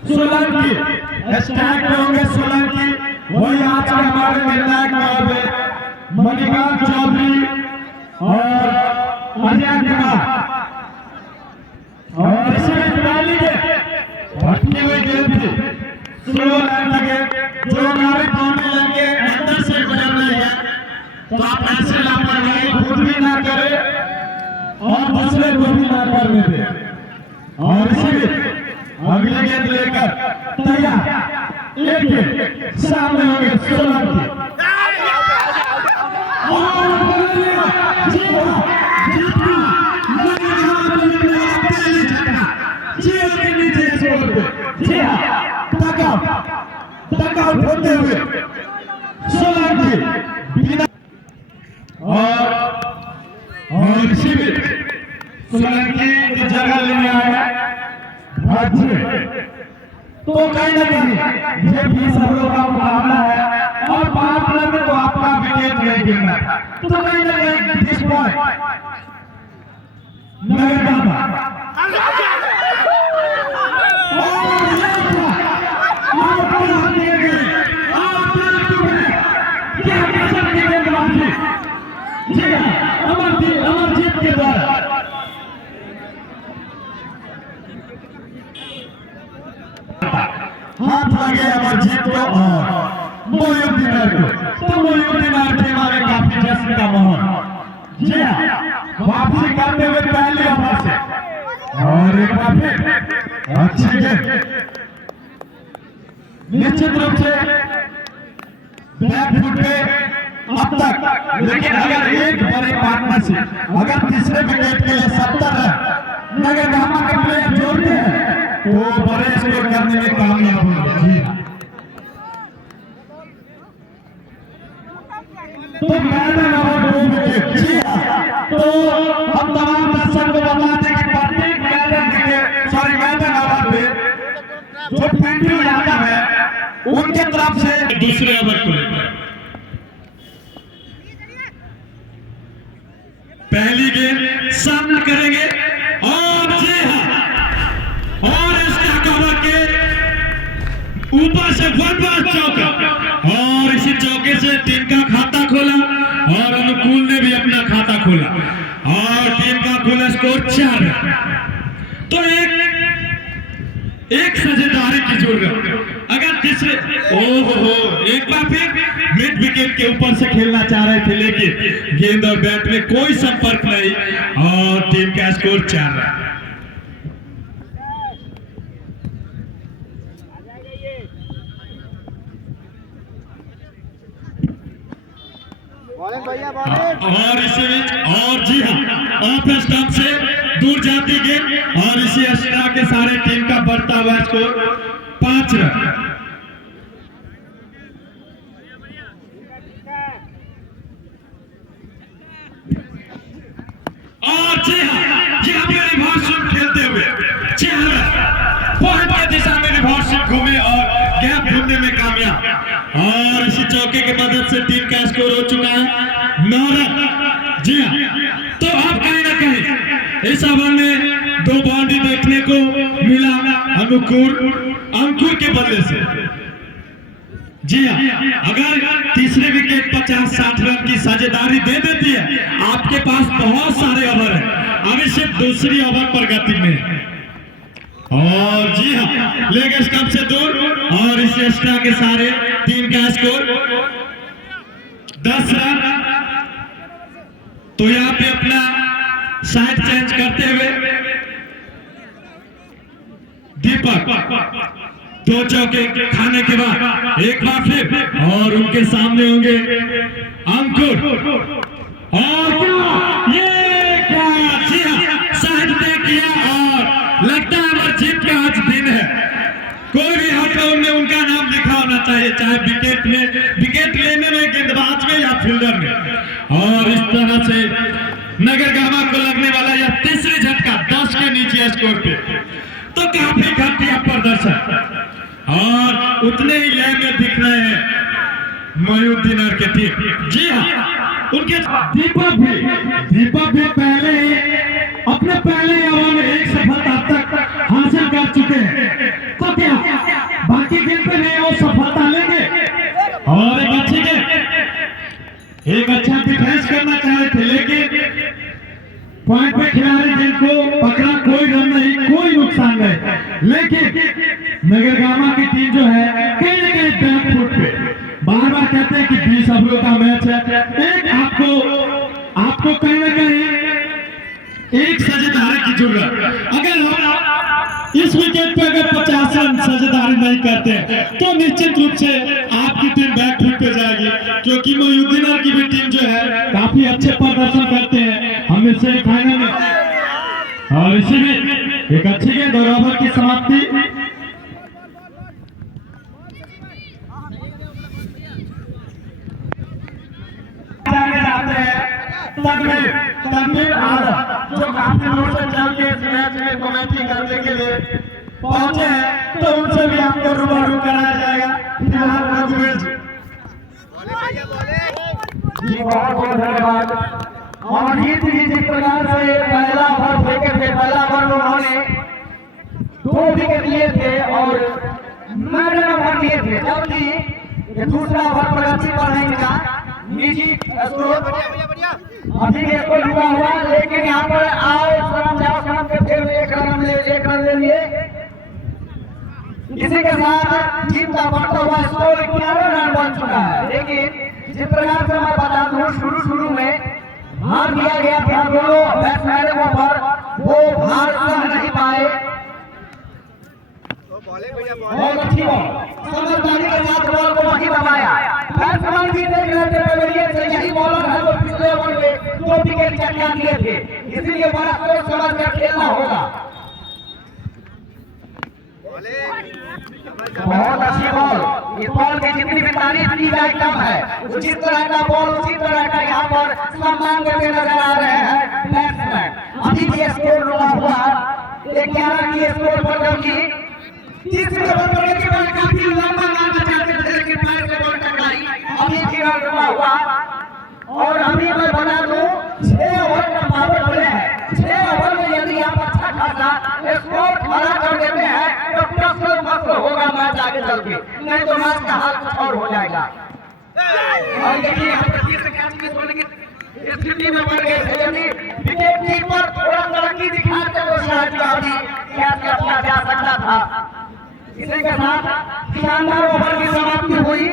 Solanki strike होंगे सोलंकी, वही आज के हमारे निर्णायक मुकाबले मणिकांत चौधरी और अजय कुमार। और इसमें पहली भटकी हुई गेंद थी स्लो लाइन लगे जो हमारे कौमी लाइन के अंदर से गुजर रही है, तो आप ऐसे लापरवाही खुद भी ना करें और दूसरे को भी ना करने दें। और इसीलिए अगली गेंद लेकर तैयार, एक सामने होंगे सोलंकी होते हुए सोलंकी बिना और इसी में सोलंकी की जगह लेने आया तो कहीं ना कहीं ये 20 ओवरों का मुकाबला है और 5 रन में तो आपका विकेट नहीं गिरना था, तो कहीं ना कहीं दिस बॉय अमरजीत के द्वारा हाथ लगे अमरजीत को और मोइनुद्दीन को, तो मोइनुद्दीन के हमारे काफी जश्न का माहौल। जी हाँ, वापसी करते हुए पहले ओवर से और एक बार फिर अच्छी गेंद निश्चित रूप से बैक फुट पे अब तक, लेकिन अगर एक बड़े पार्टनरशिप, अगर तीसरे विकेट के लिए 70 रन नगर गामा के प्लेयर जोड़ते हैं तो बड़े स्कोर करने में कामयाब होंगे। तो मैदान और 2 विकेट, तो हम तमाम दर्शक को बताते कि प्रत्येक मैदान ओवर पे जो पिंटू यादव है उनके तरफ से दूसरे ओवर को पहली गेंद सामना करेंगे और जी हाँ, और इसका कवर के ऊपर से 1 बार चौका और इसी चौके से टीम का खाता खोला और अनुकूल ने भी अपना खाता खोला और टीम का कुल स्कोर 4 है। तो एक साझेदारी की जरूरत, अगर तीसरे एक बार फिर मिड विकेट के ऊपर से खेलना चाह रहे थे, लेकिन गेंद और बैट में कोई संपर्क नहीं और टीम का स्कोर 4 है। और इसी बीच और जी हाँ, ऑफ स्टंप से दूर जाती गेंद और इसी अस्ट्रा के सारे टीम का बढ़ता हुआ स्कोर 5 रन। और जी हाँ, जी हाँ, रिवर्स खेलते हुए 4 रन पॉइंट की दिशा में रिवर्स घूमे और गैप ढूंढने में कामयाब और इसी चौके की मदद से टीम का स्कोर हो चुका है 9 रन। जी हाँ, तो अब कहीं ना कहीं इस ओवर में 2 बाउंड्री देखने को मिला अंकुर के बदले से। जी हाँ, अगर तीसरे विकेट 50-60 रन की साझेदारी दे देती है, आपके पास बहुत सारे ओवर है, अभी सिर्फ दूसरी ओवर प्रगति में है। और जी हाँ, लेग स्टंप से दूर और इस एक्स्ट्रा के सारे टीम का स्कोर 10 रन। तो यहाँ पे अपना साइड चेंज करते हुए दीपक 2 चौके खाने के बाद एक बार फिर और उनके सामने होंगे अंकुर और क्या जी हाँ, साइड पे किया और लगता है अमरजीत का आज दिन है। कोई भी हटो में उनका नाम लिखा होना चाहिए, चाहे विकेट लेने में, गेंदबाज में या फील्डर में। और इस तरह से नगर गामा को लगने वाला यह तीसरी झटका 10 के नीचे स्कोर पे, तो काफी घटिया प्रदर्शन और उतने ही लय में दिख रहे हैं मोइनुद्दीन के टीम। जी हाँ, उनके दीपक भी पहले अपने पहले ओवर में एक सफलता तक हासिल एक अच्छा डिफेंस करना चाहे थे, लेकिन पॉइंट पे खिलाड़ी जिनको पकड़ा, कोई रन नहीं, कोई नुकसान नहीं। लेकिन नगरगामा की टीम जो है कहीं ना कहीं बैक फुट पे, बार बार कहते हैं कि 20 ओवरों का मैच है, एक आपको कहीं ना कहीं एक साझेदारी की जरूरत। अगर हम इस विकेट पे अगर 50 रन साझेदारी नहीं करते तो निश्चित रूप से आपकी टीम बैक फुट पे जाएगी, क्योंकि मोहिउद्दीन की भी टीम जो है काफी अच्छे प्रदर्शन करते हैं हमें सेमीफाइनल में, और इसीलिए एक अच्छी गेंद और ओवर की समाप्ति। तकमीर आलम जो काफी दूर से चल के इस मैच में कमेंट्री करने के लिए पहुंचे हैं, तो उनसे भी आपको रूबरू कराया जाएगा। फिलहाल रघुवीर जी बहुत बहुत धन्यवाद। और जीत जी जिस प्रकार से पहला ओवर फेंके थे, पहला ओवर में उन्होंने 2 विकेट लिए थे और मैडम ओवर लिए थे, जबकि दूसरा ओवर प्रगति पर नहीं मिला। निजी अभी इसको लुका हुआ, लेकिन यहाँ पर आओ शरम के फिर एक रन ले लिए। इसी के साथ टीम का बढ़ता हुआ स्कोर 11 रन बन चुका है। लेकिन जिस प्रकार से मैं बता दूं, शुरू में भार दिया गया था दोनों बैट्समैनों पर, वो भार सह नहीं पाए। बहुत अच्छी बॉल, समझदारी के साथ बॉल को वही दबाया। बैट्समैन भी देख रहे थे यही बॉलर है जो पिछले ओवर में 2 विकेट चटका दिए थे, इसलिए बड़ा सोच समझ कर खेलना होगा। बहुत अच्छी बॉल, इस बॉल की जितनी भी तारीफ की जाए कम है। उसी तरह का बॉल, उसी तरह का यहाँ पर सम्मान देते नजर आ रहे हैं बैट्समैन। अभी भी स्कोर रुका हुआ 11 की स्कोर पर, जबकि तीसरे ओवर पर काफी लंबा मारना चाहते थे, लेकिन पैर से बॉल टकराई। अभी भी रन रुका हुआ, और अभी मैं बता दूं 6 ओवर का पावर प्ले है। 6 ओवर में यदि आप अच्छा खासा स्कोर खड़ा कर देते हैं तो टसल मसल होगा मैच आगे चल के, नहीं तो मैच का हाल कुछ और हो जाएगा। और देखिए यहाँ पर तीसरे कैच मिस होने की स्थिति में बढ़ गए थे, यदि विकेट कीपर थोड़ा तरक्की दिखाते तो शायद अभी कैच अपना जा सकता था। इसी के साथ शानदार ओवर की समाप्ति हुई।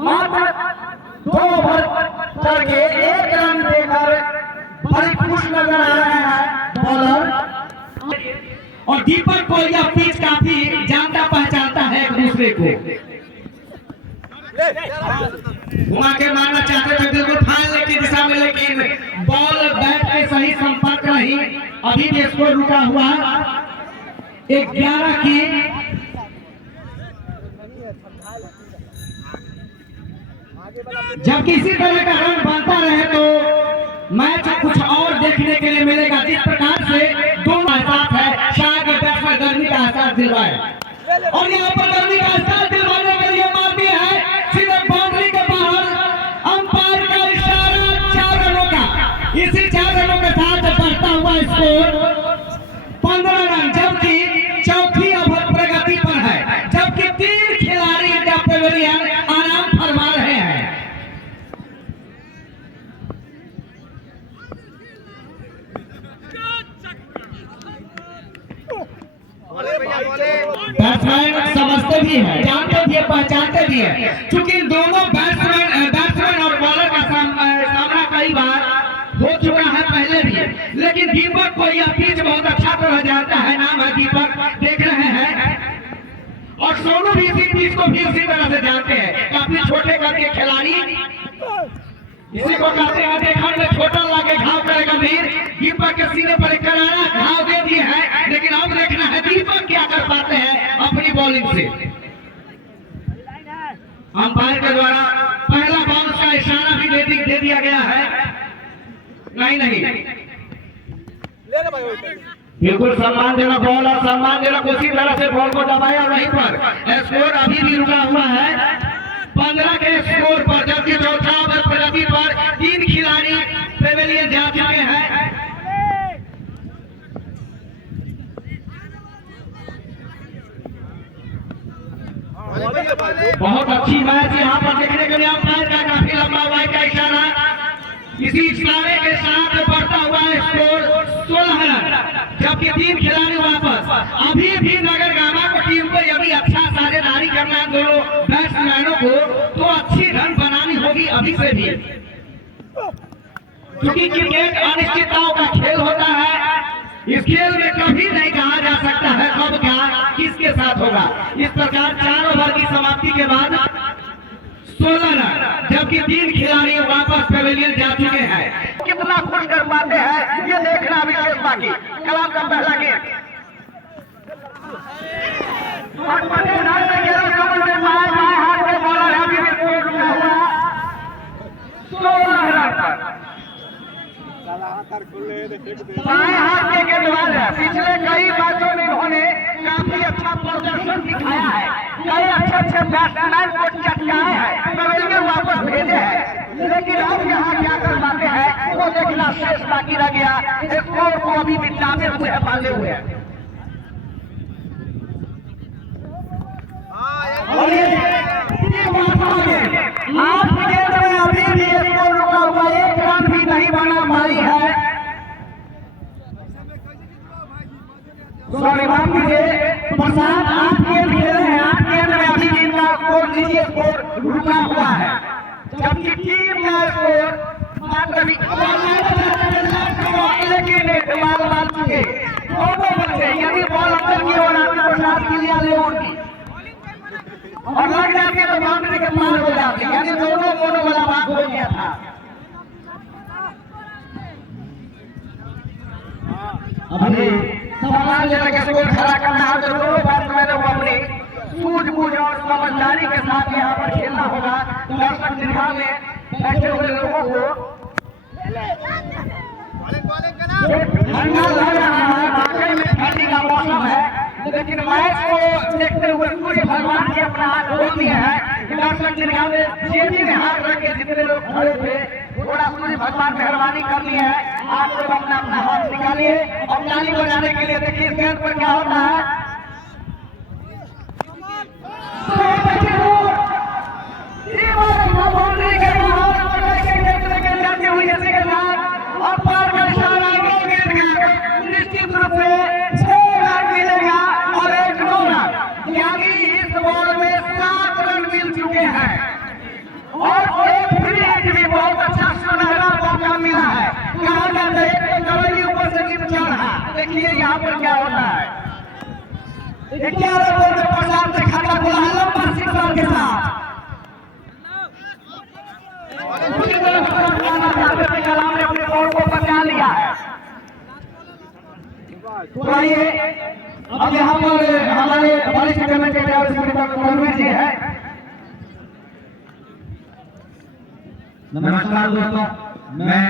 मात्र 2 ओवर करके 1 रन देकर बड़े खुश नजर आ रहे हैं बॉलर। और दीपक को यह पिच काफी जानता पहचानता है एक दूसरे को। घुमा के मारना चाहते थे बिल्कुल फाइनल की दिशा में, लेकिन बॉल बैट के सही संपर्क नहीं। अभी भी स्कोर रुका हुआ 11 की। जब किसी तरह का रन बनता रहे तो मैच कुछ और देखने के लिए मिलेगा। जिस प्रकार से दोनों एहसास है, शायद बैट्समैन गर्मी का एहसास दिलवाए, और यहाँ पर गर्मी का एहसास दिलवाने के लिए मार दिया है सीधे बाउंड्री के बाहर। अंपायर का इशारा 4 रनों का, इसी 4 रनों के साथ बढ़ता हुआ स्कोर 15 रन, जबकि चौथी ओवर प्रगति पर है, जबकि 3 खिलाड़ी इंडिया पेविलियन आराम फरमा रहे हैं। बैट्समैन समझते भी हैं, जानते भी हैं, पहचानते भी हैं, क्योंकि दोनों बैट्समैन और बॉलर का सामना कई बार हो चुका है पहले भी। लेकिन दीपक को यह पिच बहुत अच्छा तरह जानता है, नाम है दीपक, देख रहे हैं। और सोनू भी इसी पिच को भी उसी तरह से जानते हैं। काफी छोटे करके खिलाड़ी, इसी को कहते हैं देखने में छोटा लागे घाव करे गंभीर। दीपक के सीने पर एक करारा घाव दे दिए हैं, लेकिन अब देखना है दीपक क्या कर पाते हैं अपनी बॉलिंग से। अंपायर के द्वारा पहला बाउंस का इशारा भी दे दिया गया है। नहीं बिल्कुल सम्मानजनक बॉल, और सम्मानजनक उसी तरह से बॉल को दबाया। वहीं पर स्कोर अभी भी रुका हुआ है 15 के स्कोर पर, जबकि चौथा ओवर प्रगति पर 3 खिलाड़ी पेविलियन जा चुके हैं। बहुत अच्छी मैच यहाँ पर देखने के लिए अंपायर का काफी लंबा वाई का इशारा। इसी इशारे के साथ बढ़ता हुआ स्कोर 16 रन, जबकि 3 खिलाड़ी वापस। अभी भी नगरगामा को टीम को यदि अच्छा साझेदारी करना है दोनों बैट्समैनों को, तो अच्छी रन बनानी होगी अभी से भी, क्योंकि क्रिकेट अनिश्चितताओं का खेल होता है। इस खेल में कभी नहीं कहा जा सकता है कब क्या किसके साथ होगा। इस प्रकार 4 ओवर की समाप्ति के बाद 16 रन, जबकि 3 खिलाड़ी वापस पवेलियन जा चुके हैं। कितना खुश कर पाते हैं ये देखना विशेष बाकी। कलाम का पहला गेंद बाएं हाथ के गेंदबाज है। पिछले कई मैचों में उन्होंने काफी अच्छा प्रदर्शन दिखाया है, कई अच्छे बैट्समैन को चटकाए हैं, पवेलियन वापस भेजे हैं, लेकिन अब यहाँ क्या कर पाते हैं वो देखना शेष बाकी रह गया। स्कोर को अभी मिटाने हुए है, बांधे हुए हैं। आप गेंद में अभी भी स्कोर रुका हुआ, 1 रन भी नहीं बना पाई है। सॉरी माफ कीजिए प्रसाद, 8 गेंद खेले हैं, 8 गेंद में अभी भी इनका स्कोर नीचे स्कोर रुका हुआ है, जबकि टीम का स्कोर लेकिन बॉल मार चुके दोनों बच्चे, यदि बॉल अंदर की ओर आती प्रसाद के लिए ले होती और लग जाती तो बाउंड्री के पार हो जाती, यानी दोनों वाला बात हो गया था। अभी सवाल लेकर के स्कोर खड़ा करना है तो दोनों बैट्समैनों को अपनी सूझबूझ और समझदारी के साथ यहाँ पर खेलना होगा। दर्शक निगाह में बैठे हुए लोगों को ठंडा लग रहा है, वाकई में ठंडी का मौसम है, लेकिन मैच को देखते हुए सूर्य भगवान के अपना हाथ खोल दिया है। दर्शक निगाह में जेबी में हाथ रख के जितने लोग खड़े थे, थोड़ा सूर्य भगवान मेहरबानी कर लिए है, आप लोग अपना अपना हाथ निकालिए और ताली बजाने के लिए देखिए इस गेंद पर क्या होता है। निश्चित रूप से 6 रन मिलेगा और 1 नो रन, यानी इस बॉल में 7 रन मिल चुके हैं और एक फ्री हिट भी बहुत अच्छा सुनहरा मौका मिला है। कहा जाता है एक कबड्डी ऊपर से गिर रहा, देखिए यहाँ पर क्या होता है। 11 बॉल में प्रसाद से खाता खुला है लंबा सिक्सर के साथ। कलाम ने अपने बॉल को बचा लिया है। तो ये अब यहाँ पर हमारे वरिष्ठ कमेटी जी है। नमस्कार दोस्तों, मैं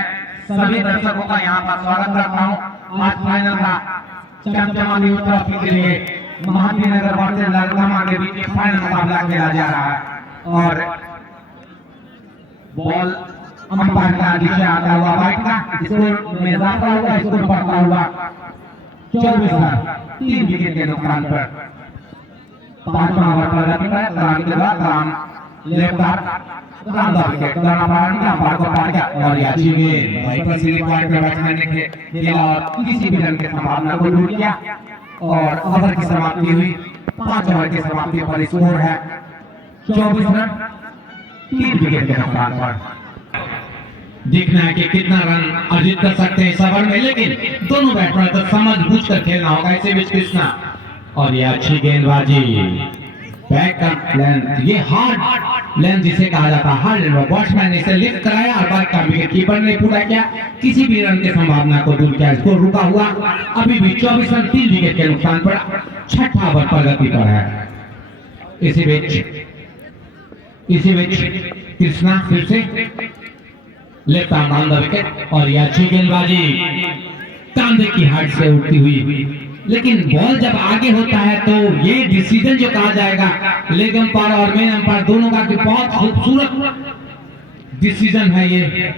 सभी दर्शकों का यहाँ पर स्वागत करता हूँ। आज फाइनल का चमचमाती ट्रॉफी के लिए महात्मा नगर वर्सेस नगरगामा के बीच फाइनल मुकाबला खेला जा रहा है और बॉल अंपायर का आदेश से आता हुआ वाइट का स्कोर में इजाफा हुआ, स्कोर बढ़ता हुआ 24 रन 3 विकेट के नुकसान पर 5वां ओवर प्रगति है। रन के बाद राम लेफ्ट राम दा विकेट करना पड़ा अंपायर को पार किया और याची में भाई पर सीधी पॉइंट पे बैट्समैन ने खेला और किसी भी रन की संभावना को दूर किया और ओवर की समाप्ति हुई। 5 ओवर की समाप्ति पर स्कोर है 24 रन 3 विकेट के नुकसान पर। देखना है कि कितना रन अर्जित कर सकते हैं इस ओवर में, लेकिन दोनों बैट्समैन को समझ बूझ कर खेलना होगा। इसी बीच कृष्णा और ये अच्छी गेंदबाजी, बैक का लेंथ, ये हार्ड लेंथ जिसे कहा जाता है, हार्ड लेंथ, बैट्समैन ने इसे लिफ्ट कराया और बैक का विकेट कीपर ने पूरा किया, किसी भी रन की संभावना को दूर किया। स्कोर रुका हुआ अभी भी 24 रन 3 विकेट के नुकसान पर 6वां ओवर प्रगति पर है। इसी बीच कृष्णा फिर से left arm on the wicket और यह अच्छी गेंदबाजी कांधे की हाइट से उड़ती हुई, लेकिन बॉल जब आगे होता है तो ये डिसीजन जो कहा जाएगा लेग अंपायर और मेन अंपायर दोनों का बहुत खूबसूरत डिसीजन है ये।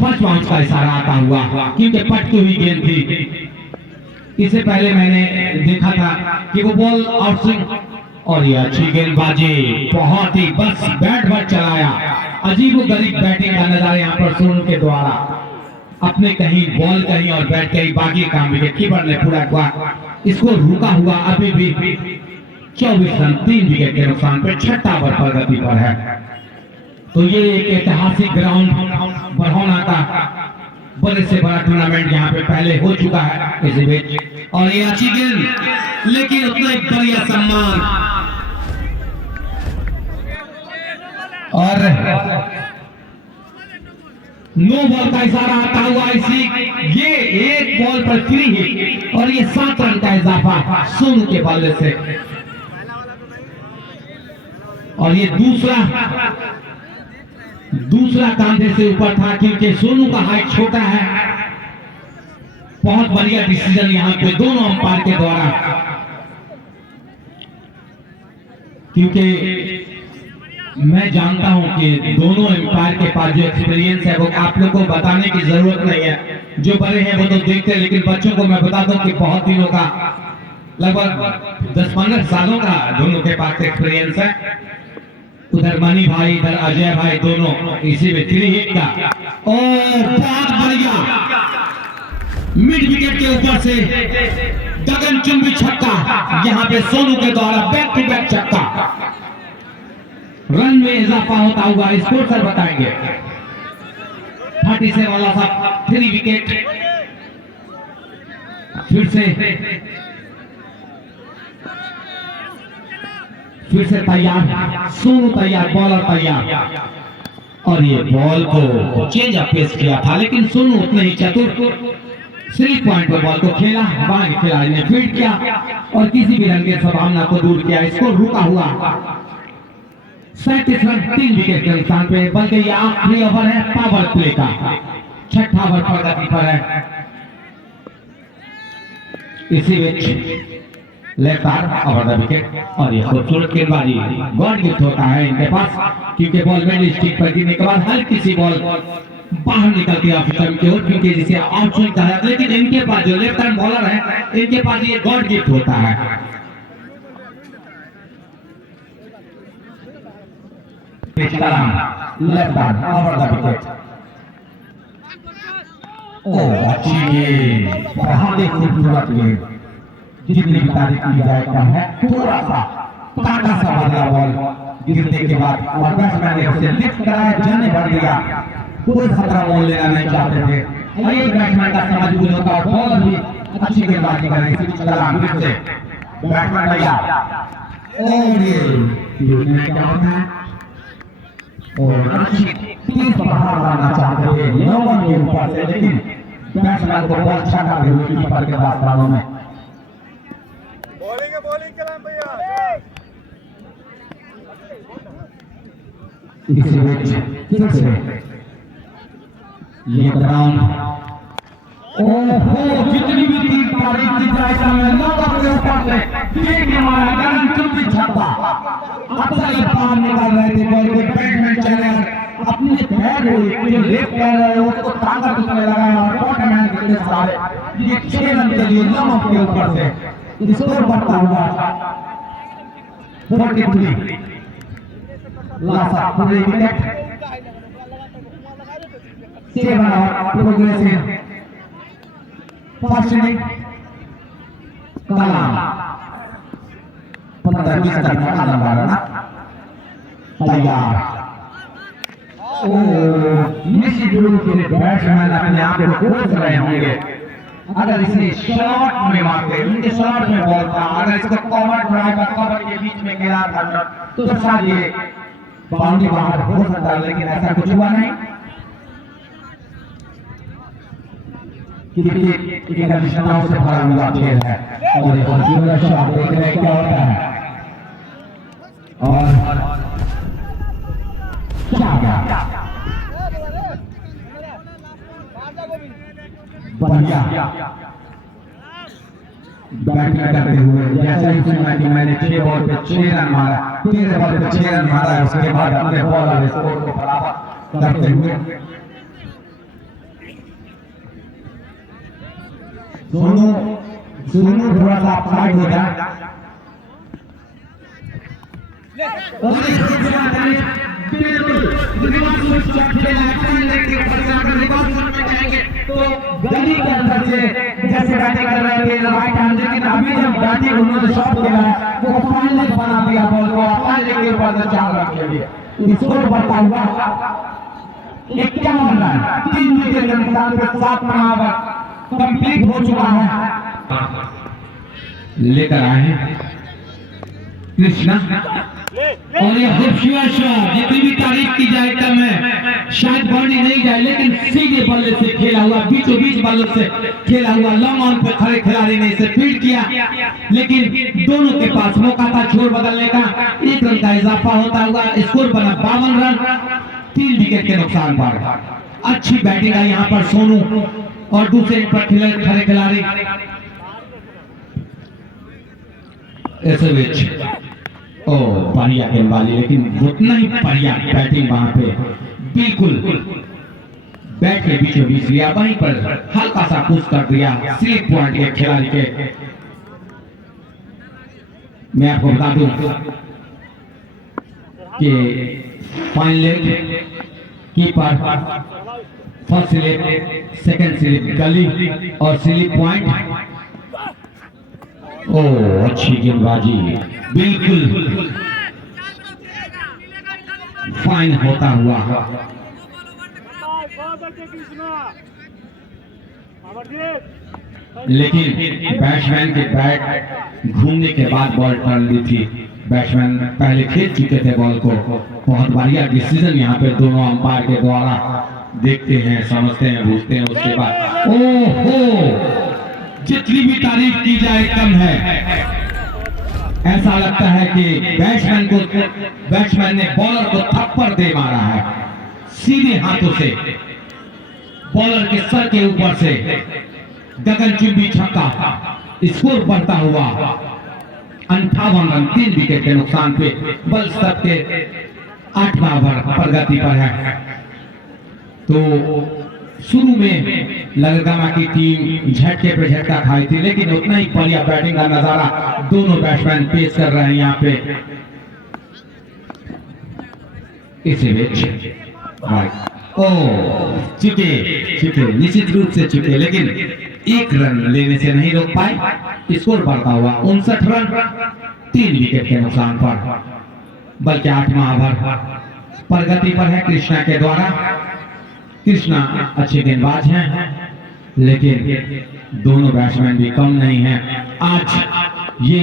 फर्स्ट बाउंस का इशारा आता हुआ क्योंकि पटकी हुई गेंद थी, इससे पहले मैंने देखा था कि वो बॉल आउटस्विंग और ये अच्छी गेंदबाजी, बहुत ही बस बैट पर चलाया। अजीबोगरीब बैटिंग का नजारा यहाँ पर सोनू के द्वारा, अपने कहीं बॉल कहीं और बैट कहीं, बाकी काम विकेट कीपर ने पूरा हुआ। इसको रुका हुआ अभी भी 24 रन 3 विकेट के नुकसान पे, छठा ओवर प्रगति पर है। तो ये एक ऐतिहासिक ग्राउंड बरहौना का बड़े से बड़ा टूर्नामेंट यहाँ पे पहले हो चुका है इसी बीच, और ये अच्छी गेंद लेकिन उतना एक बढ़िया सम्मान, और नो बॉल का इशारा आता हुआ इसी, ये एक बॉल पर फ्री हिट और ये 7 रन का इजाफा सोनू के बल्ले से। और ये दूसरा कांधे से ऊपर था क्योंकि सोनू का हाइट छोटा है। बहुत बढ़िया डिसीजन यहाँ पे दोनों अंपायर के द्वारा, क्योंकि मैं जानता हूं कि दोनों अंपायर के पास जो एक्सपीरियंस है वो आप लोग को बताने की जरूरत नहीं है, जो बड़े हैं वो तो देखते हैं, लेकिन बच्चों को मैं बता दूं कि बहुत दिनों का, लगभग 10-15 सालों का दोनों के पास एक्सपीरियंस है। उधर मनी भाई, इधर अजय भाई, दोनों इसी में 3 हिट का, और बहुत बढ़िया मिड विकेट के ऊपर से गगनचुंबी छक्का, यहाँ पे सोनू के द्वारा बैक टू बैक छक्का, रन में इजाफा होता हुआ स्कोर सर बताएंगे। 37 वाला साहब 3 विकेट, फिर से तैयार, सोनू तैयार, बॉलर तैयार, और ये बॉल को चेंज अप पेश किया था, लेकिन सोनू उतने ही चतुर, 3 पॉइंट पर बॉल को खेला, बाकी खिलाड़ी ने फील्ड किया और किसी भी रंग की संभावना को दूर किया। इसको रुका हुआ 37 रन 3 विकेट के नुकसान पे, बल्कि ये आखिरी ओवर है पावर प्ले का, छठा ओवर प्रगति पर है। इसी बीच left arm over the wicket, और ये खूबसूरत गेंदबाजी, गॉड गिफ्ट होता है इनके पास, क्योंकि बॉल मिड स्टिक पर गिरने के बाद हल्की सी बॉल बाहर निकलती है ऑफ स्टंप की ओर, क्योंकि जिसे आउट स्विंग कहा जाता है, लेकिन इनके पास जो लेफ्ट आर्म बॉलर है, इनके पास ये गॉड गिफ्ट होता है। Left arm over the wicket, ओ अच्छी गेंद, बहुत ही खूबसूरत गेंद, जितनी भी तारीफ की जाए कम है। थोड़ा सा काटा सा बदला बॉल गिरने के बाद, और बैट्समैन ने उसे लिफ्ट कराया, जाने भर दिया, कोई खतरा मोल लेना नहीं चाहते थे, और एक बैट्समैन का समझ बुझ होता और बॉलर भी अच्छी गेंदबाजी कर रही थी। कलाम फिर से बैट्समैन तैयार, और ये क्या होता है, और अच्छी तेज बाहर लाना चाहते थे नौवन के ऊपर से, लेकिन बैट्समैन को बॉल छकाते हुए कीपर के दास्तानों में। बॉलिंग कलाम भैया, इसी बीच फिर से ये ग्राउंड, ओहो जितनी भी टीम तारीफ की जाए समय नौकर के ऊपर से फेंक मारा, गगनचुंबी छक्का, अक्सर ये बाहर निकाल रहे थे बॉल को, बैट्समैन चले अपने पैर को जो लेफ्ट पैर है उसको ताकत उसने लगाया, और बैट्समैन के सारे ये 6 रन के लिए नमक के ऊपर से स्कोर बढ़ता हुआ 43 लासा पूरे विकेट, 7 और प्रोग्रेसिव फर्स्ट इनिंग कलाम 15-20 तक कलाम मारना तैयार। निश्चित रूप से बैट्समैन अपने आप को खोज रहे होंगे, अगर इसे शॉट में मारते, उनके शॉट में बॉल था, अगर इसको कवर ड्राइव और कवर के बीच में गिरा था तो शायद ये बाउंड्री बाहर हो सकता है, लेकिन ऐसा कुछ हुआ नहीं, क्योंकि एक अनिश्चितताओं से भरा हुआ खेल है, और एक सुंदर शॉट देख रहे हैं क्या होता है, और क्या बढ़िया बैटिंग करते हुए, जैसा ही सुना कि मैंने 6 बॉल पे 6 रन मारा, 13 बॉल पे 6 रन मारा, उसके बाद अपने बॉलर स्कोर को बराबर करते हुए सोनू सुनो थोड़ा सा आप साइड हो जाए। तो गली के अंदर से जैसे बैटिंग कर रहे थे राइट हैंड, लेकिन अभी जब बैटिंग उन्होंने शॉट खेला है वो फाइनल बना दिया बॉल को, फाइनल के ऊपर 4 रन के लिए स्कोर बढ़ता हुआ 51 रन, 3 विकेट के नुकसान पे 7 ओवर कंप्लीट हो चुका है। लेकर आए हैं कृष्णा और ये खूबसूरत शॉट, जितनी भी तारीफ की जाए कम है, शायद बाउंड्री नहीं जाए, लेकिन सीधे बल्ले से खेला हुआ, बीचों बीच बल्ले से खेला हुआ, लॉन्ग ऑन पे खड़े खिलाड़ी ने इसे फील्ड किया, लेकिन दोनों के पास मौका था छोर बदलने का। 1 रन का इजाफा होता हुआ स्कोर बना 52 रन, 3 विकेट के नुकसान पर। अच्छी बैटिंग आई यहाँ पर सोनू और दूसरे पर खड़े खिलाड़ी ओ बढ़िया गेंदबाजी, लेकिन उतना ही बढ़िया बैटिंग वहां पे, बिल्कुल बैट के बीचों बीच लिया, वहीं पर हल्का सा पुश कर दिया स्लिप पॉइंट के खिलाड़ी के। मैं आपको बता दूं कि final keeper first slip, second slip गली और स्लिप पॉइंट। ओ अच्छी गेंदबाजी, बिल्कुल फाइन होता हुआ, लेकिन बैट्समैन के बैट घूमने के बाद बॉल टर्न ली थी। बैट्समैन पहले खेल चुके थे बॉल को। बहुत बढ़िया डिसीजन यहाँ पे दोनों अंपायर के द्वारा, देखते हैं, समझते हैं, बूझते हैं, उसके बाद ओहो, जितनी भी तारीफ की जाए कम है। ऐसा लगता है कि बैट्समैन ने बॉलर को थप्पड़ दे मारा है सीधे हाथों से, बॉलर के सर के ऊपर से गगनचुंबी छक्का। स्कोर बढ़ता हुआ 58 रन, 3 विकेट के नुकसान पे बल स्तर के 8वां ओवर प्रगति पर है। तो शुरू में लगरमा की टीम झटके पे झटका खाई थी, लेकिन उतना ही बढ़िया बैटिंग का नजारा दोनों बैट्समैन पेश कर रहे हैं यहाँ पे। इसी बीच ओ चुके निश्चित रूप से चुके, लेकिन 1 रन लेने से नहीं रोक पाए। स्कोर बढ़ता हुआ 59 रन, 3 विकेट के नुकसान पर, बल्कि 8वां ओवर प्रगति पर है कृष्णा के द्वारा। कृष्णा अच्छे गेंदबाज हैं, लेकिन दोनों बैट्समैन भी कम नहीं हैं। आज ये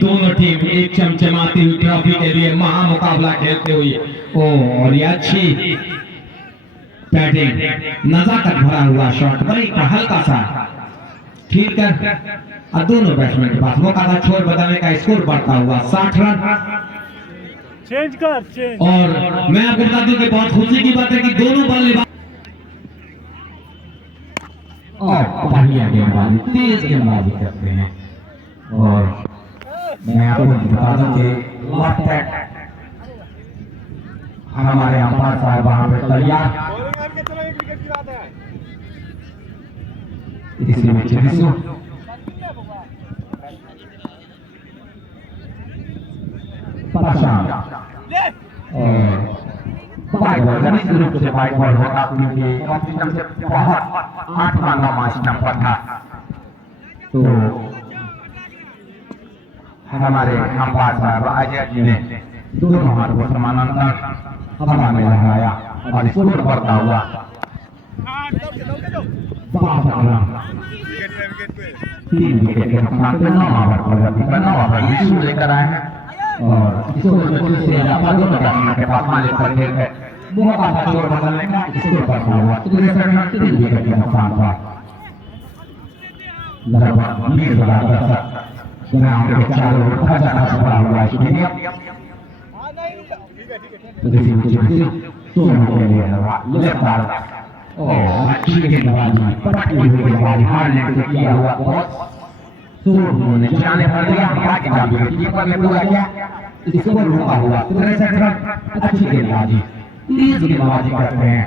दोनों टीम एक चमचमाती हुई ट्रॉफी के लिए महामुकाबला खेलते हुए, और ये अच्छी बैटिंग, नजाकत भरा हुआ शॉट, बड़ी हल्का सा ठीक कर, और दोनों बैट्समैन के पास मौका था छोर बदलने का। स्कोर बढ़ता हुआ 60 रन। चेंज कर। और मैं आपको बता दूं कि बहुत खुशी की बात है कि दोनों बल्लेबाज बढ़िया गेंदबाजी, तेज गेंदबाजी करते हैं। और मैं आपको बता दूं कि लेफ्ट हैंड हमारे अंपायर साहब वहां पे तैयार, बॉलिंग करके चलो, 1 विकेट की बात है। इसी में चिरिसु परेशान और निश्चित रूप से वाइड बॉल होगा, क्योंकि कॉम्पिटिशन से बहुत 8वां 9वां स्टंप पर था। तो हमारे अंपायर साहब अजय जी ने दोनों हाथ को समानांतर हवा में लगाया और स्कोर बढ़ता हुआ 62 रन, 3 विकेट के नुकसान पे 9 ओवर प्रगति पर 9 ओवर विशु लेकर आए हैं। और स्कोर से दोनों बैट्समैन के पास मालिक पर खेल है, मौका था छोर बदलने का। स्कोर बढ़ता हुआ 63 रन, 3 विकेट के नुकसान पर। लगभग 20,000 दर्शक ग्राउंड के चारों ओर भरा हुआ स्टेडियम। सोनू के लिए लेफ्ट अच्छी गेंदबाजी, पटकी हुई गेंदबाजी, हारने से किया हुआ बहुत सोनू ने जाने भर दिया, कीपर ने पूरा किया। स्कोर रुका हुआ 63 रन, अच्छी गेंदबाजी, तेज गेंदबाजी करते हैं।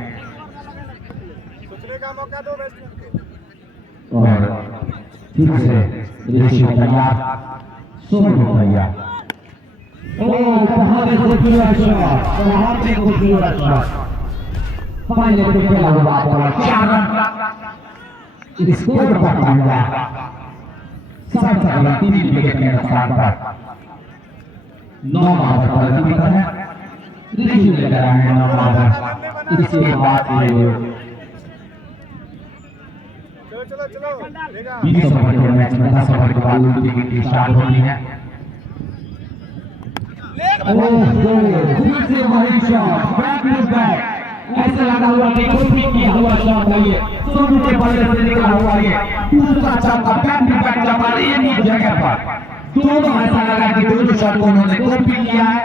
सोचने का मौका दो बैट्समैन को। और फिर से ऋषि तैयार, सोनू तैयार। बहुत ही खूबसूरत शॉट, बहुत ही खूबसूरत शॉट। फाइनल पे खेला हुआ बॉल 4 रन स्कोर करता हुआ 3 विकेट के नुकसान पर 9 ओवर पर विकेट है। ऋषि लेकर आए हैं 9 ओवर। इसके बाद चलो चलो लेगा 20 ओवर के मैच में 10 ओवर के बाद विकेट स्टार्ट होती है। फिर से वही शॉट, बैक टू बैक। ऐसा लगा हुआ कि कोई किया हुआ शॉट है ये, सोनू के बल्ले से निकला हुआ ये दूसरा चौका बैक टू बैक जमा एक ही जगह पर। दोनों ऐसा लगा कि दोनों शॉट को उन्होंने कॉपी किया है।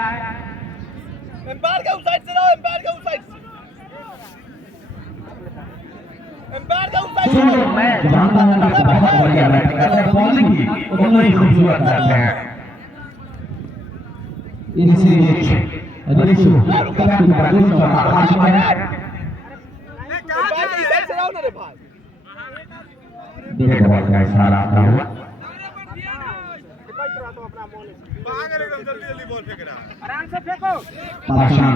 एम्पायर का उस साइड से रहो, एम्पायर का उस साइड से, एम्पायर का उस साइड से। सोनू मैं जानता हूं कि बहुत बढ़िया बैटिंग करते हैं, बॉलिंग भी उतना ही खूबसूरत करते हैं। इसीलिए ऋषि बैक टू बैक शॉट आ चुके हैं। एम्पायर की साइड से रहो ना रे भाई। डेड बॉल का इशारा आता हुआ एकदम जल्दी जल्दी बॉल फेंकना, आराम से फेंको। पाषाण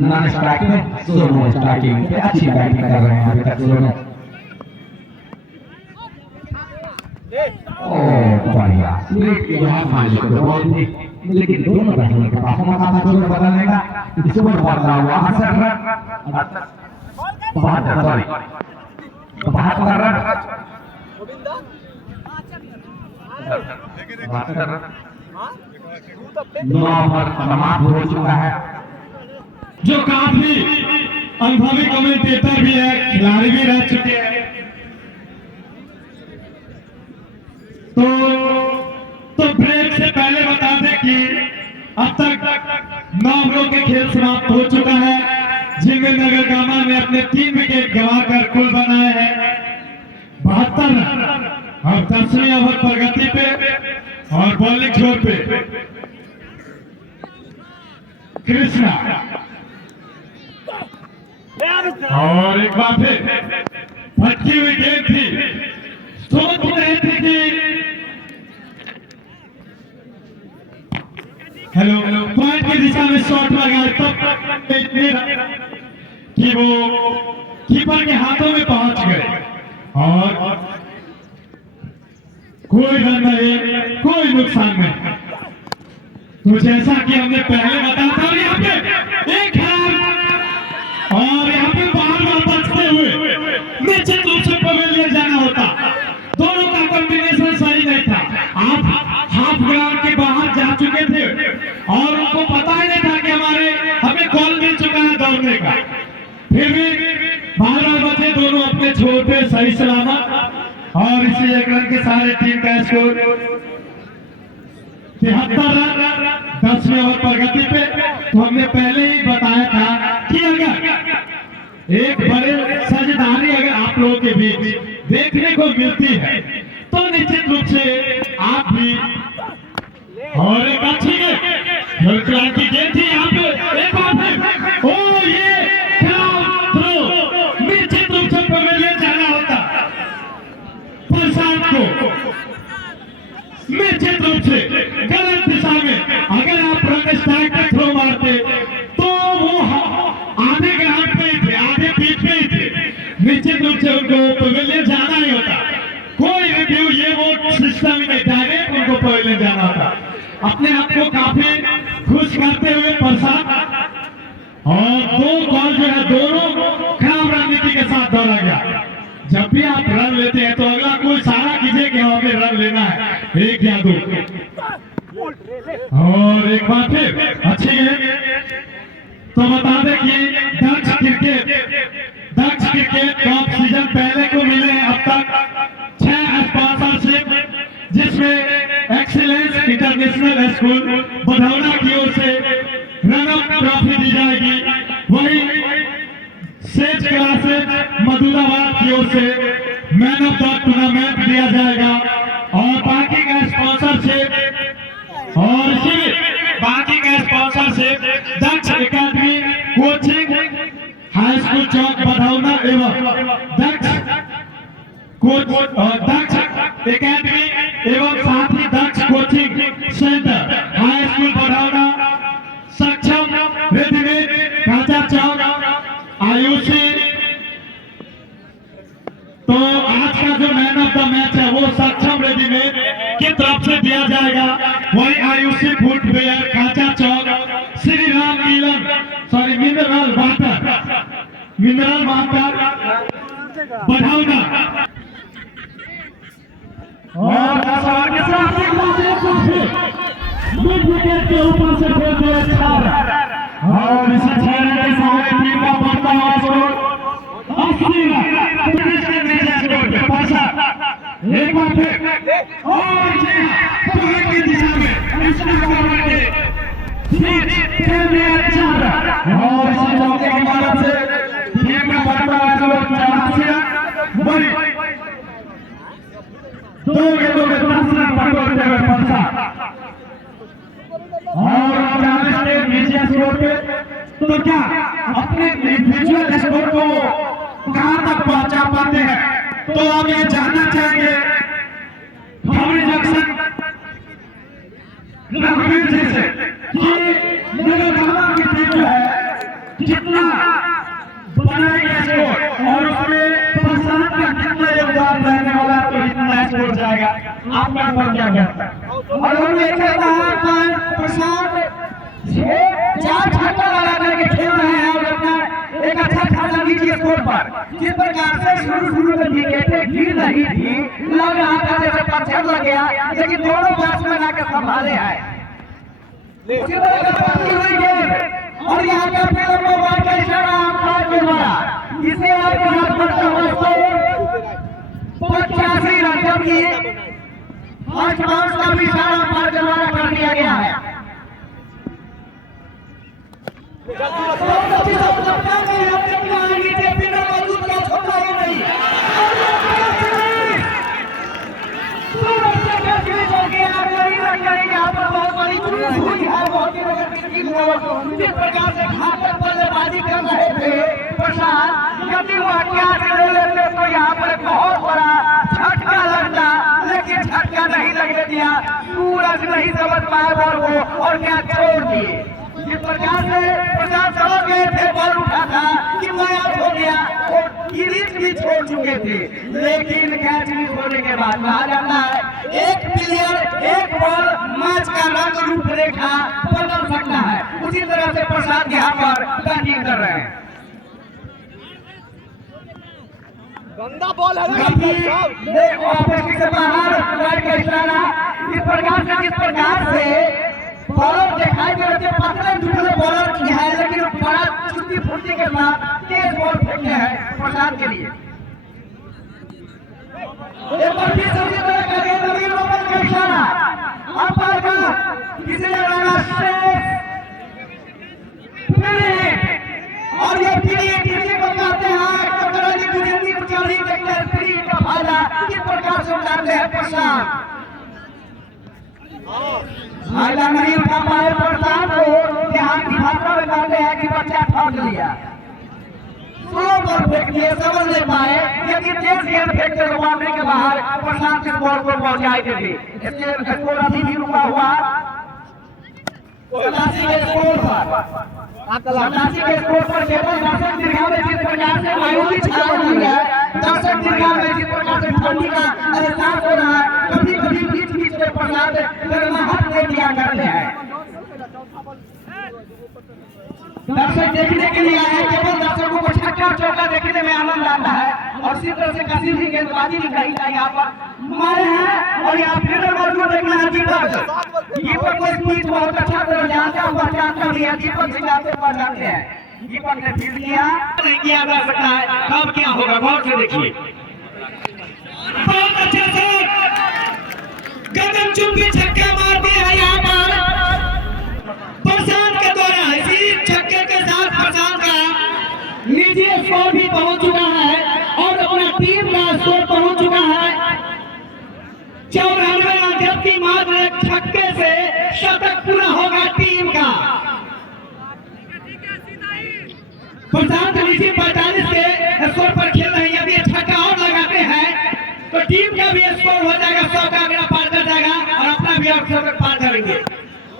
नॉन स्ट्राइक में, सोनू स्ट्राइकिंग पे अच्छी बैटिंग कर रहे हैं अभी तक दोनों। बढ़िया स्लिप यहाँ मालिक को बॉल थी, लेकिन दोनों बैट्समैन के पास मौका था दोनों बदलने का। स्कोर बढ़ा हुआ 68 रन 72 रन 9 ओवर समाप्त हो चुका है। जो काफी अनुभवी कमेंटेटर भी है, खिलाड़ी भी रह चुके हैं। तो ब्रेक से पहले बता दें कि अब तक 9 ओवरों के खेल समाप्त हो चुका है, जिनमें नगरगामा ने अपने 3 विकेट गंवाकर कुल बनाए हैं 72 रन। और 10वें ओवर प्रगति पे और बॉलिंग छोर पे कृष्णा। और एक बार फिर भटकी हुई गेंद थी, सोच रहे थे कि हेलो पॉइंट की दिशा में शॉट लगा, तब कि वो कीपर के हाथों में पहुंच गए और कोई रन नहीं, कोई नुकसान नहीं। तो जैसा कि हमने पहले बताया था, यहाँ पे एक खराब और यहाँ पे बार बार बचते हुए निश्चित रूप से पवेलियन जाना होता। दोनों का कॉम्बिनेशन सही नहीं था। आप हाफ ग्राउंड के बाहर जा चुके थे और उनको पता ही नहीं था कि हमें कॉल मिल चुका है दौड़ने का। फिर भी 12 बचे, दोनों अपने छोर पे सही सलामत और इसी 1 रन के सारे टीम का स्कोर 73 रन 10वें ओवर प्रगति पे। तो हमने पहले ही बताया था कि अगर एक बड़े साझेदारी अगर आप लोगों के बीच देखने को मिलती है तो निश्चित रूप से आप भी और एक अच्छी की गेंद थी यहाँ पे, एक बार फिर ओ ये थ्रो निश्चित रूप से पवेलियन जाना होता। प्रशांत को निश्चित रूप से गलत दिशा में अगर आप रन स्ट्राइक पे थ्रो मारते तो वो आधे ग्राउंड पे ही थे, आधे पीच पे ही थे। निश्चित रूप से उनको पवेलियन जाना ही होता। कोई रिव्यू ये वो सिस्टम ही नहीं, डायरेक्ट उनको पवेलियन जाना होता। अपने आप को काफी खुश करते हुए प्रशांत और 2 बॉल जो है दोनों खराब रणनीति के साथ दौड़ा गया। जब भी आप रन लेते हैं तो अगला कोई सारा कीजिए कि हमें रन लेना है, 1 या 2। और एक बार फिर अच्छी गेंद। तो बता दें कि दक्ष क्रिकेट टॉप सीजन पहले को मिले हैं अब तक 6 स्पॉन्सरशिप, जिसमें एक्सीलेंस इंटरनेशनल स्कूल बधौना की ओर से रनअप ट्रॉफी दी जाएगी। वही सेज क्लासेज मधुराबाद की ओर से मैन ऑफ द टूर्नामेंट दिया जाएगा। और बाकी का स्पॉन्सरशिप दक्ष एकेडमी कोचिंग हाई स्कूल चौक बधौना एवं दक्ष एकेडमी एवं साथ ही दक्ष कोचिंग सेंटर हाई स्कूल बढ़ाना सक्षम रेडीमेड काचा चौक आयुषी। तो आज का जो मैन ऑफ द मैच है वो सक्षम रेडीमेड की तरफ से दिया जाएगा। वही आयुषी फुटवेयर काचा चौक श्री राम मिनरल वाटर बढ़ाना। और मिड विकेट के ऊपर से खेल दिया छाड़ और इसी छाड़े के सामने टीम का बढ़ता हुआ स्कोर 80 एक बार फिर और पॉइंट की दिशा में इसका कवर के खेल में अच्छा और इसी चौके की मदद से टीम का बढ़ता हुआ स्कोर 84 वही 2 गेंदों में 10 रन पकड़ते हुए परसा और 40 के नीचे स्कोर पे। तो क्या अपने इंडिविजुअल स्कोर को कहां तक पहुंचा पाते हैं? तो हम ये जानना चाहेंगे भावनी जंक्शन रघुवीर जी से कि नगरगामा की टीम जो है कितना बनाएगी स्कोर और उसमें प्रशांत का कितना योगदान रहने वाला, तो इतना स्कोर जाएगा। आपका पर क्या कहता है? और हम देखे प्रशांत 4 छक्का लगा करके खेल रहे हैं और अपना एक अच्छा खासा नीचे स्कोर पर जिस प्रकार से शुरू में विकेटें गिर रही थी, लग रहा था जैसे पत्थर लग गया, लेकिन दोनों बैट्समैन आकर संभाले हैं। उसी तरह का पत्ती हुई गेंद और यहाँ का फिल्म को बात का इशारा आमपार के द्वारा इसे आपको हाथ पड़ता हुआ स्कोर 85 रन, जबकि फर्स्ट बाउंस का भी इशारा आमपार के द्वारा कर दिया गया है। जिस प्रकार से घातक बल्लेबाजी कर रहे थे प्रशांत, यदि वो कैच ले लेते तो यहाँ पर बहुत बड़ा झटका लगता, लेकिन झटका नहीं लगने दिया। सूरज नहीं समझ पाए बॉल को और कैच छोड़ दिए। जिस प्रकार से प्रशांत समझ गए थे बॉल उठा था कि आउट हो गया और गिरीश भी छोड़ चुके थे, लेकिन कैच मिस होने के बाद कहा जाता है एक प्लेयर एक बॉल मैच का रंग रूपरेखा बदल सकता है। उसी तरह से प्रशांत यहाँ पर बैटिंग कर रहे हैं। गंदा बॉल है इस प्रकार से बॉलर दिखाई दे रहे पतले दुबले बॉलर की है, लेकिन बड़ा छुट्टी फुर्ती के साथ तेज बॉल फेंकते हैं प्रशांत के लिए। एक बार फिर से उसी तरह का गेंद नवीन ओपन का इशारा अंपायर का किसी ने लगाया और ये पीरियड किसी को कहते हैं कटरानी गुजरनी पुचारी टेक्टर पीरियड का फायदा इस प्रकार से उठाते हैं प्रशांत। फायदा नहीं उठा पाए प्रशांत को ध्यान की भाषा में कहते हैं कि बच्चा ठग लिया, स्लो बॉल फेंक दिए, समझ नहीं पाए। यदि तेज गेंद फेंकते तो मारने के बाहर प्रशांत इस बॉल को पहुंचाई देते। इसलिए स्कोर अभी भी रुका हुआ 87 के स्कोर पर 87 के स्कोर पर केवल दर्शक दीर्घा में जिस प्रकार से आयोजित छा रही है, दर्शक दीर्घा में जिस प्रकार से ठंडी का एहसास हो रहा है, कभी कभी बीच बीच में प्रशांत गर्माहट दे दिया करते हैं। दर्शक देखने के लिए आए, केवल दर्शकों को छक्का चौका देखने में आनंद आता है और इसी तरह से कसी भी गेंदबाजी नहीं कही जाए यहाँ पर मारे हैं। और यहाँ फिर मौजूद देखना है दीपक को स्पीच बहुत अच्छा तरह जानता है, पहचानता भी है। दीपक सिंह आपसे पहचानते हैं, दीपक ने फील्ड किया नहीं किया जा सकता है, कब क्या होगा गौर से देखिए। बहुत अच्छा शॉट, गगन चुंबी छक्का मार दिया है यहाँ पर प्रशांत के द्वारा। इसी छक्के के साथ प्रशांत का निजी स्कोर भी पहुंच चुका है और अपना टीम का स्कोर पहुंच चुका है 94 रन, जबकि मात्र एक छक्के से शतक पूरा होगा टीम का। प्रशांत निजी 45 के स्कोर पर खेल रहे हैं, यदि छक्का और लगाते हैं तो टीम का भी स्कोर हो जाएगा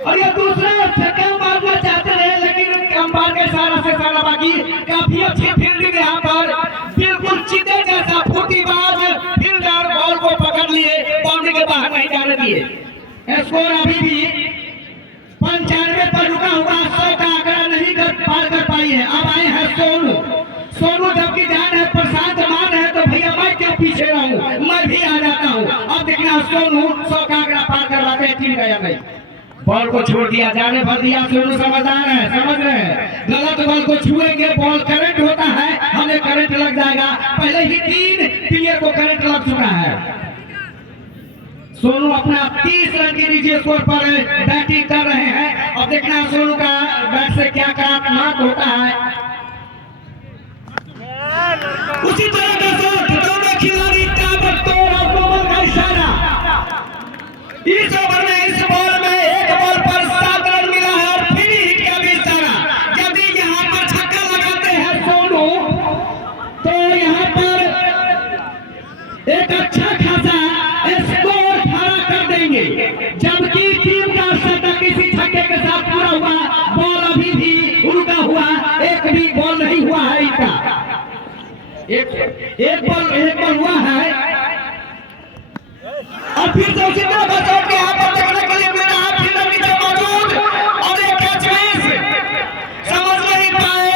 और ये दूसरे छक्का मारना चाहते रहे, लेकिन अंपायर का इशारा से सारा बाकी काफी अच्छी फील्डिंग यहाँ पर, बिल्कुल चीते जैसा फुर्तीबाज फील्डर बॉल को पकड़ लिए, बाउंड्री के बाहर नहीं जाने दिए। स्कोर अभी भी 95 पर रुका हुआ, 100 का आंकड़ा नहीं पार कर पाई है। अब आए हैं सोनू जबकि जान है प्रशांत मान है तो भैया मैं क्यों पीछे रहूं, मैं भी आ जाता हूं। अब देखना सोनू 100 का आंकड़ा पार करवाते हैं टीम गया नहीं, बॉल को छोड़ दिया, जाने भर दिया। सोनू समझदार है, समझ रहे हैं, गलत बॉल को छुएंगे बॉल करंट होता है, हमें करंट लग जाएगा। पहले ही 3 प्लेयर को करंट लग चुका है। सोनू अपना 30 रन के नीचे स्कोर पर बैटिंग कर रहे हैं। अब देखना सोनू का बैट से क्या करामात होता है। उसी तरह का दोनों खिलाड़ी ताबड़तोड़ और बॉल का इशारा। इस ओवर में इस बॉल में एक बॉल पर 7 रन मिला है और फ्री हिट का भी इशारा। यदि यहाँ पर छक्का लगाते हैं सोनू तो यहाँ पर एक अच्छा खासा स्कोर खड़ा कर देंगे, जबकि टीम का शतक इसी छक्के के साथ पूरा हुआ। बॉल अभी भी रुका हुआ, एक भी बॉल नहीं हुआ है इनका, एक बॉल हुआ है। और फिर से उसी तरह बचाव के यहाँ पर देखने के लिए मिला है फील्डर नीचे मौजूद और एक कैच मिस, समझ नहीं पाए।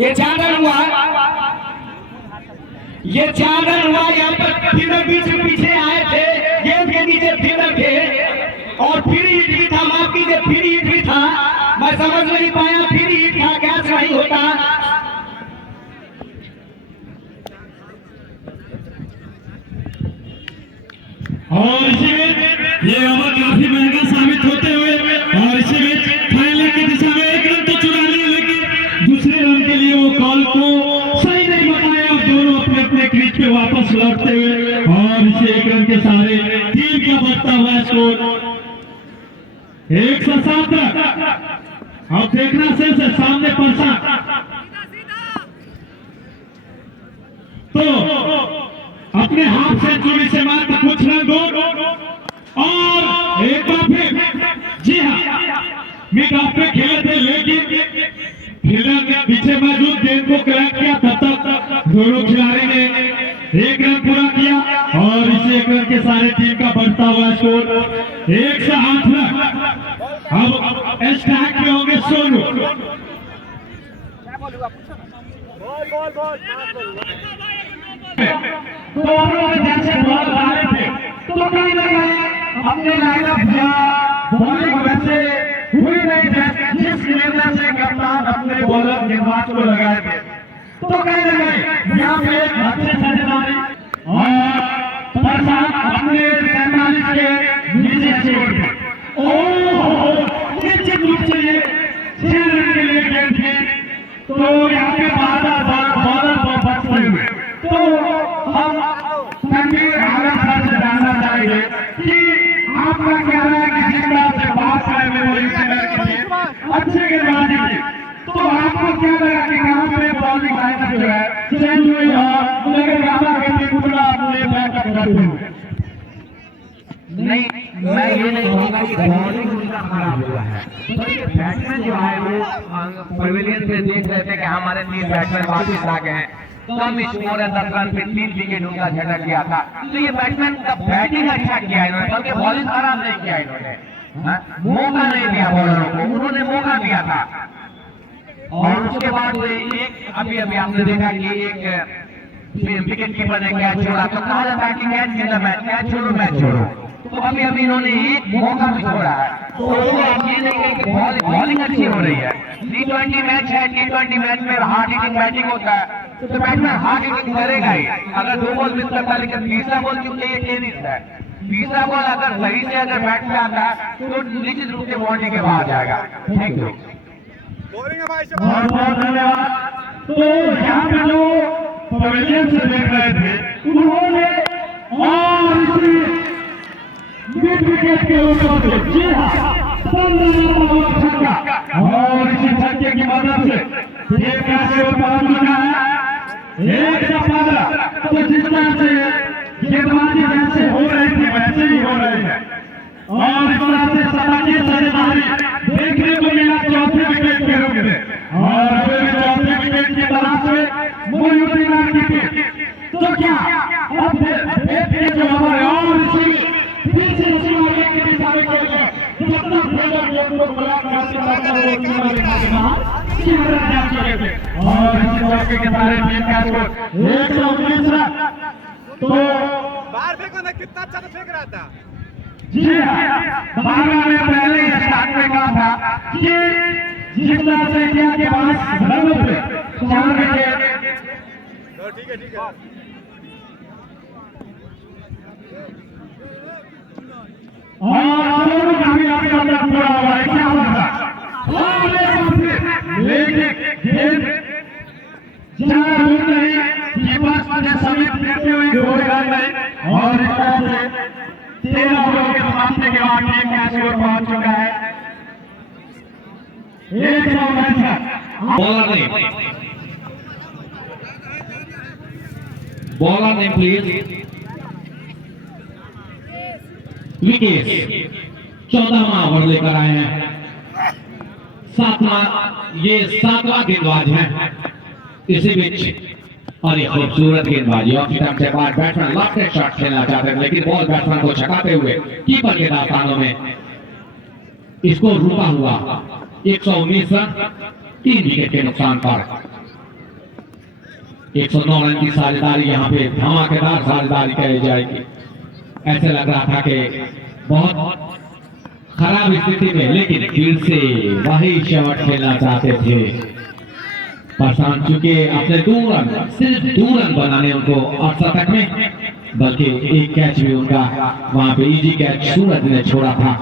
ये 4 रन हुआ, ये 4 रन हुआ। यहाँ पर फील्डर बीच में पीछे आए थे, गेंद के नीचे फील्डर थे और फ्री हिट भी था, माफ कीजिए फ्री हिट भी था, मैं समझ नहीं पाया फ्री हिट था, कैच नहीं होता। और इसी में ये ओवर काफी महंगा साबित होते हुए और इसी में फाइनल की दिशा में 1 रन तो चुरा लिया, लेकिन दूसरे रन के लिए वो कॉल को सही नहीं बताया। दोनों अपने अपने क्रीज पे वापस लौटते हुए और इसे 1 रन के सहारे टीम का बढ़ता हुआ स्कोर 107 रन। अब देखना सिर्फ सामने परसा तो अपने हाथ सेंचुरी से मात्र कुछ रन और एक बार फिर जी हाँ मिड ऑफ पे खेले थे, लेकिन फील्डर ने पीछे मौजूद गेंद को क्रैक किया, तब तक दोनों खिलाड़ी ने 1 रन पूरा किया और इस 1 रन के सारे टीम का बढ़ता हुआ स्कोर 108 रन। अब स्ट्राइक में होंगे सोनू। तो हम लोग जैसे बॉल डाले थे तो कहीं ना कहीं अपने लाइनअप या बॉलिंग वैसे हुई नहीं थे, जिस निर्णय से कप्तान अपने बॉलर गेंदबाज को लगाए थे। तो कहीं ना कहीं यहाँ पे एक अच्छे सन्निधानी और प्रशांत अपने 43 के नीचे छोड़ थे। निश्चित रूप से ये 6 रन के लिए गेंद थी, तो यहाँ पे बॉलर को बचते हुए तो हम तनवीर आलम सर से जानना चाहेंगे कि आपका कहना है कि जिस तरह से बात में वो अच्छे गेंदबाजी की, तो आपको क्या लगा कि यहाँ पे बॉलिंग लाइनअप जो है चेंज हुई और उन्हें ज्यादा गति पूरा अपने बैकअप करते हुए? नहीं, मैं ये नहीं कहूँगा कि बॉलिंग उनका खराब हुआ है, पर ये बैट्समैन जो है वो पवेलियन से देख रहे थे कि हमारे 3 बैट्समैन वापस आ गए हैं, कम स्कोर है 10 रन पे 3 विकेट उनका झटक गया था। तो ये बैट्समैन का बैटिंग अच्छा किया इन्होंने, बल्कि बॉलिंग खराब नहीं किया इन्होंने, मौका नहीं दिया बॉलरों को, उन्होंने मौका दिया था। और उसके बाद एक अभी आपने देखा कि एक विकेट कीपर ने कैच छोड़ा, तो कहा जाता है कि catch in the match, catch छोड़ो मैच छोड़ो, तो अभी इन्होंने एक मौका भी छोड़ा है। तो आप ये नहीं कहें कि बॉलिंग अच्छी हो रही है। T20 मैच है, T20 मैच में हार्ड हिटिंग बैटिंग होता है, तो बैट्समैन हार्ड हिटिंग करेगा ही। अगर 2 बॉल मिस करता है, लेकिन तीसरा बॉल क्योंकि ये टेनिस है, तीसरा बॉल अगर सही से अगर बैट में आता है तो निश्चित रूप से बाउंड्री के बाहर जाएगा। थैंक यू, बहुत बहुत धन्यवाद। तो यहाँ पे जो पवेलियन से देख रहे थे उन्होंने और इसी मिड विकेट के ऊपर से जी हाँ 15 छक्का और इसी छक्के की मदद से ये मैच पहुंच चुका है 115। तो जिस तरह से गेंदबाजी जैसे हो रही थी वैसे ही हो रही है और इस तरह से सताकी साझेदारी देखने को मिला चौथे विकेट के रूप में और अभी भी चौथे विकेट की तलाश में मोइनुद्दीन की टीम। तो क्या अब देखिए जो हमारे और इसी फिर से इसी वाले के दिशा में खेल गए जब तक फील्डर गेंद को बड़ा करते रहता है वो सीमा रेखा के बाहर सीमा जा चुके थे और इसी चौके के सारे टीम का स्कोर 119 रन। तो बाहर फेंको ना, कितना अच्छा तो फेंक रहा था। जी हाँ, बारह में पहले ही स्टार्ट में कहा था कि जिस तरह से इंडिया के पास रनों पे 4 विकेट। ठीक है ठीक है। और दोनों काफी आपके अंदर पूरा हुआ है, क्या होगा लेकिन गेंद ज्यादा दूर नहीं, कीपर ने समित देते हुए कोई रन नहीं और इस तरह से 13 ओवरों के समाप्ति के बाद टीम का स्कोर पहुंच चुका है 119 run. Bowler name please. Wicket 14वां ओवर लेकर आए हैं। ये सातवां गेंदबाज है। इसी बीच और ये खूबसूरत गेंदबाजी ऑफ स्टंप से बाद बैट्समैन लेफ्ट शॉट खेलना चाहते हैं लेकिन बॉल बैट्समैन को छकाते हुए कीपर के दास्तानों में इसको रुका हुआ 119 रन 3 विकेट के नुकसान पर 109 रन की साझेदारी यहाँ पे धमाकेदार साझेदारी कही जाएगी। ऐसे लग रहा था कि बहुत खराब स्थिति में लेकिन फिर से वही शॉट खेलना चाहते थे। परेशान चुके अपने 2 रन सिर्फ 2 रन बनाने उनको 8 शतक में बल्कि एक कैच भी उनका वहां पे इजी कैच सूरज ने छोड़ा था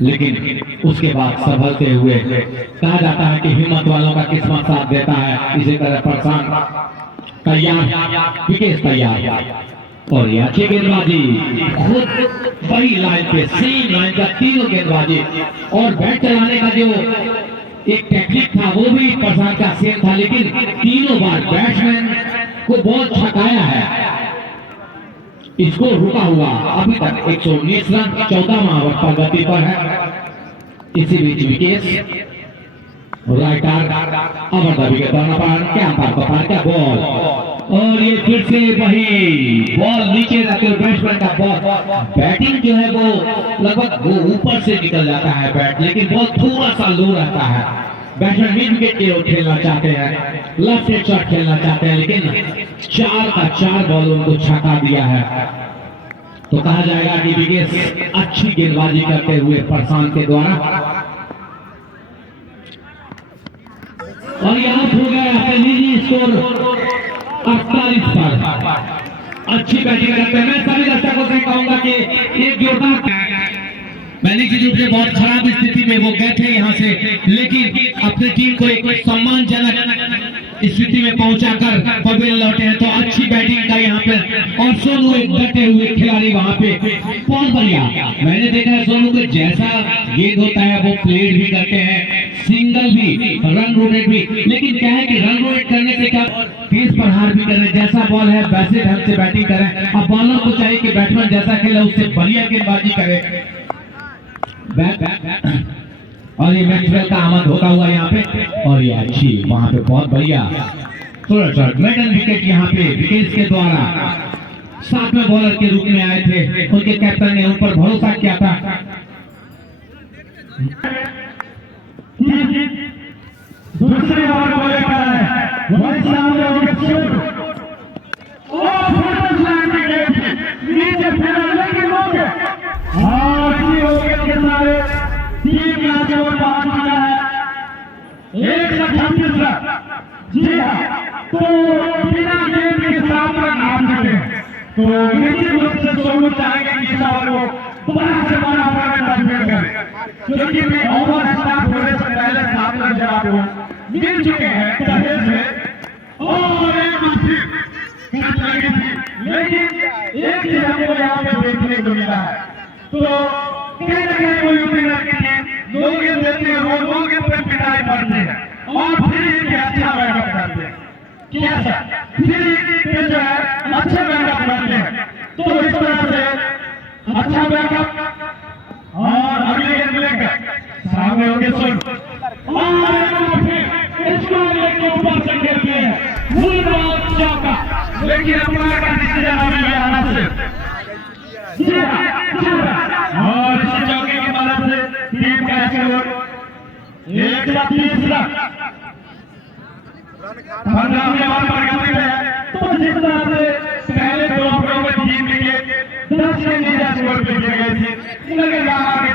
लेकिन उसके बाद संभलते हुए कहा जाता है कि हिम्मत वालों का किस्मत साथ देता है। इसी तरह परेशान तैयार विकेट तैयार और ये अच्छी गेंदबाजी खुद वही लाइन पे सेम लाइन का तीनों गेंदबाजी और बैट चलाने का जो एक टेक्निक था वो भी प्रसाद का सेम था लेकिन तीनों बार बैट्समैन को बॉल छकाया है। इसको रुका हुआ अभी तक 119 रन 14वां ओवर पर गति पर है। इसी बीच विकेट राइटर अमर विकेट क्या बॉल और ये फिर से वही बॉल नीचे जाते हुए बैट्समैन का बॉल बैटिंग जो है वो लगभग वो ऊपर से निकल जाता है बैट लेकिन बॉल थोड़ा सा लो रहता है। बैट्समैन मिड विकेट की ओर खेलना चाहते हैं लेफ्ट हैंड शॉट खेलना चाहते हैं लेकिन 4 का 4 बॉल उनको छका दिया है। तो कहा जाएगा कि विकेट अच्छी गेंदबाजी करते हुए प्रशांत के द्वारा और यहाँ हो गया अपने निजी स्कोर 48 पर। अच्छी बैटिंग करते हैं। मैं सभी दर्शकों से कहूंगा कि एक जोरदार मैंने की रूप से बहुत खराब स्थिति में वो गए थे यहाँ से लेकिन अपनी टीम को एक सम्मानजनक स्थिति में पहुंचाकर पवेल लौटे हैं। तो अच्छी बैटिंग का यहाँ पे और सोनू एक डटे हुए खिलाड़ी वहाँ पे बहुत बढ़िया। मैंने देखा है सोनू के जैसा गेंद होता है वो प्लेट भी करते हैं सिंगल भी रन रोटेट भी लेकिन क्या है कि रन रोटेट करने से क्या तेज प्रहार भी करें जैसा बॉल है वैसे ढंग से बैटिंग करें। अब बॉलर को चाहिए कि बैट्समैन जैसा खेले उससे बढ़िया गेंदबाजी करे। और ये मैक्सवेल का आमद होता हुआ यहाँ पे और ये अच्छी वहाँ पे बहुत बढ़िया मेडल विकेट यहाँ पे विकेट के द्वारा 7वें बॉलर के रूप में आए थे। उनके कैप्टन ने ऊपर भरोसा किया था। दूसरे ओवर को लेकर है वही सामने विकेट शूट और फोटो लाइन की गई थी नीचे फिर लेकिन हो गए और इसी विकेट के सारे टीम का स्कोर पहुंच चुका है 136 रन। जी हाँ, तो बिना गेंद के 7 रन आ चुके हैं। तो निश्चित रूप से सोनू चाहेंगे कि इस ओवर को बड़ा से बड़ा ओवर कंप्लीट करें क्योंकि ओवर स्टार्ट होने से पहले 7 रन जब आपको मिल चुके हैं दहेज में और एक कैच लगी थी लेकिन एक चीज हमको यहाँ पे देखने को मिला है। तो कहीं ना कहीं कोई विनर की टीम 2 गेंद देती है वो 2 गेंद पर पिटाई पड़ती है और फिर एक अच्छा बैकअप करते हैं। क्या सर फिर पे जो है अच्छे बैकअप बनते हैं। तो इस तरह से अच्छा बैकअप और अगले गेंद लेकर सामने होंगे सुन और फिर इसको लेके ऊपर से खेलते हैं फुल बॉल चौका, लेकिन अपना का डिसीजन अभी भी आना से और इसी चौके की मदद से टीम का स्कोर 130 रन 15 ओवर पर गति है। तो जिस तरह से पहले 2 ओवरों में 3 विकेट 10 के नीचे स्कोर पे गिर गए थे, लग रहा था कि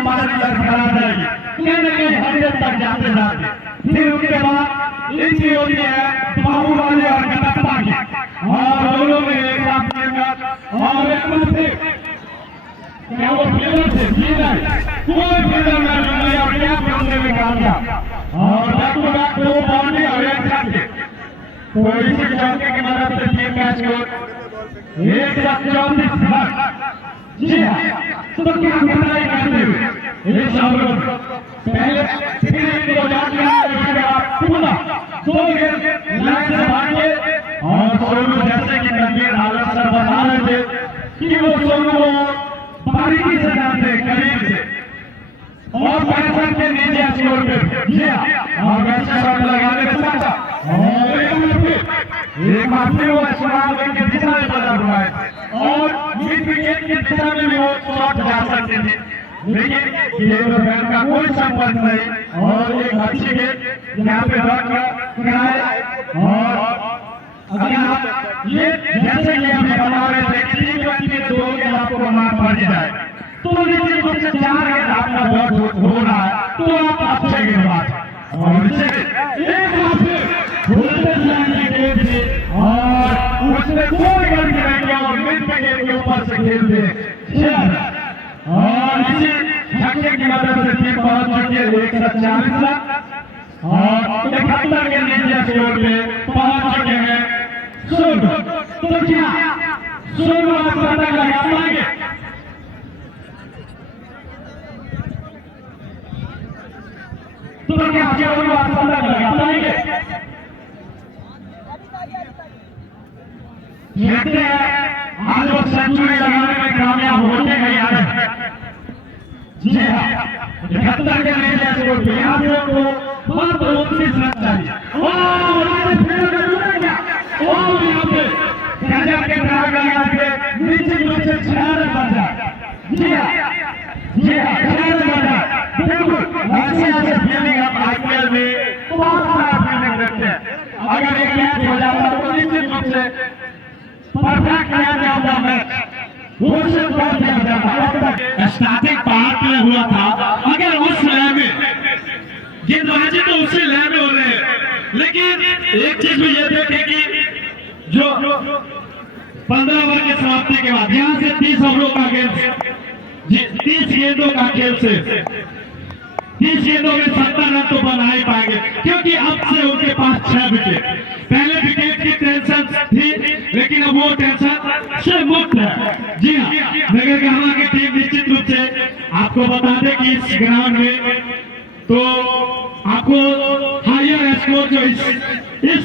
मदद खड़ा जाएगी, कहीं न कहीं 100 तक जाते जाते फिर उसके बाद इनकी होती है बाहुबली और कटप्पा की और दोनों में एक साथ खेलकर और एक बार फिर क्या वो फील्डर से कोई फील्डर नहीं और क्या फील्डर में कामयाब और बैक टू बैक 2 बाउंड्री और 1 छक्के। तो इसी चौके की मदद से टीम का स्कोर 134 रन। जी हाँ, तो क्या खिलाड़ी करते हुए इस ओवर पहले फिर इनको जान लिया उसके बाद पुनः 2 गेंद लाइन से भागे और सोनू जैसे कि तनवीर हालत सर बता रहे थे कि वो सोनू को बारीकी से जानते करीब से और 65 के नीचे स्कोर पे किया और वैसे शॉट लगाने में सका और एक बार फिर वो इस्तेमाल करके दिशा में बदल रहा है और मिड विकेट की दिशा में भी वो शॉट जा सकते थे, लेकिन ये बैट का कोई संपर्क नहीं और एक अच्छी गेंद यहाँ पे रख कराए और अगर आप ये जैसे कि अभी बता रहे थे कि T20 में 2 गेंद आपको मार पड़ जाए तो निश्चित रूप से 4 गेंद आपका बहुत हो रहा है तो आप अच्छे गेंदबाज और एक और उसने कोई गलती नहीं किया और मिड विकेट के ऊपर से खेलते और इसी छक्के की मदद से टीम पहुंच चुकी है 140 रन और 71 के नीचे स्कोर पे पहुंच चुके हैं सोनू। तो क्या सोनू आप पता लगा पाएंगे? तो क्या सोनू आप पता लगा पाएंगे? कहते हैं आज वो सेंचुरी लगाने में कामयाब होते हैं यार। जी हाँ, 71 के नीचे स्कोर पे यहाँ को बहुत 29 रन चाहिए और यहाँ पे गजब के ड्राइव लगा के नीचे नीचे 6 रन बन जाए। जी हाँ, 6 रन बन जाए बिल्कुल ऐसे फील्डिंग आप IPL में बहुत सारा फील्डिंग देखते हैं। अगर एक मैच हो जाता तो निश्चित रूप से परफेक्ट मैच जाता मैच स्टार्टिंग पार्ट में हुआ था। अगर उस लय में गेंदबाजी तो उसी लय में हो रहे हैं, लेकिन एक चीज भी ये देखें कि जो 15 ओवर की समाप्ति के बाद यहाँ से 30 ओवरों का गेंद 30 गेंदों का खेल से 30 गेंदों में 70 रन तो बना ही पाएंगे क्योंकि अब से उनके पास 6 विकेट। पहले विकेट की टेंशन थी लेकिन अब वो टेंशन से मुक्त है। जी हाँ, नगर गामा की टीम निश्चित रूप से आपको बता दें कि इस ग्राउंड में तो आपको हायर स्कोर जो इस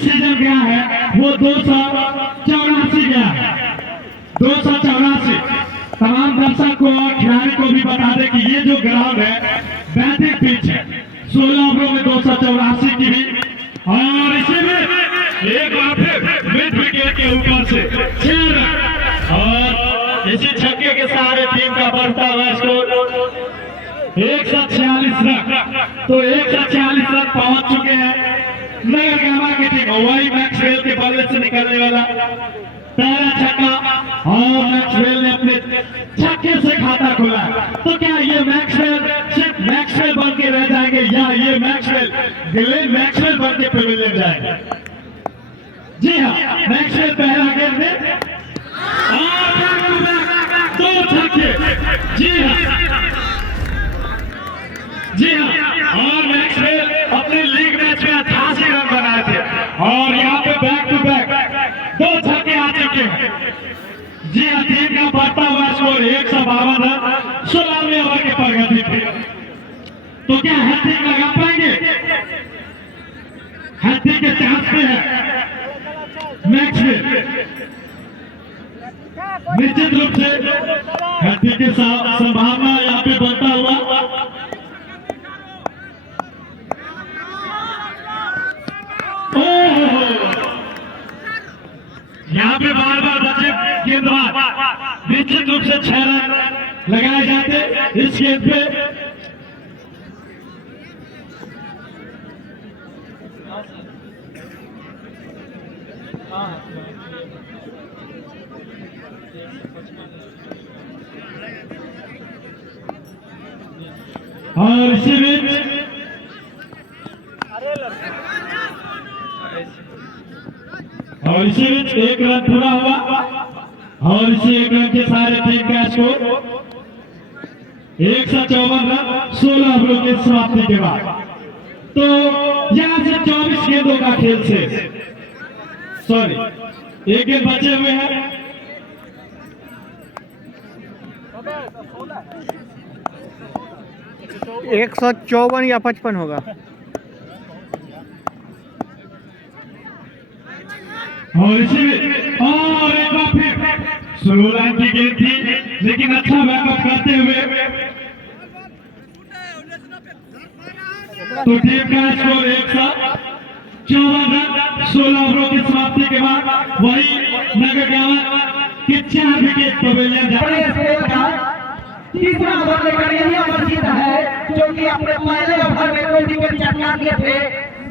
सीजन गया है वो 284 गया है, 284। तमाम दर्शक को और खिलाड़ी को भी बता दें कि ये जो ग्राउंड है बैटिंग पिच है, 16 ओवरों में 284 की भी और इसी में एक बार फिर मिड विकेट के ऊपर से 6 रन और इसी छक्के के सहारे टीम का बढ़ता हुआ स्कोर 146 रन। तो 146 रन पहुंच चुके हैं नगर गामा की टीम। वही मैक्सवेल के बल्ले से निकलने वाला पहला छक्का और मैक्सवेल ने अपने छक्के से खाता खोला। तो क्या ये मैक्सवेल सिर्फ मैक्सवेल बन के रह जाएंगे या ये मैक्सवेल ग्लेन मैक्सवेल बन के पेविलियन जाएंगे? जी हाँ, मैक्सवेल पहला गेंद में दो छक्के। जी हाँ, और मैक्सवेल अपने लीग मैच में 88 रन बनाए थे और यहाँ पे बैक टू बैक 2 छक्के आ चुके हैं। जी हाँ, टीम का बढ़ता हुआ स्कोर 152 रन 16वें ओवर के प्रगति पे। तो क्या हैट्रिक लगा पाएंगे? हैट्रिक के चांस पे है मैच में, निश्चित रूप से हैट्रिक की संभावना यहाँ पे बनता हुआ। यहाँ पे बार बार बचे गेंदबाज निश्चित रूप से 6 रन लगाए जाते इस गेंद पे। और इसी बीच एक रन पूरा हुआ और इसी 1 रन के सारे टीम का स्कोर 154 रन 16 ओवरों की समाप्ति के बाद। तो यहां से 24 गेंदों का खेल से एक गेंद बचे हुए हैं। एक 154 या 55 होगा। और इसी और एक बार फिर स्लो लाइन की गेंद थी लेकिन अच्छा बैकअप करते हुए तो टीम का स्कोर 154 रन 16 ओवरों की समाप्ति के बाद वही नगरगांव के 4 विकेट पवेलियन तीसरा ओवर लेकर यही अमरजीत है जो कि अपने पहले ओवर में 2 विकेट चटका दिए थे।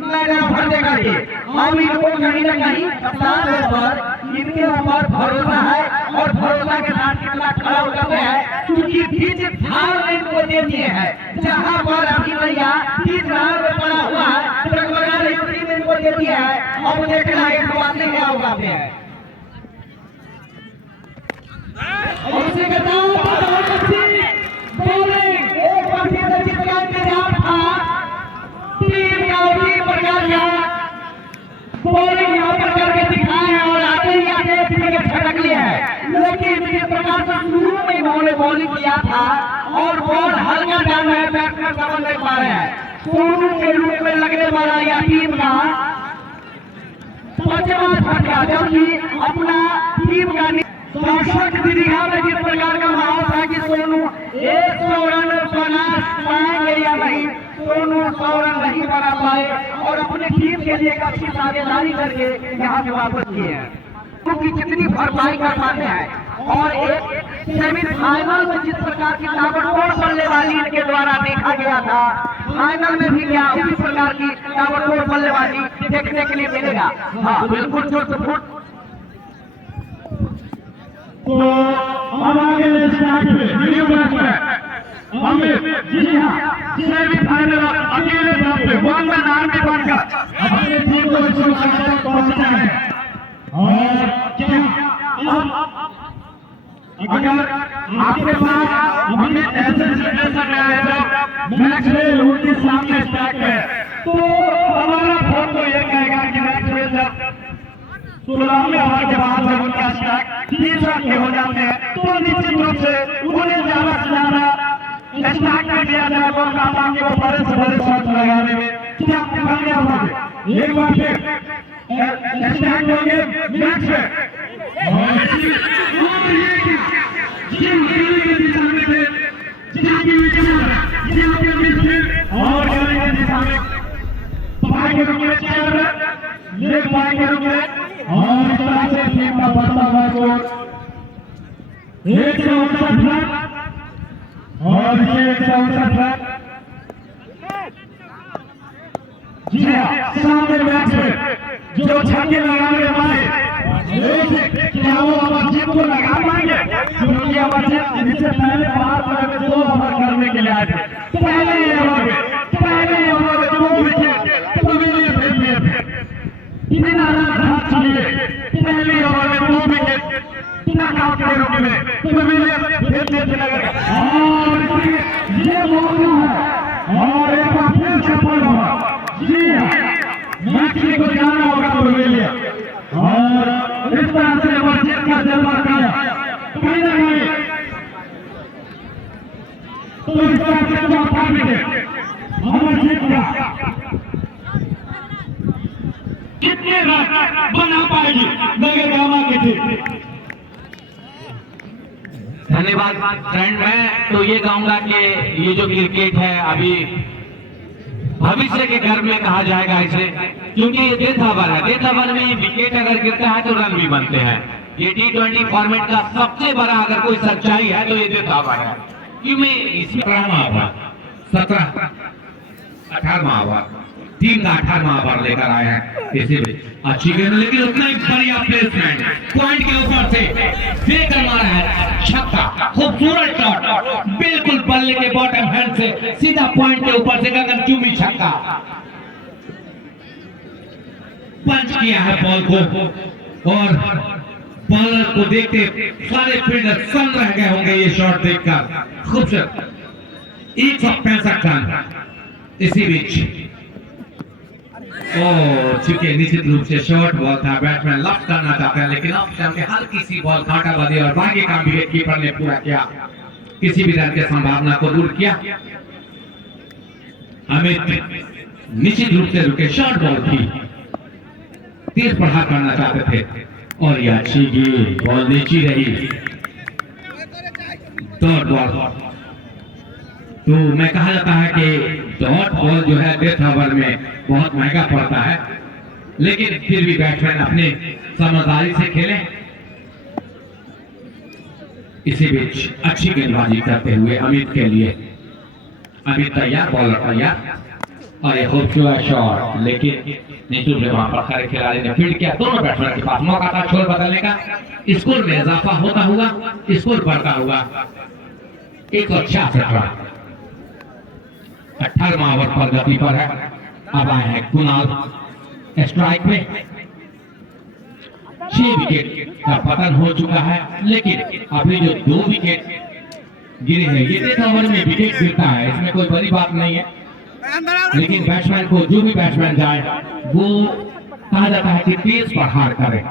मैंने ओवर देखा ये हम इनको कहीं ना कहीं कप्तान पर इनके ऊपर भरोसा है और भरोसा के साथ कितना खड़ा उतरते हैं क्योंकि बीच भार इनको दे दिए हैं। जहां पर अभी भैया 30 रन में पड़ा हुआ है ट्रकवाला रेफरी ने इनको दे दिया है। अब देखना है इनको बातें क्या होगा पे है और उसी के साथ बॉलिंग एक बार फिर जिसका इंतजार था टीम का उसी प्रकार का बॉलिंग यहाँ पर करके दिखाया है और आते ही आते विकेट झटक लिया है। लेकिन जिस प्रकार से शुरू में इन्होंने बॉलिंग किया था और बॉल हल्का जान रहा है बैट्समैन समझ नहीं पा रहे हैं। सोनू के रूप में लगने वाला यह टीम का 5वां झटका जबकि अपना टीम का दर्शक दीर्घा में जिस प्रकार का माहौल था कि सोनू 100 रन बना पाएंगे या नहीं, सोनू 100 रन नहीं बना पाए और अपने टीम के लिए एक अच्छी साझेदारी करके यहाँ से वापस किए हैं क्योंकि कितनी भरपाई कर पाते हैं। और एक सेमीफाइनल में जिस प्रकार की ताबड़तोड़ बल्लेबाजी इनके द्वारा देखा गया था, फाइनल में भी क्या उसी प्रकार की ताबड़तोड़ बल्लेबाजी देखने के लिए मिलेगा। हाँ बिल्कुल चुस्त तो हम आगे स्टार्ट में न्यू मैच में हमें जी हाँ सेमीफाइनल अकेले दम पे वन मैन आर्मी बनकर अपने टीम को इस मुकाम तक पहुंचना है। और क्या अगर आपके पास हमने ऐसे सिचुएशन में आए तो मैच में उनके सामने स्टैक है तो हमारा फोन तो ये कहेगा कि मैच में जब 16वें ओवर के बाद जब उनका स्ट्राइक 30 रन के हो जाते हैं तो निश्चित रूप से उन्हें ज्यादा से ज्यादा स्ट्राइक कर दिया जाए तो काम आगे वो बड़े से बड़े शॉट लगाने में क्या आपके पहले ओवर एक बार फिर स्ट्राइक होंगे मैच में और ये के दिशा में थे जिनकी विकेट ये आपके बीच में और के दिशा में पाए के रुक में 4 रन लेग पाए के रुक में और इस तरह से टीम का बढ़ता हुआ स्कोर 159 रन और इसे 159 रन। जी हाँ सामने मैच में जो छक्के लगाने पाए क्या वो अमरजीत को लगा पाएंगे क्योंकि अमरजीत इससे पहले 5 ओवर में 2 ओवर करने के लिए आए थे। पहले ओवर में 2 विकेट पवेलियन भेज दिए थे। इतना रन पहले ओवर में 2 विकेट नॉकआउट के रूप में पवेलियन भेज दिए थे नगर और ये मौका है और एक बार फिर सफल हुआ। जी मैच को जाना होगा पवेलियन और इस तरह से अमरजीत का जलवा किया कहीं ना कहीं तो इस तरह से चौथा विकेट अमरजीत का खाएगी नगर गामा की टीम। धन्यवाद फ्रेंड। मैं तो ये कहूंगा कि ये जो क्रिकेट है अभी भविष्य के घर में कहा जाएगा इसे, क्योंकि ये डेथ ओवर है। डेथ ओवर में विकेट अगर गिरता है तो रन भी बनते हैं। ये T20 फॉर्मेट का सबसे बड़ा अगर कोई सच्चाई है तो ये डेथ ओवर है। क्योंकि इसमें 17वां ओवर 18वां ओवर टीम का 18वां ओवर लेकर आए हैं। इसी अच्छी गेंद, लेकिन उतना ही बढ़िया प्लेसमेंट, पॉइंट के ऊपर से देकर मारा है छक्का। खूबसूरत शॉट, बिल्कुल बल्ले के बॉटम हैंड से सीधा पॉइंट के ऊपर से गगनचुंबी छक्का। पंच किया है बॉल को और बॉलर को देखते सारे फील्डर सन रह गए होंगे ये शॉट देखकर। खूबसूरत 165 रन। इसी बीच चूंकि निश्चित रूप से शॉर्ट बॉल था, बैट्समैन लफ्ट करना चाहते हैं, लेकिन ऑफ स्टंप के हल्की सी बॉल कांटा बंदी और बाकी काम विकेट कीपर ने पूरा किया, किसी भी तरह की संभावना को दूर किया। अमित निश्चित रूप से रुके, शॉर्ट बॉल थी, तेज प्रहार करना चाहते थे और यह अच्छी गेंद, बॉल नीची रही। डॉट बॉल तो मैं कहा जाता है कि डॉट बॉल जो है डेथ ओवर में बहुत महंगा पड़ता है, लेकिन फिर भी बैट्समैन अपने समझदारी से खेले। इसी बीच अच्छी गेंदबाजी करते हुए अमित के लिए, अमित तैयार, बॉलर तैयार और ये खूबसूरत शॉट, लेकिन नीतू ने वहां पर खड़े खिलाड़ी ने फील्ड किया। दोनों बैट्समैन के पास मौका था छोर बदलने का। स्कोर में इजाफा होता हुआ स्कोर बढ़ता हुआ 166 रन। 18वां ओवर पर गति पर है। अब आए हैं कुणाल स्ट्राइक में। 6 विकेट का पतन हो चुका है, लेकिन अभी जो 2 विकेट गिरे हैं, ये डेथ ओवर में विकेट गिरता है, इसमें कोई बड़ी बात नहीं है, लेकिन बैट्समैन को, जो भी बैट्समैन जाए वो कहा जाता है कि तेज प्रहार करे।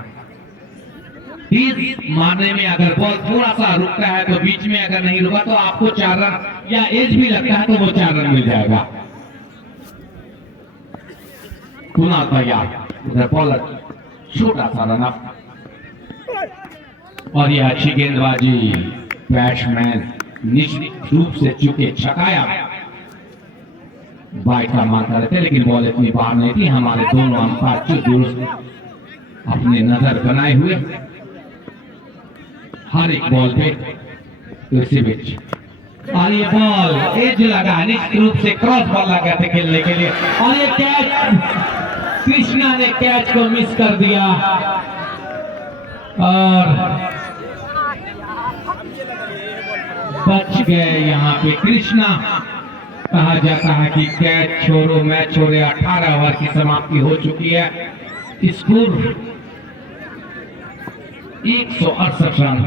तेज मारने में अगर बॉल थोड़ा सा रुकता है तो बीच में अगर नहीं रुका तो आपको 4 रन या एज भी लगता है तो वो 4 रन मिल जाएगा। कुणाल तैयार, उधर बॉलर छोटा सा रन अप और यह अच्छी गेंदबाजी, बैट्समैन निश्चित रूप से चुके छकाया, बाइट का मार रहे थे, लेकिन बॉल इतनी बाहर नहीं थी। हमारे दोनों अंपायर दुरुस्त अपनी नजर बनाए हुए हर एक बॉल पे। इसी बीच और ये बॉल एज लगा, निश्चित रूप से क्रॉस बॉल लगा थे खेलने के लिए और ये कैच कृष्णा ने कैच को मिस कर दिया और बच गए यहाँ पे कृष्णा। कहा जाता है कि कैच छोड़ो मैच छोड़े। 18 ओवर की समाप्ति हो चुकी है। स्कोर 168 रन,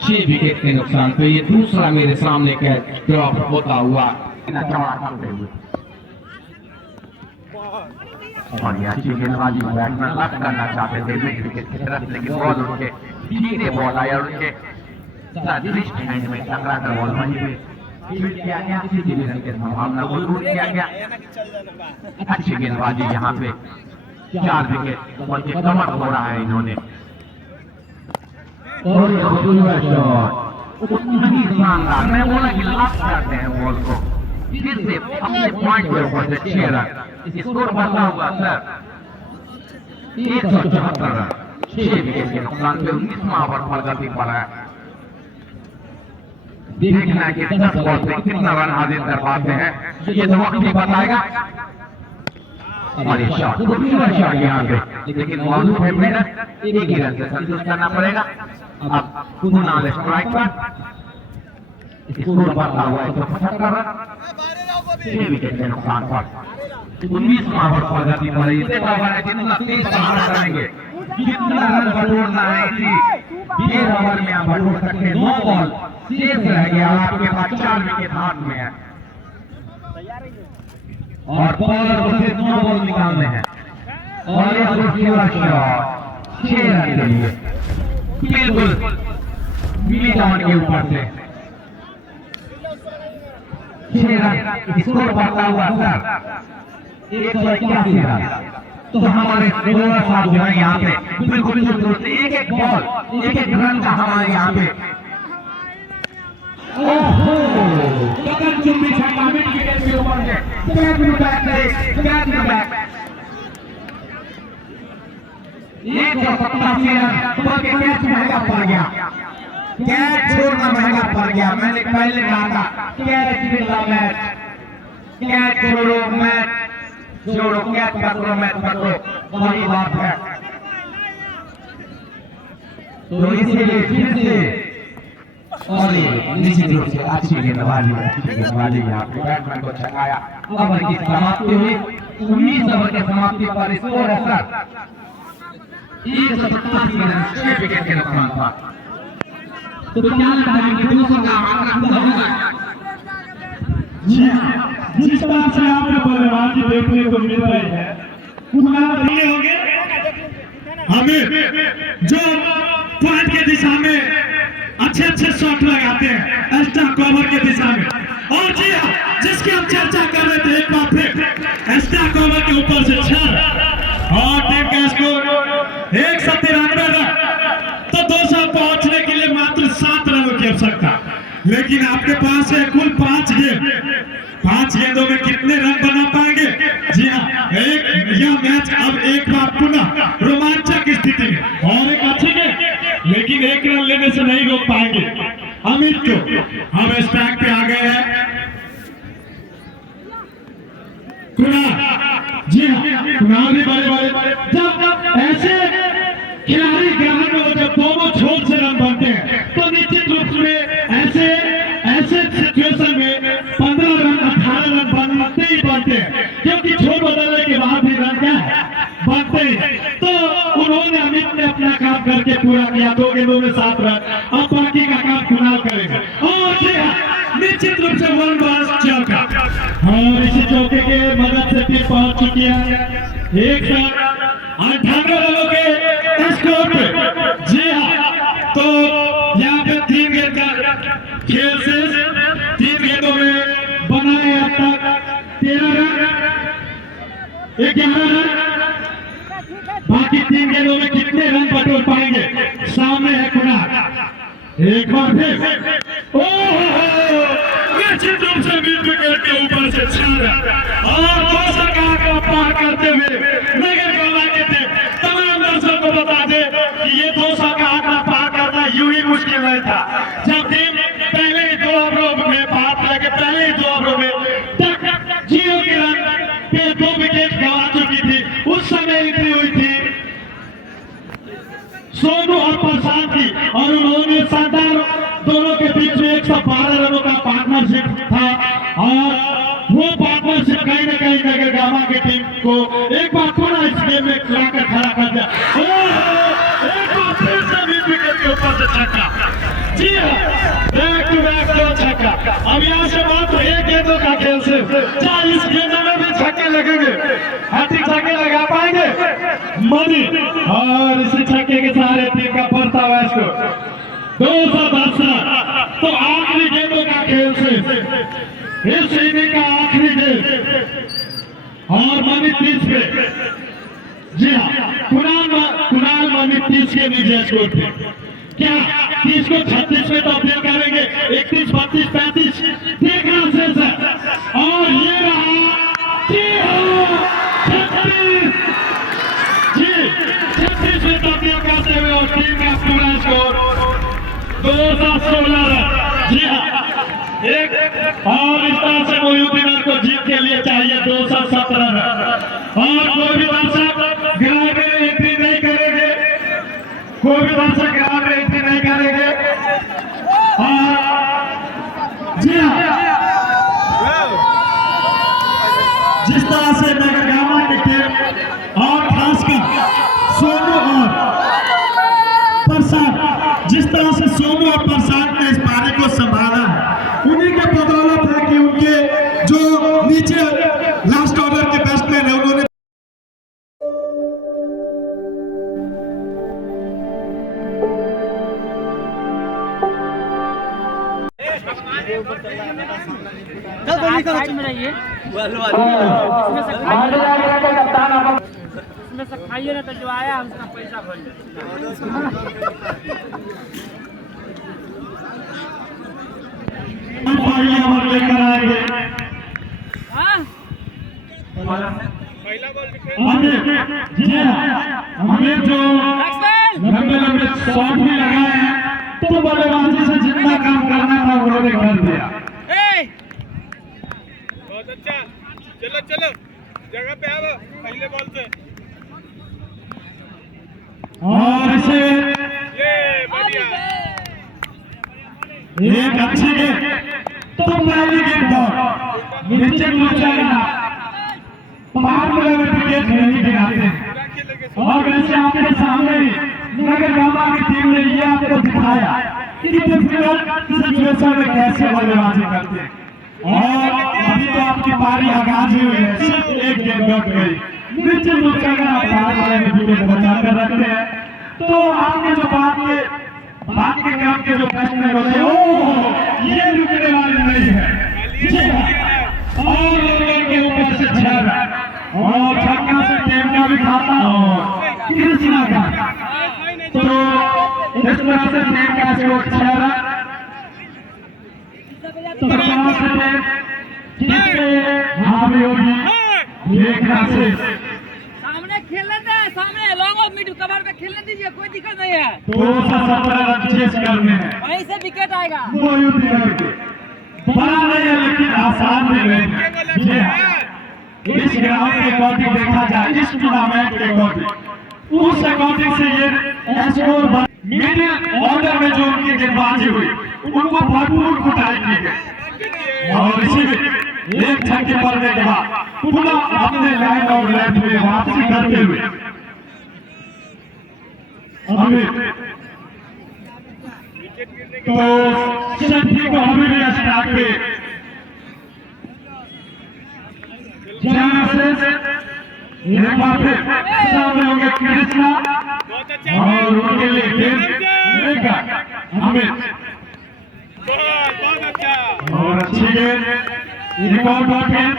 6 विकेट के नुकसान पे। ये दूसरा मेरे सामने कैच ड्रॉप होता हुआ और ये अच्छी गेंदबाजी, बैट्समैन लफ्ट करना चाहते थे मिड विकेट की तरफ, लेकिन बॉल उनके सीधे बॉल आया और उनके रिस्ट हैंड में टकरा कर बॉल वहीं पे फील्ड किया गया। किसी भी रन की संभावना को दूर किया गया। अच्छी गेंदबाजी, यहाँ पे 4 विकेट बॉल के कमर हो रहा है इन्होंने और ये खूबसूरत शॉट उतना ही शानदार। मैं बोला कि लफ्ट करते हैं बॉल को, फिर से अपने पॉइंट के ऊपर से 6 रन। स्कोर बढ़ा हुआ सर 174 रन, 6 विकेट के नुकसान पे 19वां ओवर पर गति पर है। देखना कि 10 बॉल से कितना रन हासिल कर पाते हैं, ये तो वक्त ही बताएगा। और ये शॉट, खूबसूरत शॉट यहाँ पे, लेकिन मौजूद है मेहनत, एक ही रन से संतुष्ट करना पड़ेगा। अब कुणाल स्ट्राइक पर, स्कोर बढ़ता हुआ 175 रन, 6 विकेट के नुकसान पर 19वां ओवर पर गति पर है। इसे जितना तेज प्रहार करेंगे, जितना रन बटोरना है इसी 1 ओवर में आप बटोर सकते हैं। 9 बॉल शेष रह गया, आपके पास 4 विकेट हाथ में है और बॉलर को सिर्फ 9 बॉल निकालने हैं और एक खूबसूरत शॉट 6 रन के लिए, बिल्कुल मिड ऑन के ऊपर से 6 रन। स्कोर बढ़ता हुआ सर 181 रन, तो हमारे बॉलर साहब जो है यहाँ पे बिल्कुल चुस्त, एक एक बॉल एक एक रन का हमारे यहाँ पे। ओहो गगन चुंबी छक्का मिड विकेट के ऊपर से, बैक टू बैक 187 रन, बल्कि कैच महंगा पड़ गया, कैच छोड़ना महंगा पड़ गया। मैंने पहले कहा था कैच मिला मैच, कैच छोड़ो मैच छोड़ो, कैच पकड़ो मैच पकड़ो, वही बात है। तो इसीलिए फिर से और निश्चित रूप से अच्छी गेंदबाजी यहाँ पे बैट्समैन को छकाया। ओवर की समाप्ति हुई, 19 ओवर के समाप्ति पर स्कोर है सर 187 रन, 6 विकेट के नुकसान था। तो क्या लगता है कि 200 का आंकड़ा पूरा होगा? जिस तरह से आपने बल्लेबाजी देखने को मिल रही है उतना नहीं होंगे। हमें जो पॉइंट के दिशा में अच्छे शॉट लगाते हैं एक्स्ट्रा कवर के दिशा में, और जी हाँ जिसकी हम चर्चा कर रहे थे एक बार फिर एक्स्ट्रा कवर के ऊपर से 6 और टीम का स्कोर 193 रन। तो 200 पहुंचने के लिए मात्र 7 रनों की आवश्यकता, लेकिन आपके पास है कुल 5 गेंद। 5 गेंदों में कितने रन बना पाएंगे? जी हाँ, यह मैच अब एक बार पुनः रोमांचक स्थिति में, और एक अच्छी गेंद लेकिन 1 रन लेने से नहीं रोक पाएंगे अमित को। हम स्ट्राइक पे आ गए हैं कुणाल। जी हाँ, कुणाल भी बड़े जब ऐसे खिलाड़ी ग्रामीण में जब दोनों छोर से रन बनते हैं तो निश्चित रूप में ऐसे सिचुएशन में 15 रन 18 रन बनते ही बनते हैं, क्योंकि छोर बदलने के बाद भी रन क्या है बनते हैं। तो उन्होंने अमित ने अपना काम करके पूरा किया, 2 गेंदों में 7 रन। अब बाकी का काम कुणाल करेगा, और निश्चित रूप से 1 बॉल चौका, और इसी चौके के मदद से टीम पहुंच चुकी है 158 रनों के स्कोर पे। जी हाँ, तो यहाँ पे 3 गेंद का खेल से 3 गेंदों में बनाए अब तक 13 रन 11 रन। बाकी 3 गेंदों में कितने रन बटोर पाएंगे? सामने है कुणाल, एक बार फिर निश्चित रूप से मिड विकेट के ऊपर से 6 रन, और 200 का आंकड़ा पार करते हुए नगर गामा के थे। तमाम दर्शकों को बता दे कि ये 200 का आंकड़ा पार करना यूं ही मुश्किल नहीं था। जब टीम पहले ही 2 ओवरों में बात लगे, पहले ही 2 ओवरों में तक 0 के रन पे 2 विकेट गंवा चुकी थी, उस समय एंट्री हुई थी सोनू और प्रशांत की, और उन्होंने शानदार दोनों के बीच में 112 रनों का पार्टनरशिप था, और वो पार्टनरशिप कहीं न कहीं नगर गामा की टीम को एक बार पुनः इस गेम में लाकर खड़ा कर दिया। एक बार फिर से मिड विकेट के ऊपर से छक्का। जी हाँ, बैक टू बैक 2 छक्का। अब यहाँ से मात्र 1 गेंदों का खेल से 40 गेंदों में भी छक्के लगेंगे, हैट्रिक छक्के लगा पाएंगे मनी, और इसी छक्के के सहारे टीम का बढ़ता हुआ स्कोर 210। तो आखिरी गेंदों का खेल से इस इनिंग का आखिरी गेंद, और मनी 30 पे। जी हाँ, कुणाल मनी 30 के नीचे स्कोर पे। क्या 30 को 36 में तब्दील करेंगे? 31, 32, 35 देखना शेष है, और ये रहा 36 में तब्दील करते हुए, और टीम का पूरा स्कोर 216 रन। जी हाँ, और इस तरह से मोहिउद्दीन को जीत के लिए चाहिए 217 रन, और कोई भी दर्शक ग्राउंड में एंट्री नहीं करेंगे, कोई भी दर्शक ग्राउंड में एंट्री नहीं करेंगे। जी हाँ, जिस तरह से नगर गामा की टीम और खासकर सोनू और प्रसाद, जिस तरह से सोनू और प्रसाद ने इस पारी को संभाला है, उन्हीं के बदौलत है कि उनके जो नीचे लास्ट ऑर्डर के बैट्समैन है उन्होंने साइड में रहिए। उसमें से खाइए ना तो जो आया उसका पैसा भर हमारे लेकर आएंगे हाँ पहला बॉल विकेट हमें जी हाँ, हमें जो लंबे लंबे शॉट भी लगाए हैं तो बल्लेबाजी से जितना काम करना था उन्होंने कर दिया। बहुत अच्छा चलो चलो जगह पे आओ पहले बॉल से और इसे ये बढ़िया एक अच्छी गेंद तो पहली गेंद नीचे पहुंचाएगा बाहर में विकेट नहीं गिराते और वैसे आपके सामने नगर गामा की टीम ने ये आपको दिखाया कि डिफिकल्ट सिचुएशन में कैसे बल्लेबाजी करते हैं। और अभी तो आपकी पारी आगाज ही हुई है, सिर्फ एक गेंद बच गई। नीचे पहुंचाकर आप बाहर वाले विकेट बचा कर रखते हैं। तो आपके जो बात के क्रम के जो प्रश्न होते हैं ये रुकने वाले नहीं है। और के ऊपर से छह और छक्का से टीम का भी खाता और कृष्णा का तो इस तरह से टीम का स्कोर 6 रन तो हावी होगी एक रन से सामने खेलने दे, सामने लॉन्ग ऑफ मिड कवर पे खेलने दीजिए, कोई दिक्कत नहीं है। 217 रन चेस करने हैं वहीं से विकेट आएगा। बड़ा नहीं है लेकिन आसान भी नहीं है। इस ग्राउंड के अकॉर्डिंग देखा जाए, इस टूर्नामेंट के अकॉर्डिंग उस अकॉर्डिंग से ये स्कोर मिडिल ऑर्डर में जो उनकी गेंदबाजी हुई उनको भरपूर कुटाई की गई और इसीलिए एक छक्के पड़ने के बाद पुनः अपने लाइन और लेफ्ट में वापसी करते हुए अभी तो सेंट्री को अभी भी स्टार्ट पे जहाँ से एक बार फिर सामने होंगे कृष्णा बहुत अच्छा और उनके लिए गेंद लेकर अमित बहुत अच्छा और अच्छी गेंद एक और बार गेंद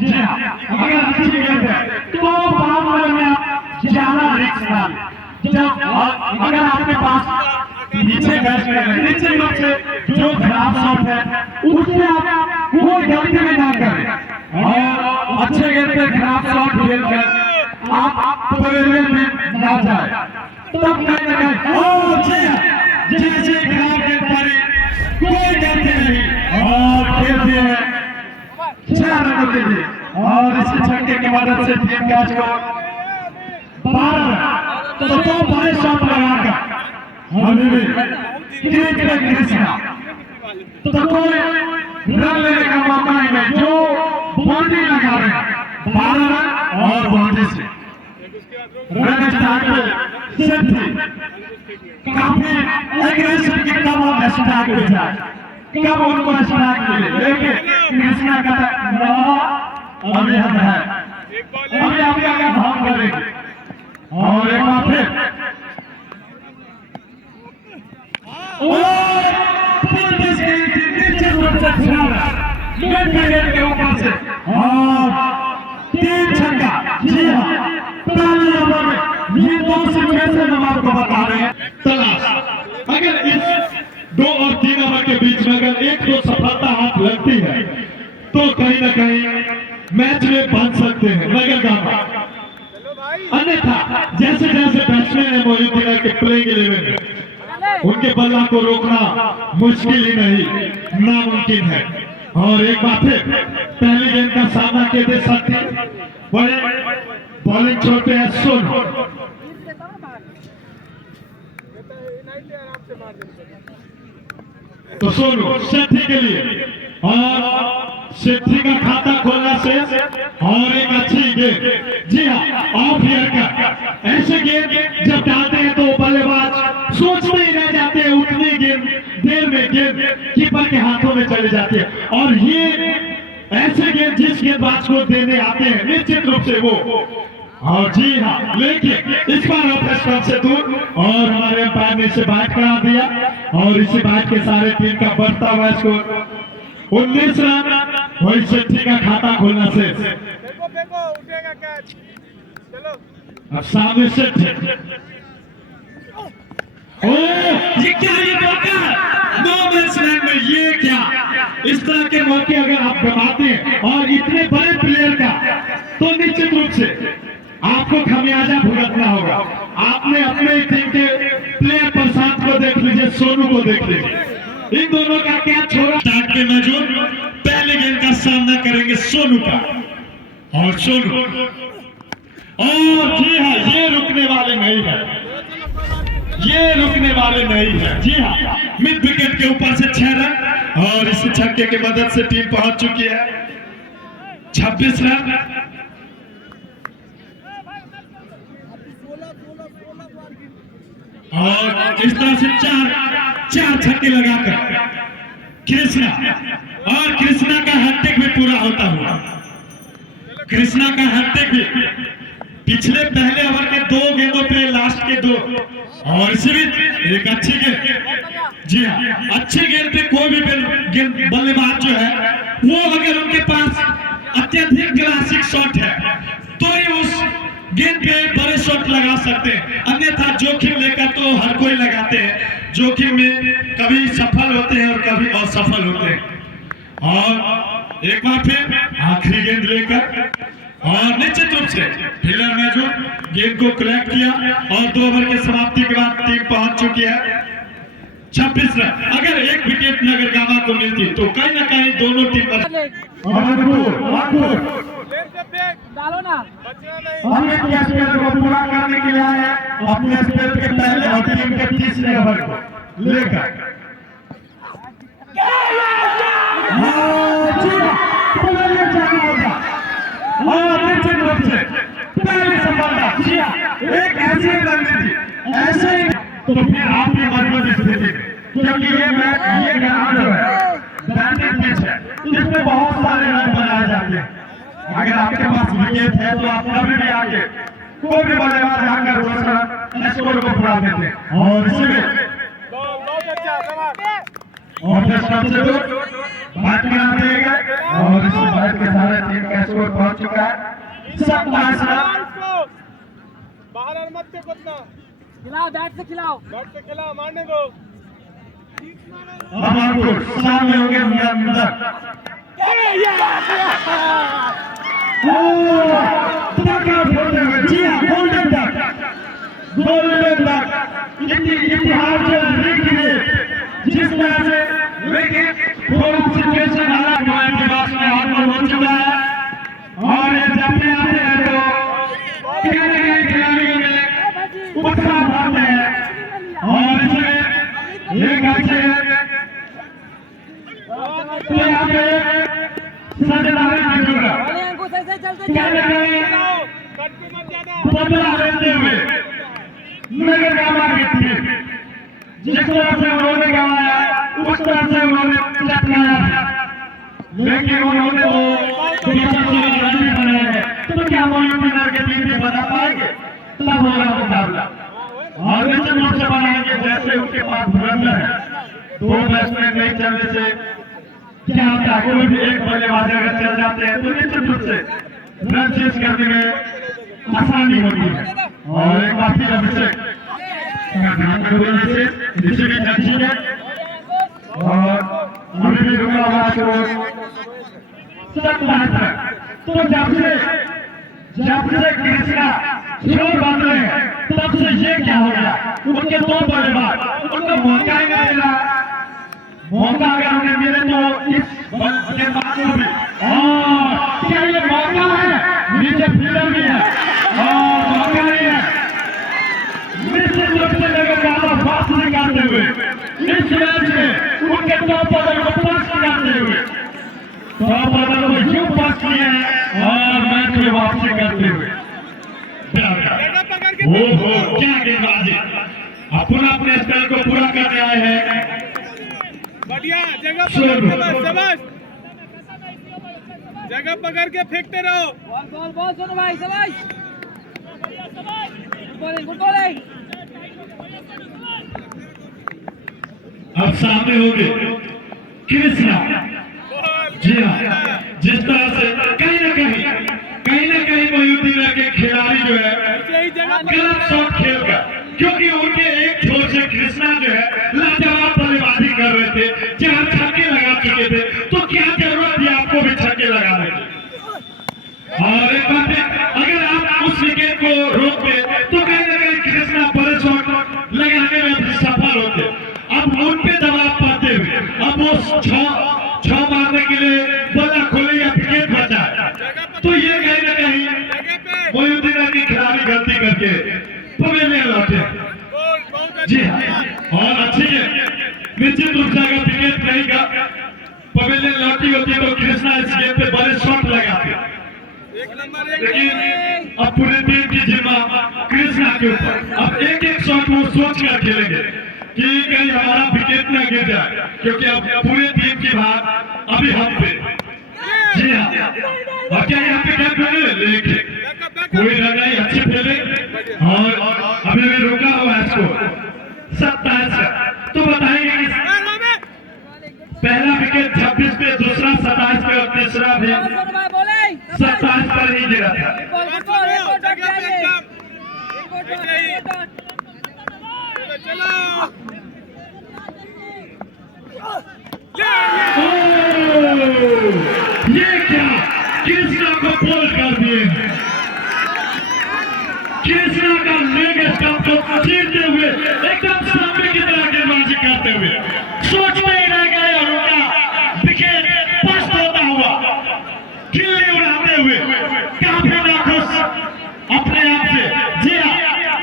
जी हाँ अगर अच्छी गेंद है तो बाउंड्री में आप ज्यादा रिस्क ना लें। जब अगर आपके पास नीचे बैट्समैन है नीचे लोग से जो खराब शॉट है उसमें आप वो गलती में ना करें और अच्छे गेंद पे खराब शॉट खेलकर आप पवेलियन में ना जाए तब कहीं ना कहीं जैसे खराब गेंद पड़े कोई गलती नहीं और खेलते हैं 6 रनों के लिए और इस छक्के की मदद से टीम का स्कोर 12 तो 22 शॉट लगाकर हमें भी कृष्णा तो कोई रन लेने का मौका नहीं है जो बाउंड्री लगा रहे हैं 12 रन और बाउंड्री से रन स्टार्ट सेंट्री काफी एग्रेसिव की कब स्टार्ट हो जाए कब उनको स्टार्ट मिले लेकिन कृष्णा का अभी हम है अभी आप आगे भाव करेंगे और एक बार फिर के ऊपर से और 3 छक्का जी हाँ पहले ओवर में ये 2 सिचुएशन हम आपको बता रहे हैं तलाश अगर इस 2 और 3 ओवर के बीच में अगर एक दो सफलता हाथ लगती है तो कहीं ना कहीं मैच में बन सकते हैं नगर गामा अन्यथा जैसे जैसे बैट्समैन है मोहिउद्दीन के प्लेइंग 11 में उनके बल्ला को रोकना मुश्किल ही नहीं नामुमकिन है और एक बार फिर पहली गेंद का सामना किए थे साथी बड़े बॉलिंग छोड़ते हैं सोनू तो सोनू सेठी के लिए और सेठी का खाता खोलना से और एक अच्छी गेंद जी हाँ ऑफ हियर का ऐसे गेंद जब डालते हैं तो बल्लेबाज सोच में ही रह जाते हैं उतनी गेंद देर में गेंद कीपर के हाथों में चली जाती है और ये ऐसे गेंद जिस गेंदबाज को देने आते हैं निश्चित रूप से वो और जी हाँ लेकिन इस बार ऑफ स्टंप से दूर और हमारे अंपायर ने इसे बैट करा दिया और इसी बैट के सारे टीम का बढ़ता हुआ स्कोर 19 रन वही सेठी का खाता खोलना से फेंको फेंको उठेगा कैच चलो अब सामने से ओ ये क्या, ये मौका नो मैच लैंड में, ये क्या, इस तरह के मौके अगर आप गंवाते हैं और इतने बड़े प्लेयर का, तो निश्चित रूप से आपको खमियाजा भुगतना होगा। आपने अपने टीम के प्लेयर प्रशांत को देख लीजिए, सोनू को देख लीजिए, इन दोनों का क्या छोड़ा। स्टार्ट के मौजूद पहले गेंद का सामना करेंगे सोनू का, और सोनू, और जी हाँ, ये रुकने वाले नहीं है, ये रुकने वाले नहीं है। जी हाँ, मिड विकेट के ऊपर से 6 रन, और इस छक्के की मदद से टीम पहुंच चुकी है 26 रन। और इस तरह से चार छक्के लगाकर कृष्णा, और कृष्णा का हैट्रिक भी पूरा होता हुआ, कृष्णा का हैट्रिक भी पिछले पहले ओवर के 2 गेंदों पे, लास्ट के 2, और इसी बीच एक अच्छी गेंद, जी हाँ, अच्छी गेंद पे कोई भी बल्लेबाज जो है वो अगर उनके पास अत्यधिक क्लासिक शॉट है तो ही उस गेंद पे बड़े शॉट लगा सकते हैं, अन्यथा जोखिम लेकर तो हर कोई लगाते हैं, जोखिम में कभी सफल होते हैं और कभी असफल होते हैं। और एक बार फिर आखिरी गेंद लेकर, और निश्चित रूप से फील्डर ने जो गेंद को कलेक्ट किया, और 2 ओवर की समाप्ति के बाद टीम पहुंच चुकी है 26 रन। अगर एक विकेट नगर गामा को मिलती तो कहीं ना कहीं दोनों टीम डालो ना, हम एक स्पेल को पूरा करने के लिए आए हैं, अपने स्पेल के पहले और टीम के 30वें ओवर को लेकर। निश्चित रूप से पहले सफलता, एक ऐसी रणनीति, ऐसे ही तो फिर आपकी मजबूत स्थिति में, क्योंकि ये ग्राउंड जो है बैटिंग पिच है, इसमें बहुत सारे रन बनाए जाते हैं। अगर आपके पास विकेट है तो आप कभी भी आके कोई भी बल्लेबाज आकर दूसरा स्कोर को पूरा देते हैं, और इसमें और फिर सबसे दूर बैट्समैन देगा, और इस बैट के सारे टीम का स्कोर पहुंच चुका है 27 रन। बाहर मत के कुछ ना, खिलाओ, बैट से खिलाओ, बैट से खिला, मारने दो। हमारे सामने होंगे अंदर गोल्डन डक इतिहास जिस तरह से सिचुएशन हालात हमारे दिमाग में हाथ हो चुका है, और ये जब भी आते हैं तो खिलाड़ियों में उत्साह आते हैं, और इसमें एक अच्छे तो यहाँ पे अंकुश ऐसे चलते बदला लेते हुए नगर गामा की टीम जिस तरह से उन्होंने गवाया उस तरह से उन्होंने चटकाया, लेकिन उन्होंने वो रणनीति बनाया है, तो क्या वो यूपीनर के टीम भी बना पाएंगे? तब होगा मुकाबला, और निश्चित रूप से बनाएंगे। जैसे उनके पास धुरंधर है, 2 बैट्समैन नहीं चलने से क्या होता है, कोई भी एक बल्लेबाज अगर चल जाते हैं तो निश्चित रूप से रन चेज करने में आसानी होती है। और एक बार फिर अभिषेक रिसीविंग अच्छी है, और अभी भी रुका हुआ सब बात है। तो जब से कृष्णा छोड़ बदले तब से ये क्या हो गया, उनके 2 बल्लेबाज, उनको मौका ही नहीं मिला। मौका अगर उन्हें मिले तो इस गेंदबाज को भी, और क्या ये मौका है, नीचे फील्डर भी है और मौका नहीं है, निश्चित रूप से नगर गामा फास्ट निकालते हुए इस मैच में उनके 2 पदक को पास करते हुए 2 पदक को यूं पास किए हैं, और मैच में वापसी करते हुए ओहो क्या गेंदबाजी, अपने स्टाइल को पूरा करने आए हैं। बढ़िया जगह पकड़, शाबाश, जगह पकड़ के फेंकते रहो। बॉल बॉल सुनो भाई, शाबाश, गुड बॉलिंग। अब सामने होंगे कृष्णा, जी हाँ, जिस तरह से कहीं ना कहीं मयूर के खिलाड़ी जो है क्योंकि उनके एक छोर से कृष्णा जो है लाजवाब बल्लेबाजी कर रहे थे, 4 छक्के लगा चुके थे, तो क्या जरूरत थी आपको भी छक्के लगाने की। और एक बात है, अगर आप उस विकेट को रोकते तो कहीं ना कहीं कृष्णा बड़े शॉट लगाने में भी सफल होते। अब उन पे दबाव पाते हुए अब वो छह मारने के लिए बल्ला खोले या विकेट बचाए, तो ये कहीं ना कहीं मोइनुद्दीन की खिलाड़ी गलती करके पवेलियन लौटे। जी हाँ, और अच्छी है, निश्चित रूप से अगर विकेट नहीं का पवेलियन लौटी होती तो कृष्णा इस गेम पे बड़े शॉट लगाते, लेकिन अब पूरे टीम की जिम्मा कृष्णा के ऊपर। अब एक एक शॉट वो सोच कर खेलेंगे कि कहीं हमारा विकेट न गिर जाए, क्योंकि अब पूरे टीम की बात अभी हम पे। जी हाँ, और क्या यहाँ पे क्या खेले, लेकिन कोई रन नहीं, अच्छे खेले और अभी भी रुका हुआ है स्कोर 27। तो बताएंगे कि पहला विकेट 26 पे, दूसरा 27 पे और तीसरा भी 27 पर ही गिरा था। ये क्या कृष्णा को बोल्ड कर दिए, कृष्णा का लेग स्टंप को चीरते हुए एकदम सामने की तरह गेंदबाजी करते हुए सोच में ही रह गए और उनका विकेट पस्त होता हुआ गिल्ली उड़ाते हुए काफी नाखुश अपने आप से। जी हाँ,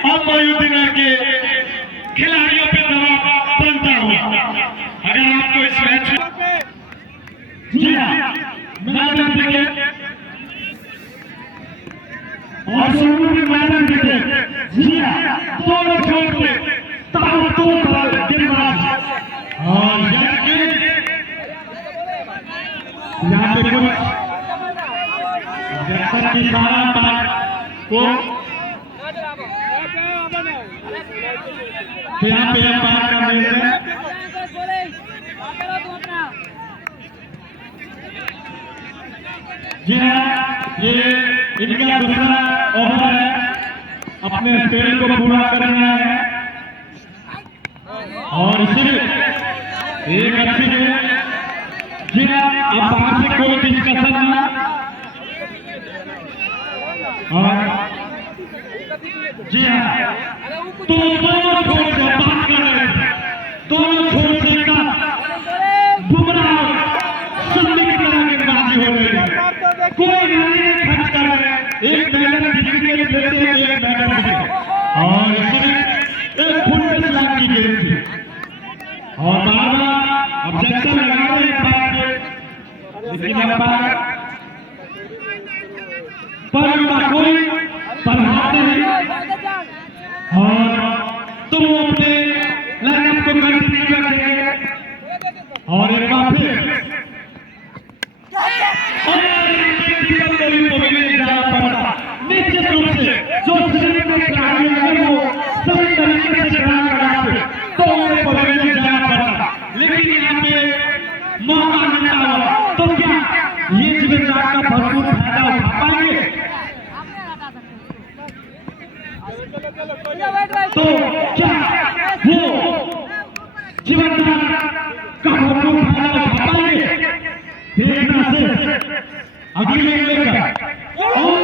और मोइनुद्दीन के खिलाड़ियों पे दबाव बनता हुआ। अगर आपको इस मैच में जी हाँ मैदान विकेट और सोनू भी मैदान विकेट, जी हाँ दोनों छोड़ पे ताबड़तोड़ गेंदबाज। और यहाँ पे कुछ जैसा कि सारा बात को यहाँ पे बात कर रहे हैं। जी हाँ, ये इनका दूसरा ओवर है, अपने स्पेल को पूरा करना है और सिर्फ एक अच्छी गेंद। जी हाँ, अब बाहर से कोई डिस्कशन ना, और जी हाँ तो दोनों छोड़ से बात कर रहे थे, दोनों छोड़ से का बुमराह सन्नी की तरह गेंदबाजी हो रही है, कोई नहीं खर्च कर रहे हैं, एक मैदान विकेट लेते हैं, एक मैदान विकेट और सिर्फ एक फुल पे स्लैग की गेंद थी और बार-बार ऑब्जेक्शन लगा रहे हैं, लेकिन अंपायर पर उनका कोई प्रभाव नहीं और तो वो अपने लाइनअप को कंटिन्यू रखेंगे और एक बार फिर निश्चित रूप से जो श्रीलंका के खिलाड़ी हैं वो सही तरीके से खिलाड़ी लगाते तो उन्हें पवेलियन जाना पड़ता, लेकिन यहाँ पे मौका मिलता हुआ तो क्या ये जीवनदान का भरपूर फायदा उठा पाएंगे। तो क्या वो जीवनदान का भरपूर फायदा उठा पाएंगे। देखना से अगली गेंद लेकर और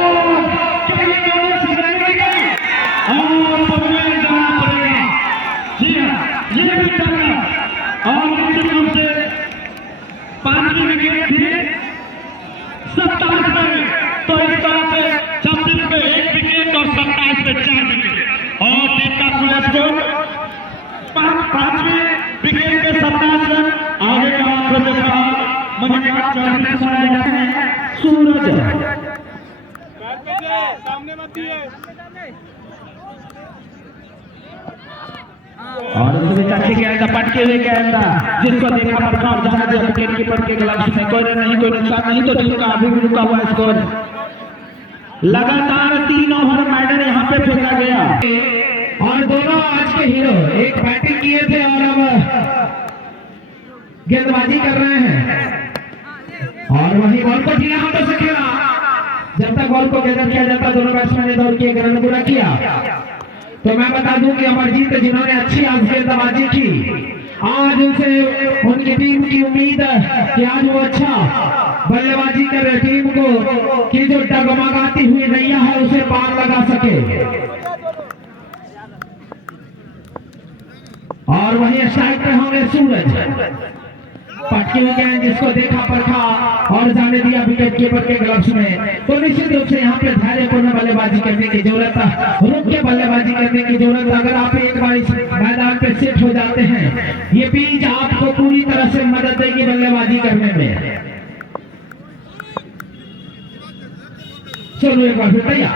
पवेलियन जाना पड़ेगा। जी हाँ, ये भी करना और निश्चित रूप से 5वीं विकेट थी 27 में, तो इस तरह से 26 पे 1 विकेट और 27 पे 4 विकेट और टीम का कुल स्कोर 5वीं विकेट पे 27 रन। आगे का आंकड़े देखा मणिकांत चौधरी सुनाए जाते हैं सूरज सामने मत दिए। और इसमें चाची के अंदर पटके हुए क्या अंदर जिसको देखा पड़ता और जहां जो विकेट कीपर के ग्लव्स में कोई नहीं, कोई नुकसान नहीं, तो टीम का अभी भी रुका हुआ स्कोर लगातार 3 ओवर मैडल यहाँ पे फेंका गया और दोनों आज के हीरो एक बैटिंग किए थे और अब गेंदबाजी कर रहे हैं और वही बॉल को ढीला हाथों से खेला। जब तक बॉल को गैदर किया जाता दोनों बैट्समैन ने दौड़ के एक रन पूरा किया तो मैं बता दूं कि अमरजीत जिन्होंने अच्छी आज गेंदबाजी की, आज उनसे उनकी टीम की उम्मीद है कि आज वो अच्छा बल्लेबाजी करे, टीम को की जो डगमगाती हुई नैया है उसे पार लगा सके। और वहीं स्ट्राइक पे होंगे सूरज, पटके गए जिसको देखा परखा और जाने दिया विकेट कीपर के ग्लव्स में। तो निश्चित रूप से यहाँ पे धैर्यपूर्ण बल्लेबाजी करने की जरूरत है, रुक के बल्लेबाजी करने की जरूरत है। अगर आप एक बार इस मैदान पे सेट हो जाते हैं, ये पिच आपको पूरी तरह से मदद देगी बल्लेबाजी करने में। चलो एक बार फिर तैयार।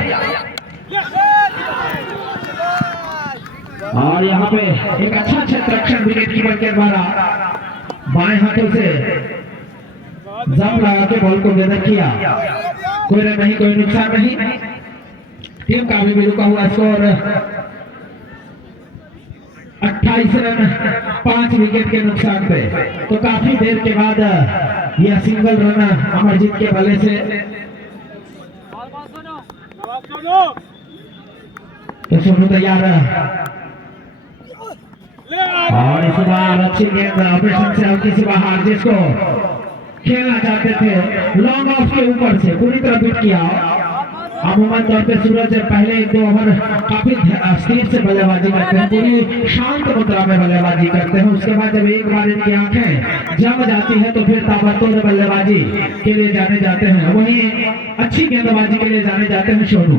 और यहाँ पे एक अच्छा क्षेत्ररक्षण विकेट कीपर के द्वारा बाएं हाथों से जम लगा के बॉल को गेंद किया। कोई रन नहीं, कोई नुकसान नहीं। टीम का अभी भी रुका हुआ स्कोर 28 रन 5 विकेट के नुकसान पे। तो काफी देर के बाद यह सिंगल रन अमरजीत के बल्ले से। तो सोनू तैयार है और इस बार अच्छी गेंद ऑपरेशन से हल्की सी बाहर, जिसको खेलना चाहते थे लॉन्ग ऑफ के ऊपर से पूरी तरह बीट किया। अमूमन तौर पे सूरज पहले 1-2 ओवर काफी स्थिर से बल्लेबाजी करते हैं, पूरी शांत मुद्रा में बल्लेबाजी करते हैं। उसके बाद जब एक बार इनकी आंखें जम जाती है तो फिर ताबड़तोड़ बल्लेबाजी के लिए जाने जाते हैं, वहीं अच्छी गेंदबाजी के लिए जाने जाते हैं सोनू।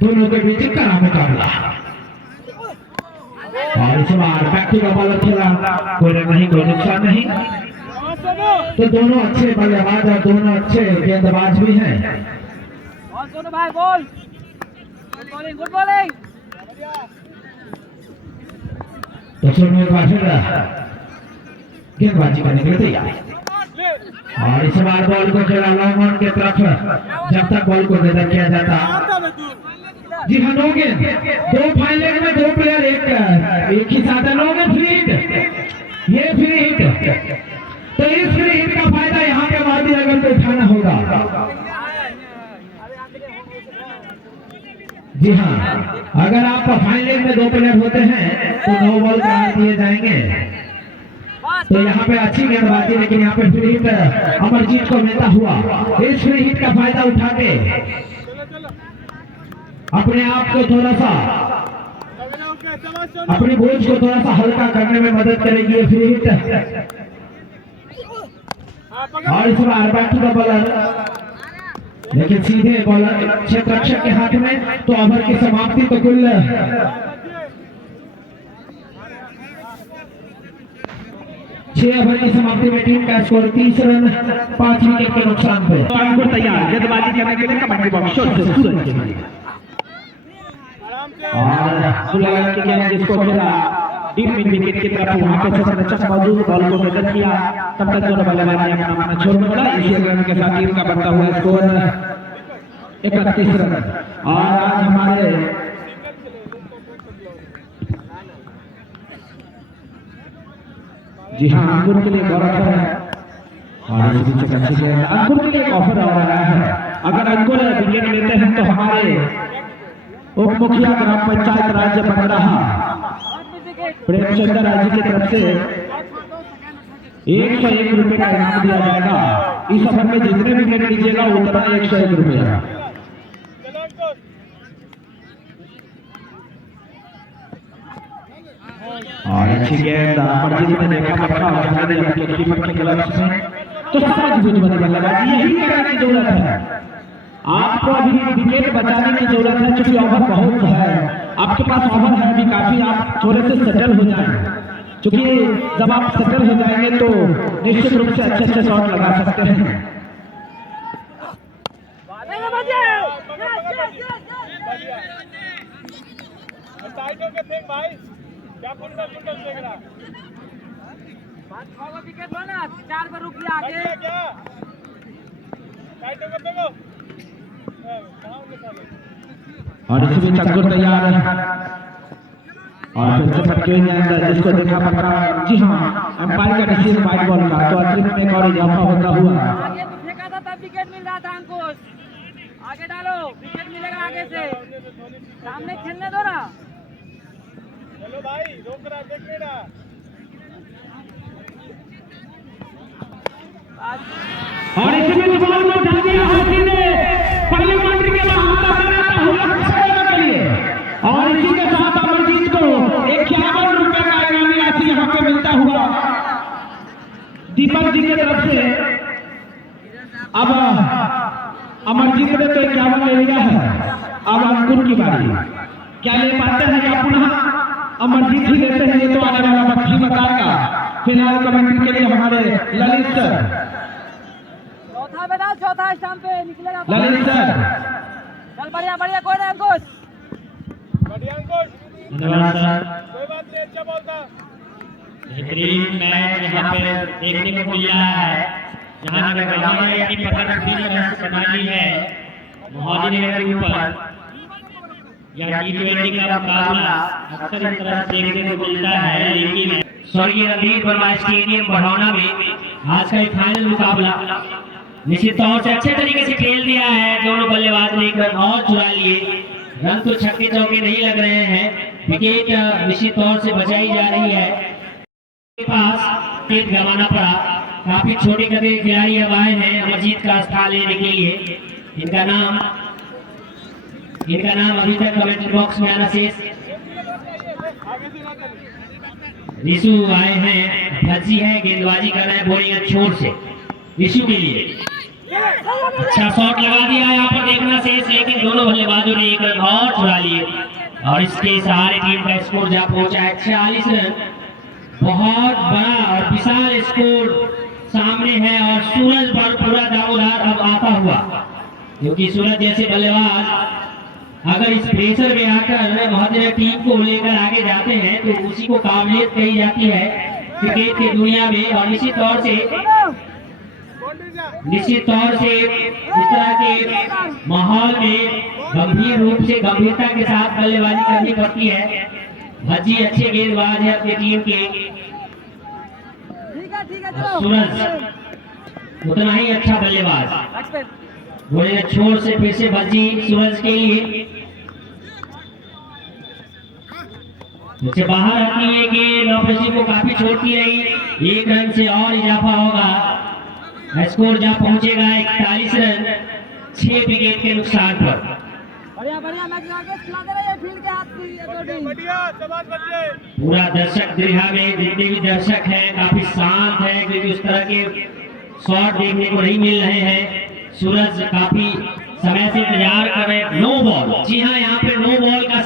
दोनों के बीच कड़ा मुकाबला और इस बार बैक टू द बॉलर खेला, कोई रन नहीं, कोई नुकसान नहीं। तो दोनों अच्छे बल्लेबाज और दोनों अच्छे गेंदबाज भी हैं। सोनू भाई ball, good bowling, good bowling. तो सोनू एक बार फिर गेंदबाजी करने के लिए तैयार और इस बार बॉल को खेला लॉन्ग ऑन की तरफ। जब तक बॉल को गेंद किया जाता, जी हाँ, नो गेंद, 2 फाइनल में 2 प्लेयर एक ही साथ है। नो गेंद, फ्री हिट, ये फ्री हिट। तो इस फ्री हिट का फायदा यहाँ पे वादी अगर को उठाना होगा। जी हाँ, अगर आप फाइनल में 2 प्लेयर होते हैं तो 9 बॉल करार दिए जाएंगे। तो यहाँ पे अच्छी गेंदबाजी, लेकिन यहाँ पे फ्री हिट अमरजीत को मिलता हुआ। इस फ्री हिट का फायदा उठा के अपने आप को थोड़ा सा, अपनी बोझ को थोड़ा सा हल्का करने में मदद करेगी ये फ्री हिट। और इस बार बैक टू द बॉलर, लेकिन सीधे बॉलर क्षेत्ररक्षक के हाथ में। तो ओवर की समाप्ति तो कुल 6 ओवर की समाप्ति में टीम का स्कोर 30 रन 5 विकेट के नुकसान पे। तो तैयार गेंदबाजी करने के लिए कबड्डी बॉक्स सूरज के लिए और जिसको खेला डीप मिड विकेट की तरफ, वहां पे क्षेत्ररक्षक मौजूद, बॉल को मदद किया। तब तक दोनों बल्लेबाजी अपना अपना छोड़ने वाला। इसी रन के साथ टीम का बढ़ता हुआ स्कोर 31 रन। और आज हमारे जी हाँ, अंकुर के लिए गौरव है और इसी बीच अंकुर के लिए ऑफर आ रहा है। अगर अंकुर विकेट लेते हैं तो हमारे उप मुखिया ग्राम पंचायत राज्य बंगराहा प्रेमचंद्र राजी की तरफ से 101 रुपए का इनाम दिया जाएगा। इस ओवर में जितने विकेट लीजिएगा उतना 101 रुपया। और अच्छी गेंद अमरजीत ने देखा पकड़ा और जाने दिया विकेट कीपर के ग्लव्स में। तो समझ बुझ बल्लेबाजी यही करने की जरूरत है। आपको अभी विकेट बचाने की जरूरत है, क्योंकि ओवर बहुत है, आपके पास ओवर है भी काफी। आप थोड़े से सेटल हो जाएं, क्योंकि जब आप सेटल हो जाएंगे तो निश्चित रूप से अच्छे अच्छे शॉट लगा सकते हैं। विकेट बना 4 पर रुक गया आगे। और इस बीच अंकुर तैयार है और फिर से पटके जिसको देखा पकड़ा। जी हाँ, अंपायर का डिसीजन वाइड बॉल का। तो अंतरिम में एक और इजाफा होता हुआ। आगे तो फेंका था तब विकेट मिल रहा था अंकुर। आगे डालो, विकेट मिलेगा आगे से। सामने खेलने दो ना। चलो भाई रोक रहा देख लेना। और इसी में बॉल को डाल दिया हॉकी ने पहले बाउंड्री के बाद के लिए। और इसी के साथ अमरजीत को 51 रुपए का इनामी राशि यहाँ पे मिलता हुआ दीपक जी की तरफ से। अब अमरजीत ने तो 51 ले लिया है, अब अंकुर की बारी। क्या ले पाते हैं या पुनः अमरजीत ही लेते हैं? ये तो आने वाला बच्ची बताएगा। फिलहाल कमेंट्री के लिए हमारे ललित सर, चौथा पे डाल, चौथा स्टंप पे निकलेगा। ललित सर चल बढ़िया बढ़िया, कोई नहीं अंकुश। बढ़िया अंकुश, धन्यवाद सर। कोई बात नहीं, अच्छा बॉल था। बेहतरीन मैच यहाँ पे देखने को मिल रहा है, जहाँ नगरगामा ने अपनी पकड़ पूरी तरह से बना ली है मोहाली नगर के ऊपर। यह T20 का मुकाबला अक्सर इस तरह से देखने को मिलता है, लेकिन स्वर्गीय रणधीर वर्मा स्टेडियम बढ़ौना में आज का फाइनल मुकाबला निश्चित तौर से अच्छे तरीके से खेल दिया है। दोनों बल्लेबाज ने एक रन और चुरा लिए। रन तो छक्के चौके नहीं लग रहे हैं, विकेट निश्चित तौर से बचाई जा रही है। के पास विकेट गंवाना पड़ा। काफी छोटे कदे के खिलाड़ी अब आए हैं अमरजीत का स्थान लेने के लिए। इनका नाम अभी तक कमेंट्री बॉक्स में आना शेष। रिशु आए हैं, भज्जी है, गेंदबाजी कर रहे हैं बोलिंग छोर से रिशु के लिए। अच्छा शॉट लगा दिया है यहाँ पर, देखना शेष, लेकिन दोनों बल्लेबाजों ने एक रन और चुरा लिए और इसके सहारे टीम का स्कोर जा पहुंचा है 46 रन। बहुत बड़ा और विशाल स्कोर सामने है और सूरज पर पूरा दारोदार अब आता हुआ, क्योंकि सूरज जैसे बल्लेबाज अगर इस प्रेशर में आकर महोदय टीम को लेकर आगे जाते हैं तो उसी को काबिलियत कही जाती है क्रिकेट की दुनिया में। और निश्चित तौर से इस तरह के माहौल में गंभीर रूप से गंभीरता के साथ बल्लेबाजी करनी पड़ती है। भज्जी अच्छे गेंदबाज है अपनी टीम के, ठीक है चलो। सूरज उतना ही अच्छा बल्लेबाज। बोले छोर से फिर से भज्जी सूरज के लिए मुझसे बाहर आती है कि नौफसी को काफी छोड़ती रही। एक रन से और इजाफा होगा, स्कोर जा पहुंचेगा 41 रन 6 विकेट के नुकसान पर। बढ़िया बढ़िया मैच आगे खिला दे रहे हैं फील्ड के हाथ की। बढ़िया शाबाश बच्चे। पूरा दर्शक दीर्घा में जितने भी दर्शक हैं काफी शांत है, क्योंकि उस तरह के शॉट देखने को नहीं मिल रहे हैं। सूरज काफी समय से इंतजार कर रहे हैं। नो बॉल, जी हाँ यहाँ पे नो बॉल का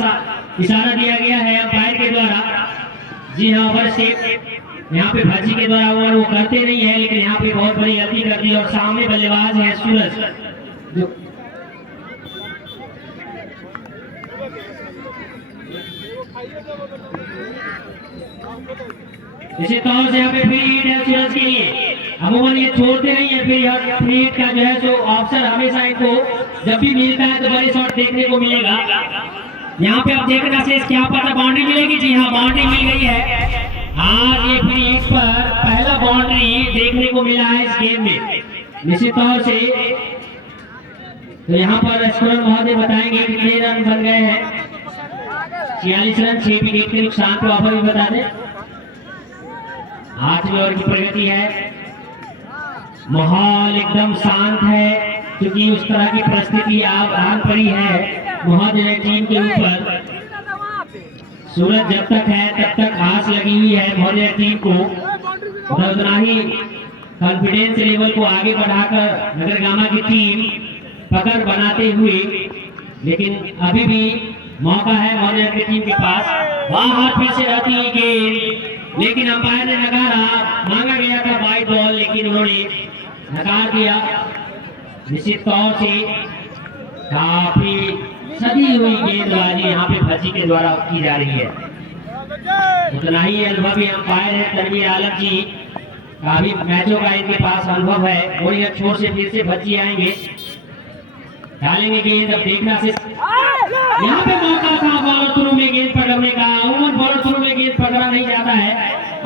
इशारा दिया गया है अंपायर के द्वारा। जी हाँ ओवर स्टेप यहाँ पे भज्जी के द्वारा ओवर वो करते नहीं है, लेकिन यहाँ पे बहुत बड़ी गलती कर दी और सामने बल्लेबाज है सूरज जो इसी तौर से यहाँ पे फ्री हिट है सूरज के लिए। अमूमन ये छोड़ते नहीं है, फिर फ्री हिट का जो है सो ऑप्शन हमेशा इनको जब भी मिलता है तो बड़े शॉट देखने को मिलेगा। यहाँ पे अब देखना से क्या पता बाउंड्री मिलेगी। जी हाँ बाउंड्री मिल गई है। आज ये फ्री हिट पर पहला बाउंड्री देखने को मिला है इस गेम में निश्चित तौर से। तो यहाँ पर स्कोर महोदय बताएंगे कितने रन बन गए हैं। 46 रन 6 विकेट के नुकसान को ऑफर भी बता दें। 8वें ओवर की प्रगति है। माहौल एकदम शांत है क्योंकि उस तरह की परिस्थिति आन पड़ी है महोदय टीम के ऊपर। सूरज जब तक है तब तक आस लगी हुई है महोदय टीम को। उतना ही कॉन्फिडेंस लेवल को आगे बढ़ाकर नगरगामा की टीम पकड़ बनाते हुए, लेकिन अभी भी मौका है महोदय की टीम के पास। वहां फिर से रहती है गेंद, लेकिन अंपायर ने नकारा। मांगा गया था वाइड बॉल, लेकिन उन्होंने नकार दिया। निश्चित तौर से काफी सदी हुई गेंदबाजी यहाँ पे भज्जी के द्वारा की जा रही है। उतना ही अनुभवी अंपायर है तनवीर आलम जी, काफी मैचों का इनके पास अनुभव है। और यह छोर से फिर से भज्जी आएंगे, डालेंगे गेंद। अब देखना से यहाँ पे मौका था बॉलर थ्रू में गेंद पकड़ने का। उमर बॉलर थ्रू में गेंद पकड़ा नहीं जाता है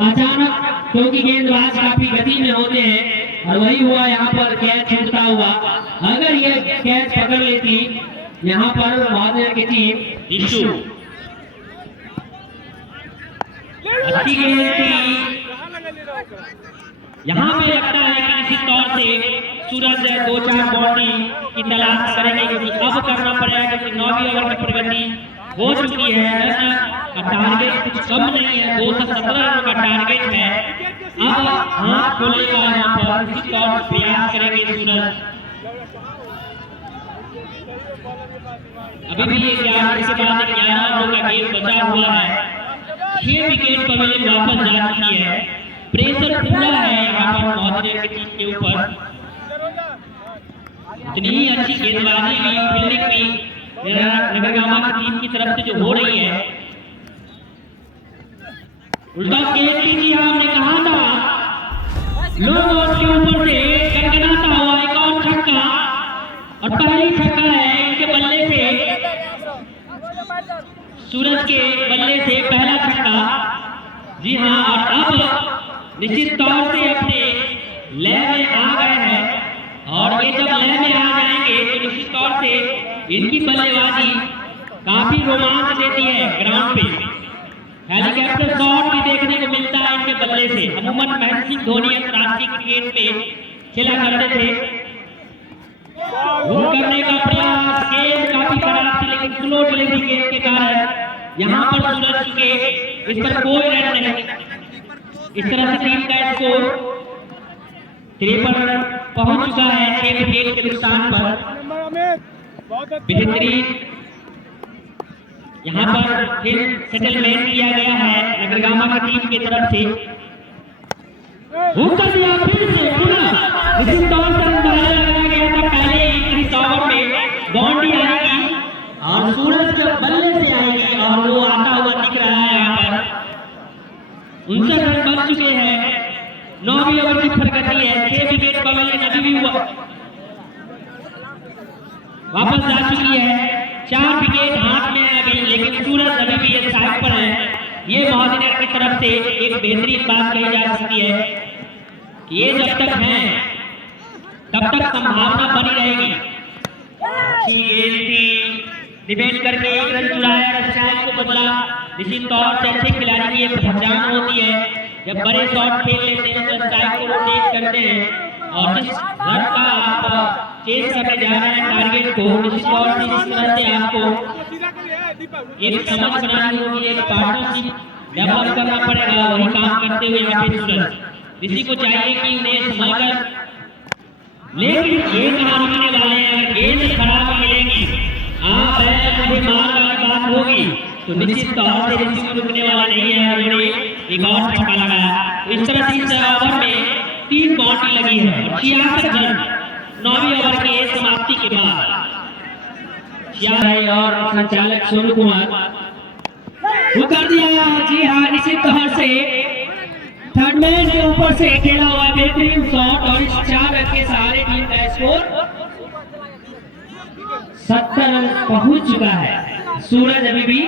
अचानक, क्योंकि गेंदबाज काफी गति में होते हैं और वही हुआ यहाँ पर कैच छूटता हुआ। अगर ये कैच पकड़ लेती यहाँ पर महोदय की टीम इशू अच्छी गेंद थी। यहाँ पे लगता है कि निश्चित तौर से सूरज 2-4 बाउंड्री की तलाश करेंगे, क्योंकि अब करना पड़ेगा क्योंकि 9वीं ओवर की प्रगति हो चुकी है। रन का टारगेट कुछ कम नहीं है, 217 रन का टारगेट है। अब हाथ खोलेगा यहाँ पर निश्चित तौर से प्रयास करेंगे सूरज। अभी भी ये 11 से बाद 11 ओवर का गेम बचा हुआ है। 6 विकेट पवेलियन वापस जा चुकी है। प्रेशर पूरा है यहाँ पर महोदय की टीम के ऊपर। इतनी ही अच्छी गेंदबाजी भी फील्डिंग भी नगरगामा की टीम की तरफ से जो हो रही है। उल्टा केएसपी हमने कहा था लोगों के ऊपर से गनगनाता हुआ एक और छक्का, और पहली छक्का है इनके बल्ले से, सूरज के बल्ले से पहला छक्का। जी हाँ, और अब निश्चित तौर से अपने लय में आ गए हैं, और ये जब लय में आ जाएंगे तो निश्चित तौर से इनकी बल्लेबाजी काफी रोमांच देती है। ग्राउंड पे हेलीकॉप्टर शॉट भी देखने को मिलता है इनके बल्ले से। अमूमन महेंद्र सिंह धोनी अंतर्राष्ट्रीय क्रिकेट पे खेला करते थे। वो करने का प्रयास, गेंद काफी खराब थी लेकिन स्लो डिलीवरी गेंद के कारण यहाँ पर सूरज के इस पर कोई रन नहीं। इस तरह से टीम का स्कोर 53 रन पहुंच चुका है 6 विकेट के नुकसान पर। बेहतरीन यहाँ पर फिर सेटलमेंट किया गया है नगरगामा की टीम की तरफ से। हुक कर दिया फिर से पुनः निश्चित तौर से अंदाजा लगाया गया था पहले ही इस ओवर में बाउंड्री आएगी और सूरज के बल्ले से आएगी, और वो आता हुआ दिख रहा है यहाँ पर। 59 रन बन चुके हैं। 9वीं ओवर की प्रगति है। 6 विकेट पवेलियन अभी भी वापस जा चुकी है। 4 विकेट हाथ में है अभी, लेकिन सूरज अभी भी ये साइड पर है। ये महोदय की तरफ से एक बेहतरीन बात कही जा सकती है कि ये जब तक हैं तब तक संभावना बनी रहेगी। डिफेंड करके 1 रन चुराया, स्ट्राइक को बदला। निश्चित तौर से अच्छे खिलाड़ी की पहचान होती है, जब बड़े शॉट खेल लेते हैं तो स्ट्राइक को रोटेट करते हैं, और जिस रन का आप चेस करने जा रहे हैं टारगेट को, निश्चित तौर से इस तरह से आपको एक समझ बनानी होगी, एक पार्टनरशिप डेवलप करना पड़ेगा। वही काम करते हुए यहाँ पे सूरज इसी को चाहिए कि उन्हें संभालकर, लेकिन ये कहाँ रुकने वाले हैं। अगर गेंद खराब मिलेगी, आप मुझे मार वाली बात होगी, तो निश्चित तौर से ऋषि रुकने वाला नहीं है। उन्होंने एक और छक्का लगाया। इस तरह से इस ओवर में 3 बाउंड्री लगी है और 66 रन 9वीं ओवर की समाप्ति के बाद। और संचालक सोनू कुमार वो कर दिया। जी हाँ, निश्चित तौर से थर्ड मैन के ऊपर से खेला हुआ बेहतरीन शॉट, और इस 4 रन के सहारे टीम का स्कोर 70 रन पहुंच चुका है। सूरज अभी भी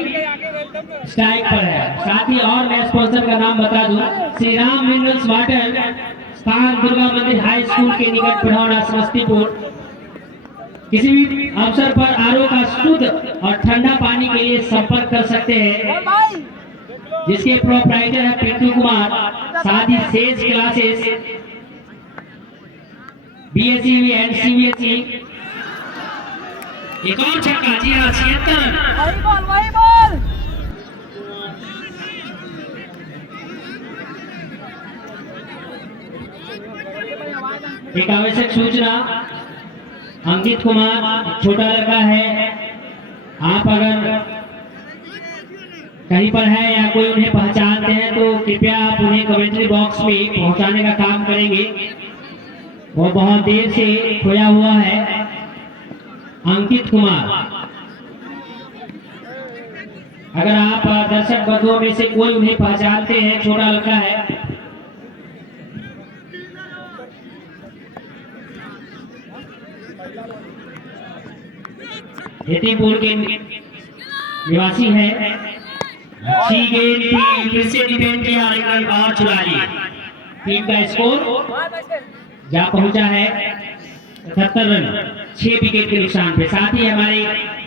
स्ट्राइक पर है। साथ ही और मैं स्पॉन्सर का नाम बता दूं, श्री राम मिनरल्स वाटर, स्थान दुर्गा मंदिर हाई स्कूल के निकट पढ़ौना समस्तीपुर। किसी भी अवसर पर आरओ का शुद्ध और ठंडा पानी के लिए संपर्क कर सकते हैं, जिसके प्रोप्राइटर है पिंटू कुमार। साथ he says classes BSc and CBSE. एक और छक्का। जी हाँ, 76। वही बॉल एक आवश्यक सूचना, अंकित कुमार छोटा लड़का है, आप अगर कहीं पर है या कोई उन्हें पहचानते हैं तो कृपया आप उन्हें कमेंट्री बॉक्स में पहुंचाने का काम करेंगे। वो बहुत देर से खोया हुआ है। अंकित कुमार, अगर आप दर्शक बंधुओं में से कोई उन्हें पहचानते हैं, छोटा लड़का है। हेतीपुर के निवासी है। अच्छी गेंद थी, फिर से डिफेंड किया, लेकिन बाहर चुरा ली। टीम का स्कोर जा पहुंचा है 77 रन 6 विकेट के नुकसान पे। साथ ही हमारे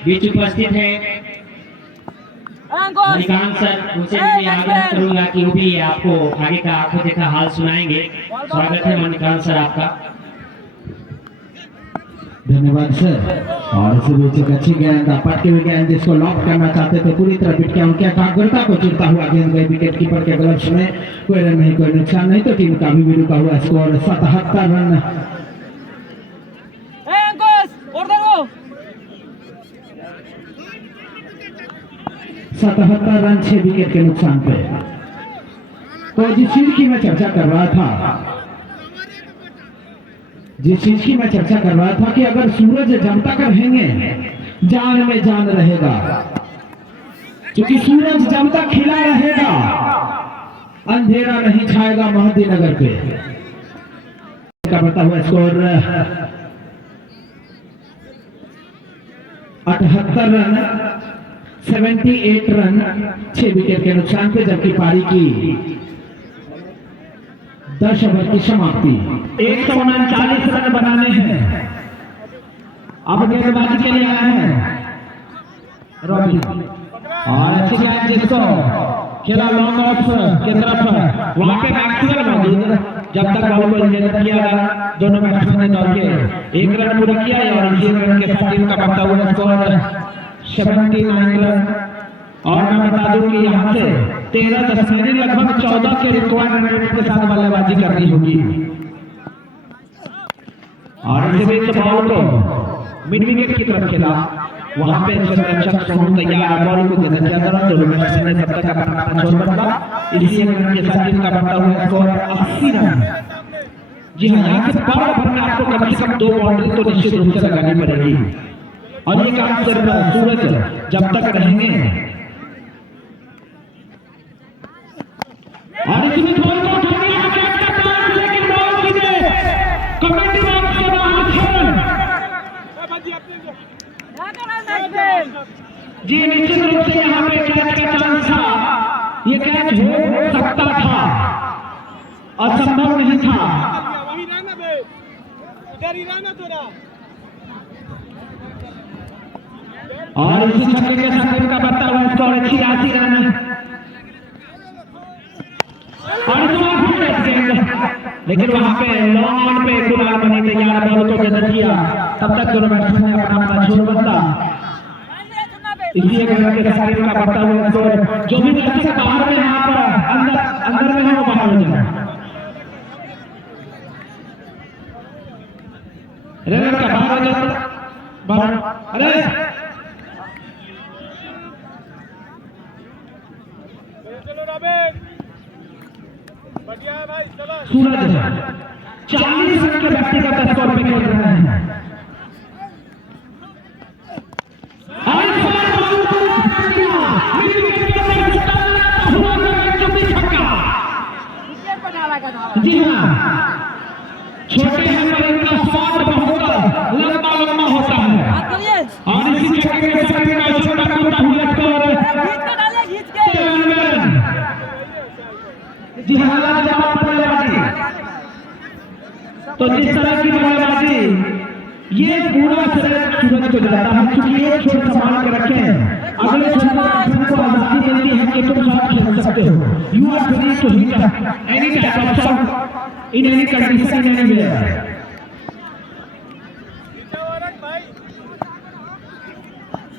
बीच उपस्थित है मणिकांत सर, उनसे मैं आग्रह करूंगा कि वो भी आपको आगे का आंखों देखा हाल सुनाएंगे। स्वागत है मणिकांत सर आपका। धन्यवाद सर। और इसी बीच एक अच्छी गेंद पटके हुए गेंद जिसको लॉक करना चाहते थे पूरी तरह पिट के उनके एकाग्रता को चिरता हुआ गेंद गई विकेट कीपर के ग्लव्स में। कोई रन नहीं, कोई नुकसान नहीं, तो टीम का भी रुका हुआ स्कोर 77 रन। 77 रन 6 विकेट के नुकसान पे। तो जिस चीज की मैं चर्चा कर रहा था कि अगर सूरज जब तक रहेंगे जान में जान रहेगा, क्योंकि सूरज जब तक खिला रहेगा अंधेरा नहीं छाएगा महदी नगर पे। का बढ़ता हुआ स्कोर 78 रन 78 रन 6 विकेट के नुकसान पे, जबकि पारी की 10 ओवर की समाप्ति। 139 रन बनाने हैं। अब गेंदबाजी के लिए आए हैं रवि, और अच्छी गेंद जिसको खेला लॉन्ग ऑफ की तरफ, वहां पे बैट्समैन मौजूद। जब तक बॉल को इंजेक्ट किया गया दोनों बैट्समैन ने दौड़ के 1 रन पूरा किया और इसी रन के साथ टीम का बढ़ता हुआ स्कोर 79 रन। और मैं बता दूं कि यहाँ से 13 दशमलव लगभग 14 के रिक्वायर्ड रन के साथ बल्लेबाजी करनी होगी। और इसी बीच बॉल को मिड विकेट की तरफ खेला, वहां पे चंद्रशेखर सोनू तैयार बॉल को देने के अंदर दोनों बैट्समैन ने तब तक अपना छोड़ बदला। इसी रन के साथ टीम का बढ़ता हुआ स्कोर 80 रन। जी हाँ, यहाँ से पार भरने आपको कम से कम 2 बाउंड्री तो निश्चित रूप से लगानी पड़ेगी, और ये काम सिर्फ सूरज जब तक रहेंगे। और इसमें बॉल को उठाने का प्रयास करता है, लेकिन बॉल सीधे कमेटी बॉक्स के बाहर खेल। जी निश्चित रूप से यहाँ पे कैच का चांस था, ये कैच हो सकता था, असंभव नहीं था। और इसी छक्के के साथ टीम का बढ़ता हुआ स्कोर 86 रन। लेकिन वहां पे लॉन्ग ऑन पे कुणाल बनी तैयार बॉल को गेंद किया, तब तक दोनों बैट्समैन ने अपना छोड़ बदला। इसी रन के साथ टीम का बढ़ता हुआ स्कोर, जो भी दर्शक बाहर में यहाँ पर अंदर में है वो बाहर हो जाए। रन का बाहर हो जाए, अरे सूरज 40 रन के व्यक्तिगत स्कोर पे खेल रहे हैं। जी हाँ, छोटे हैं पर इनका शॉट बहुत लंबा होता है। और इसी छक्के के साथ इनका छोटा टूटा हुआ स्कोर। जी हाँ, लाजवाब बल्लेबाजी। तो जिस तरह की बल्लेबाजी ये पूरा सूरज को जाता है, क्योंकि एक छोटा संभाल के रखें, अगले छोटे को आजादी मिलती है कि तुम शॉट खेल सकते हो। You are free to hit any type of shot in any condition in anywhere.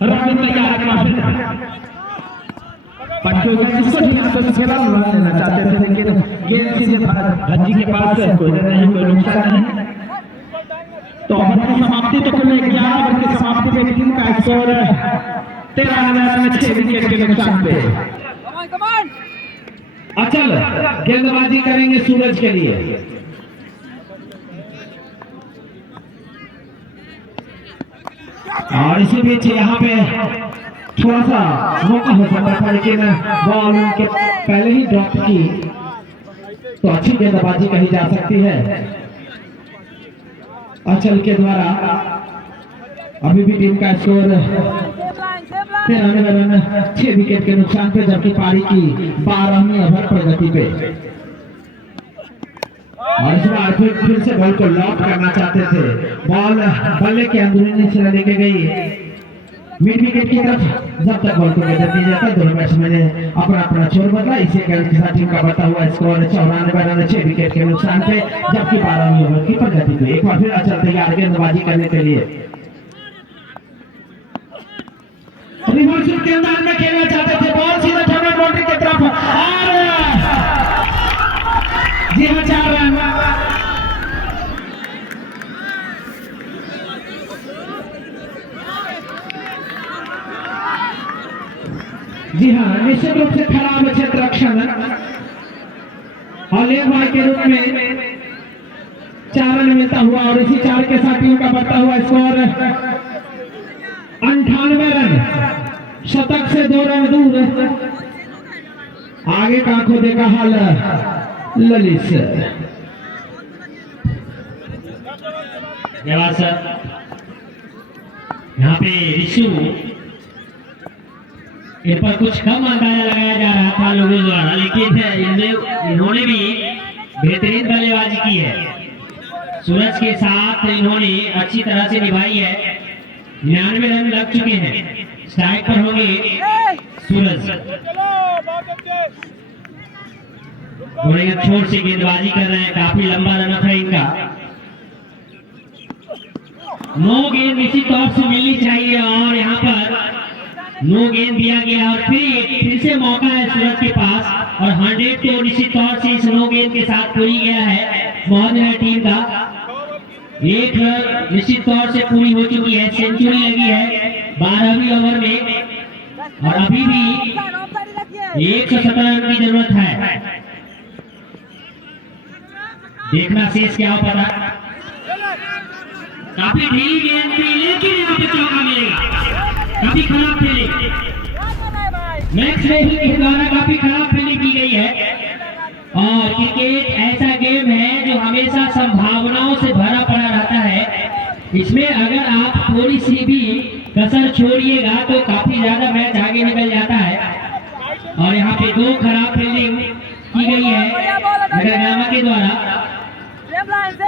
Ravi तैयार है, बच्चों जिसको भी यहाँ पे खेला उड़ा लेना चाहते थे, लेकिन गेंद सीधे भज्जी के पास है, कोई नहीं, कोई नुकसान नहीं। तो ओवर की समाप्ति तो कुल 11 ओवर की समाप्ति पे टीम का स्कोर 13 रन 6 विकेट के नुकसान पे। अचल गेंदबाजी करेंगे सूरज के लिए। और इसी बीच यहाँ पे थोड़ा सा मौका हो सकता था, लेकिन बॉल उनके पहले ही ड्रॉप की, तो अच्छी गेंदबाजी कही जा सकती है अचल के द्वारा। अभी भी टीम का स्कोर 13 रन 6 विकेट के नुकसान पे, जबकि पारी की 12वीं ओवर प्रगति पे। और इस बार फिर से बॉल को लॉक करना चाहते थे। बॉल बल्ले के अंदरूनी से लेके गई मिड विकेट की तरफ। जब तक बॉल को गैदर किया जाता है दोनों बैट्समैन ने अपना अपना छोर बदला। इसी के साथ टीम का बढ़ता हुआ स्कोर 94 रन 6 विकेट के नुकसान पे, जबकि 12वीं ओवर की प्रगति पे। एक बार फिर अचल तैयार गेंदबाजी करने के लिए। रिवर्स के अंदाज में खेलना चाहते थे। बॉल सीधा थर्ड बाउंड्री की तरफ और जी हाँ 4 रन। जी हाँ, निश्चित रूप से खराब क्षेत्र रक्षण और लेग बॉय के रूप में 4 रन मिलता हुआ और इसी 4 के साथ टीम का बढ़ता हुआ स्कोर 98 रन। शतक से 2 रन दूर। आगे का आंखों देखा हाल ललित सर। यहाँ पे ऋषु इन पर कुछ कम अंदाजा लगाया जा रहा था लोगों द्वारा, लेकिन इन्होंने भी बेहतरीन बल्लेबाजी की है। सूरज के साथ इन्होंने अच्छी तरह से निभाई है। 99 रन लग चुके हैं। स्ट्राइक पर होंगे सूरज। थोड़े छोर से गेंदबाजी कर रहे हैं। काफी लंबा रन था इनका। 9 गेंद निश्चित तौर से मिलनी चाहिए और यहाँ पर 9 गेंद दिया गया और फिर से मौका है सूरज के पास और 100 तो निश्चित तौर से इस 9 गेंद के साथ पूरी गया है महोदय टीम का। एक निश्चित तौर से पूरी हो चुकी है। सेंचुरी लगी है 12वीं ओवर में और अभी भी 117 रन की जरूरत है। देखना शेष क्या हो पता। काफी ढीली गेंद थी लेकिन यहाँ पे चौका मिलेगा। काफी खराब फील्डिंग मैच में ही द्वारा काफी खराब फील्डिंग की गई है। और क्रिकेट ऐसा गेम है जो हमेशा संभावनाओं से भरा पड़ा रहता है। इसमें अगर आप थोड़ी सी भी कसर छोड़िएगा तो काफी ज्यादा मैच आगे निकल जाता है। और यहाँ पे 2 खराब फील्डिंग की गई है नगरगामा के द्वारा,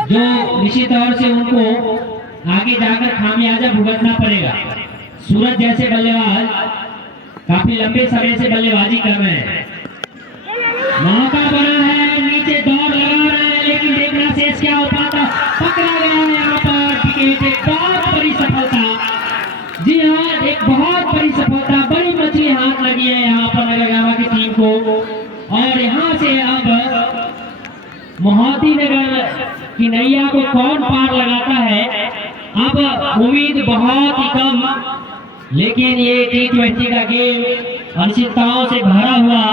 जो निश्चित तौर से उनको आगे जाकर खामियाजा भुगतना पड़ेगा। सूरज जैसे बल्लेबाज काफी लंबे समय से बल्लेबाजी कर रहे हैं। मौका बना है, नीचे दौड़ लगा रहे हैं लेकिन देखना शेष क्या हो पाता। पकड़ा गया है यहाँ पर विकेट। एक बहुत बड़ी सफलता। जी हाँ, एक बहुत बड़ी सफलता। बड़ी मछली हाथ लगी है यहाँ पर नगरगामा की टीम को। और यहाँ से अब मोहाती नगर की नैया को कौन पार लगाता है, अब उम्मीद बहुत ही कम। लेकिन ये T20 का गेम अनिश्चितताओं से भरा हुआ,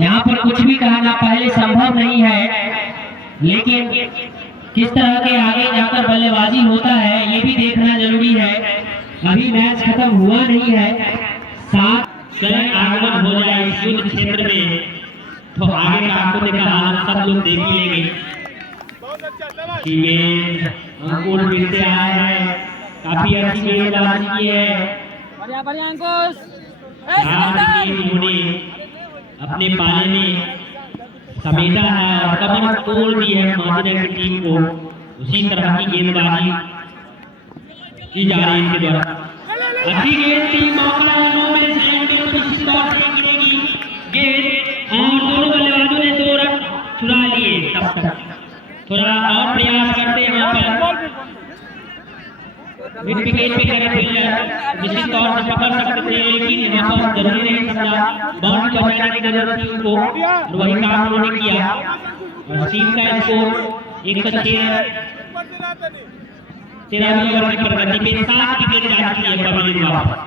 यहाँ पर कुछ भी कहना पहले संभव नहीं है। लेकिन किस तरह के आगे जाकर बल्लेबाजी होता है ये भी देखना जरूरी है। अभी मैच खत्म हुआ नहीं है। 7 रन आगमन हो जाए इस युद्ध क्षेत्र में तो आगे का आपको देखा सब लोग देख ही लेंगे। अंकुर फिर से आया है। काफी अच्छी गेंदबाजी की है। बढ़िया अंकुश। इन्होंने अपने पाले में समेटा है और कमर तोड़ दी है महोदय की टीम को। उसी तरह की गेंदबाजी की जा रही है इनके द्वारा। अच्छी गेंद थी, मौका है 9 में से गिरेगी गेंद और दोनों बल्लेबाजों ने 2 रन चुरा लिए। तब तक थोड़ा और प्रयास करते हैं यहाँ पर। मिड विकेट पे करें फील्डर निश्चित तौर से पकड़ सकते थे लेकिन यहाँ पर जरूरी नहीं समझा। बाउंड्री बचाने की जरूरत थी उनको और वही काम उन्होंने किया। और टीम का स्कोर 113 ओवर की प्रगति पे 7 विकेट जाती है पवेलियन वापस।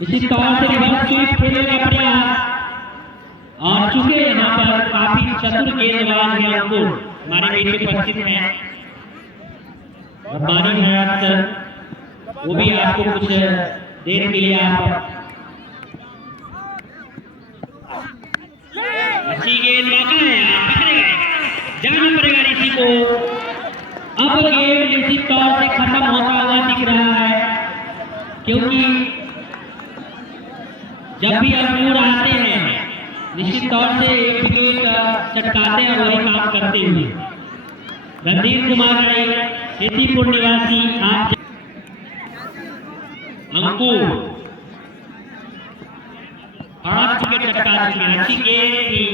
निश्चित तौर से रिवर्स स्वीप खेलने का प्रयास और चूंकि यहाँ पर काफी चतुर गेंदबाज हैं अंकुर हमारे बीच में उपस्थित हैं। रब्बानी हयात सर वो भी आपको कुछ देर के लिए आप अच्छी गेंद मौका है, पकड़े गए, जाना पड़ेगा ऋषि को। अब गेम निश्चित तौर से खत्म होता हुआ दिख रहा है क्योंकि जब भी अंकुर आते हैं निश्चित तौर से एक विकेट चटकाते हैं वही काम करते हुए। रणधीर कुमार राय खेतीपुर निवासी आप अंकु 5 विकेट चटका चुके हैं। अच्छी गेंद थी,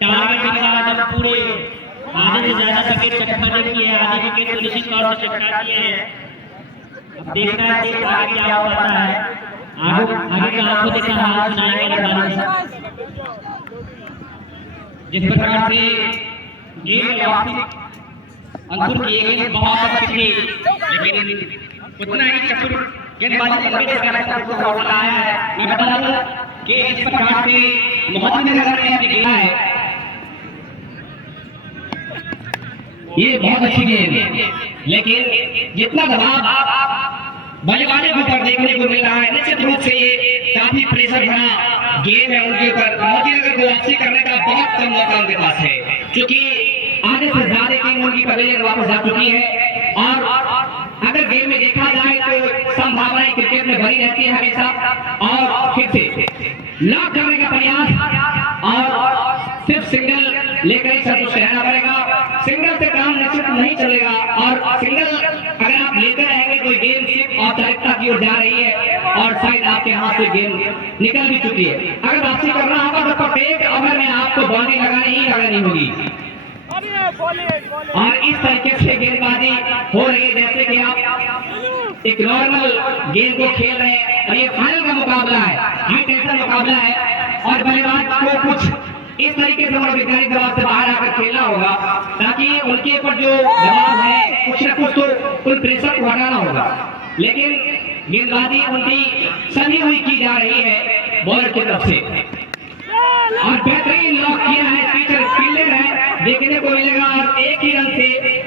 टारगेट के बाद पूरे आधे से ज्यादा विकेट चटकाने की है। आधे विकेट तो निश्चित तौर से चटका दिए हैं। अब देखना है कि आगे क्या हो पाता है। आगे का आपको देखना हाथ सुनाएगा बारिश। जिस प्रकार से गेंद अंकुर किए गए बहुत अच्छी थी, लेकिन उतना ही चतुर गेंदबाजी करने का आपको आउट आया है। मैं बता दूं कि इस प्रकार से मोहम्मदनगर ने भी खेला है। ये बहुत अच्छी गेंद, लेकिन जितना दबाव बल्लेबाजों के ऊपर देखने को मिल रहा है, निश्चित रूप से ये काफी प्रेशर भरा गेम है उनके ऊपर। मोहम्मदनगर को वापसी करने का बहुत कम मौका उनके पास है, क्योंकि आधे से ज्यादा टीम उनकी पवेलियन वापस आ चुकी है। और अगर गेम में देखा जाए तो संभावनाएं क्रिकेट में बनी रहती है हमेशा। और फिर से लॉक करने का प्रयास और सिर्फ सिंगल लेकर ही सब कुछ रहना पड़ेगा। सिंगल से काम निश्चित नहीं चलेगा, और सिंगल अगर आप लेते रहेंगे तो गेम सिर्फ औपचारिकता की ओर जा रही है और शायद आपके हाथ से गेम निकल भी चुकी है। अगर वापसी करना होगा तो प्रत्येक ओवर में आपको बॉलिंग लगानी होगी। और इस तरीके से गेंदबाजी हो रही है जैसे कि आप एक नॉर्मल गेम को खेल रहे हैं। और ये फाइनल का मुकाबला है, हाई टेंशन मुकाबला है, और बल्लेबाज को कुछ इस तरीके से वैज्ञानिक दबाव से बाहर आकर खेलना होगा, ताकि उनके ऊपर जो दबाव है कुछ न कुछ तो उन प्रेशर को हटाना होगा। लेकिन गेंदबाजी उनकी सही हुई की जा रही है बॉलर की तरफ से, और बेहतरीन लॉक किया है। टीचर फील्डर है, देखने को मिलेगा। और एक ही रन से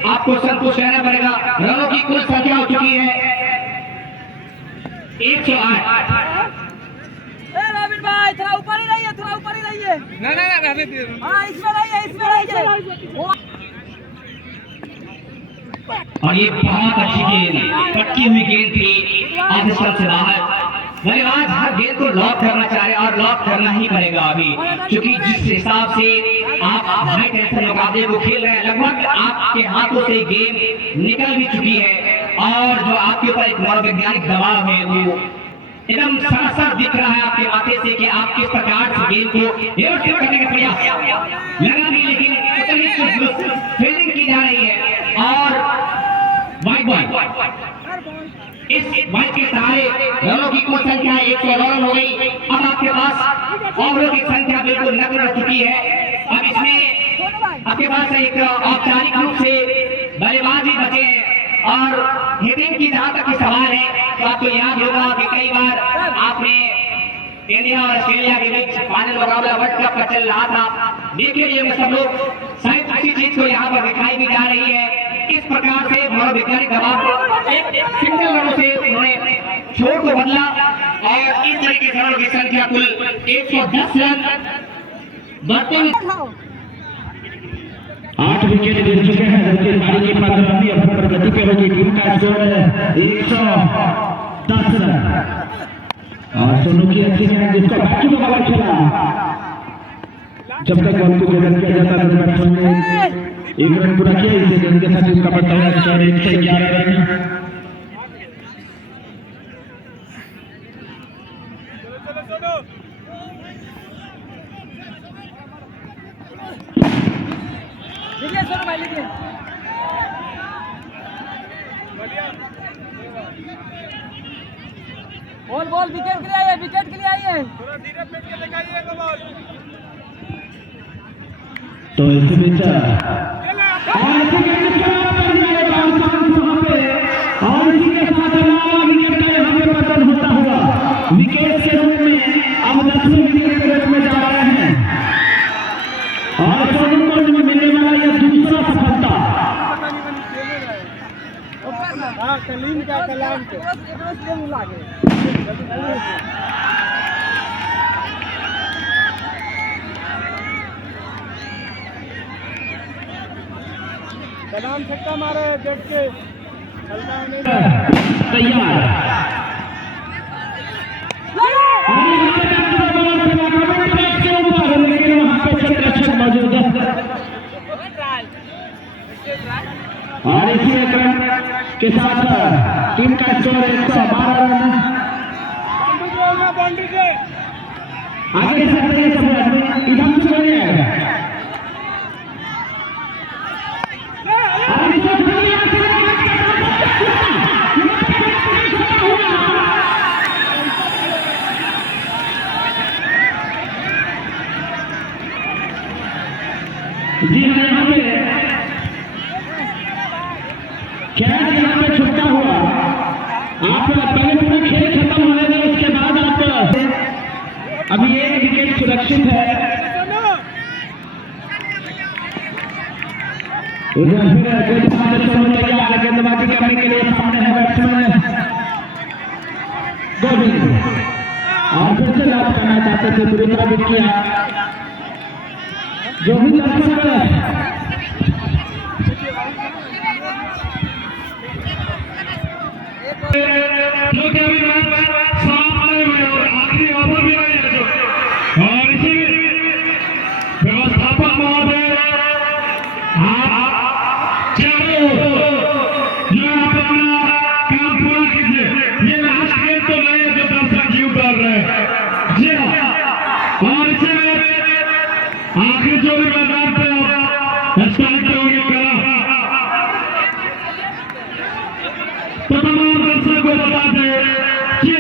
आपको संतुष्ट रहना पड़ेगा। रनों की कुल संख्या हो चुकी है 108। रविंद्र भाई थोड़ा ऊपर ही रहिए, थोड़ा ऊपर ही रहिए। ना रहने दे। हाँ इसमें रहिए, इसमें रहिए। और ये बहुत अच्छी गेंद, पटकी हुई गेंद थी आधे स्टंप से बाहर। बल्लेबाज हर गेंद को लॉक करना चाह रहे, और लॉक करना ही पड़ेगा अभी, क्योंकि जिस हिसाब से आप हाई टेंशन मुकाबले को खेल रहे हैं, लगभग आपके हाथों से गेम निकल भी चुकी है। और जो आपके ऊपर एक मनोवैज्ञानिक दबाव है वो एकदम साफ दिख रहा है आपके माथे से कि आप किस प्रकार से गेम को हेरफेर करने का प्रयास लगा भी, लेकिन फील्डिंग की जा रही है। और वाइड बॉल, इस वाइड के सहारे रनों की कुल संख्या 109 रन हो गई। अब आपके पास ओवरों की संख्या बिल्कुल नगण्य रह चुकी है। अब इसमें आपके पास एक औपचारिक रूप से बल्लेबाज भी बचे हैं। और हिटिंग की जहां तक सवाल है तो आपको याद होगा कि कई बार आपने इंडिया और ऑस्ट्रेलिया के बीच फाइनल मुकाबला वर्ल्ड कप का चल रहा था, देखे ये सब लोग शायद उसी चीज को यहाँ पर दिखाई भी जा रही है। इस प्रकार से मनोवैज्ञानिक दबाव को एक सिंगल रनों से उन्होंने छोड़ को बदला, और इस तरीके से रनों की संख्या कुल 110 रन बढ़ते हुए 8 विकेट गिर चुके हैं, जबकि पारी की 15वीं ओवर पर गति पे होगी। टीम का स्कोर है 110 रन। और सोनू की अच्छी है जिसको बैक टू बॉल खेला। जब तक बॉल को गोलन किया जाता है बैट्समैन ने 1 रन पूरा किया, इसे गेंद के साथ इसका बढ़ता हुआ स्कोर 111 रन। लिखिए सोनू भाई, लिखिए। बॉल विकेट के लिए आइए, विकेट के लिए आइए। थोड़ा धीरे पेट के लगाइएगा बॉल। तो इस बीच और इसी के साथ विकेट का यहाँ पे पतन होता हुआ विकेट के रूप में अब 10वें विकेट के रूप में जा रहे हैं। और सोनू को मिलने वाला यह दूसरा सफलता। हाँ कलीम का कलाम के कलाम छक्का मारे देख के तैयार। और और इसी रन के साथ टीम का स्कोर 112 रन। बाउंड्री से आगे से इधर से बढ़िए जी हाँ, यहाँ पे कैच यहाँ पे छुट्टा हुआ। आप पहले पूरा खेल खत्म होने दें, उसके बाद आप अभी एक विकेट सुरक्षित है। उधर फिर तैयार है गेंदबाजी करने के लिए। सामने है बैट्समैन गोविंद और फिर से लॉक करना चाहते थे, पूरी तरह बिट किया। जो भी दर्शक आखिरी ओवर भी रही है और इसी व्यवस्थापक महोदय जो आप अपना काम पूरा कीजिए। ये लास्ट गेम तो नहीं है जो दर्शक जीव कर रहे हैं। जी हाँ, और इसी में आखिरी जो भी मैदान पे स्टार्ट करोगे करा तो तमाम दर्शक को बता दें कि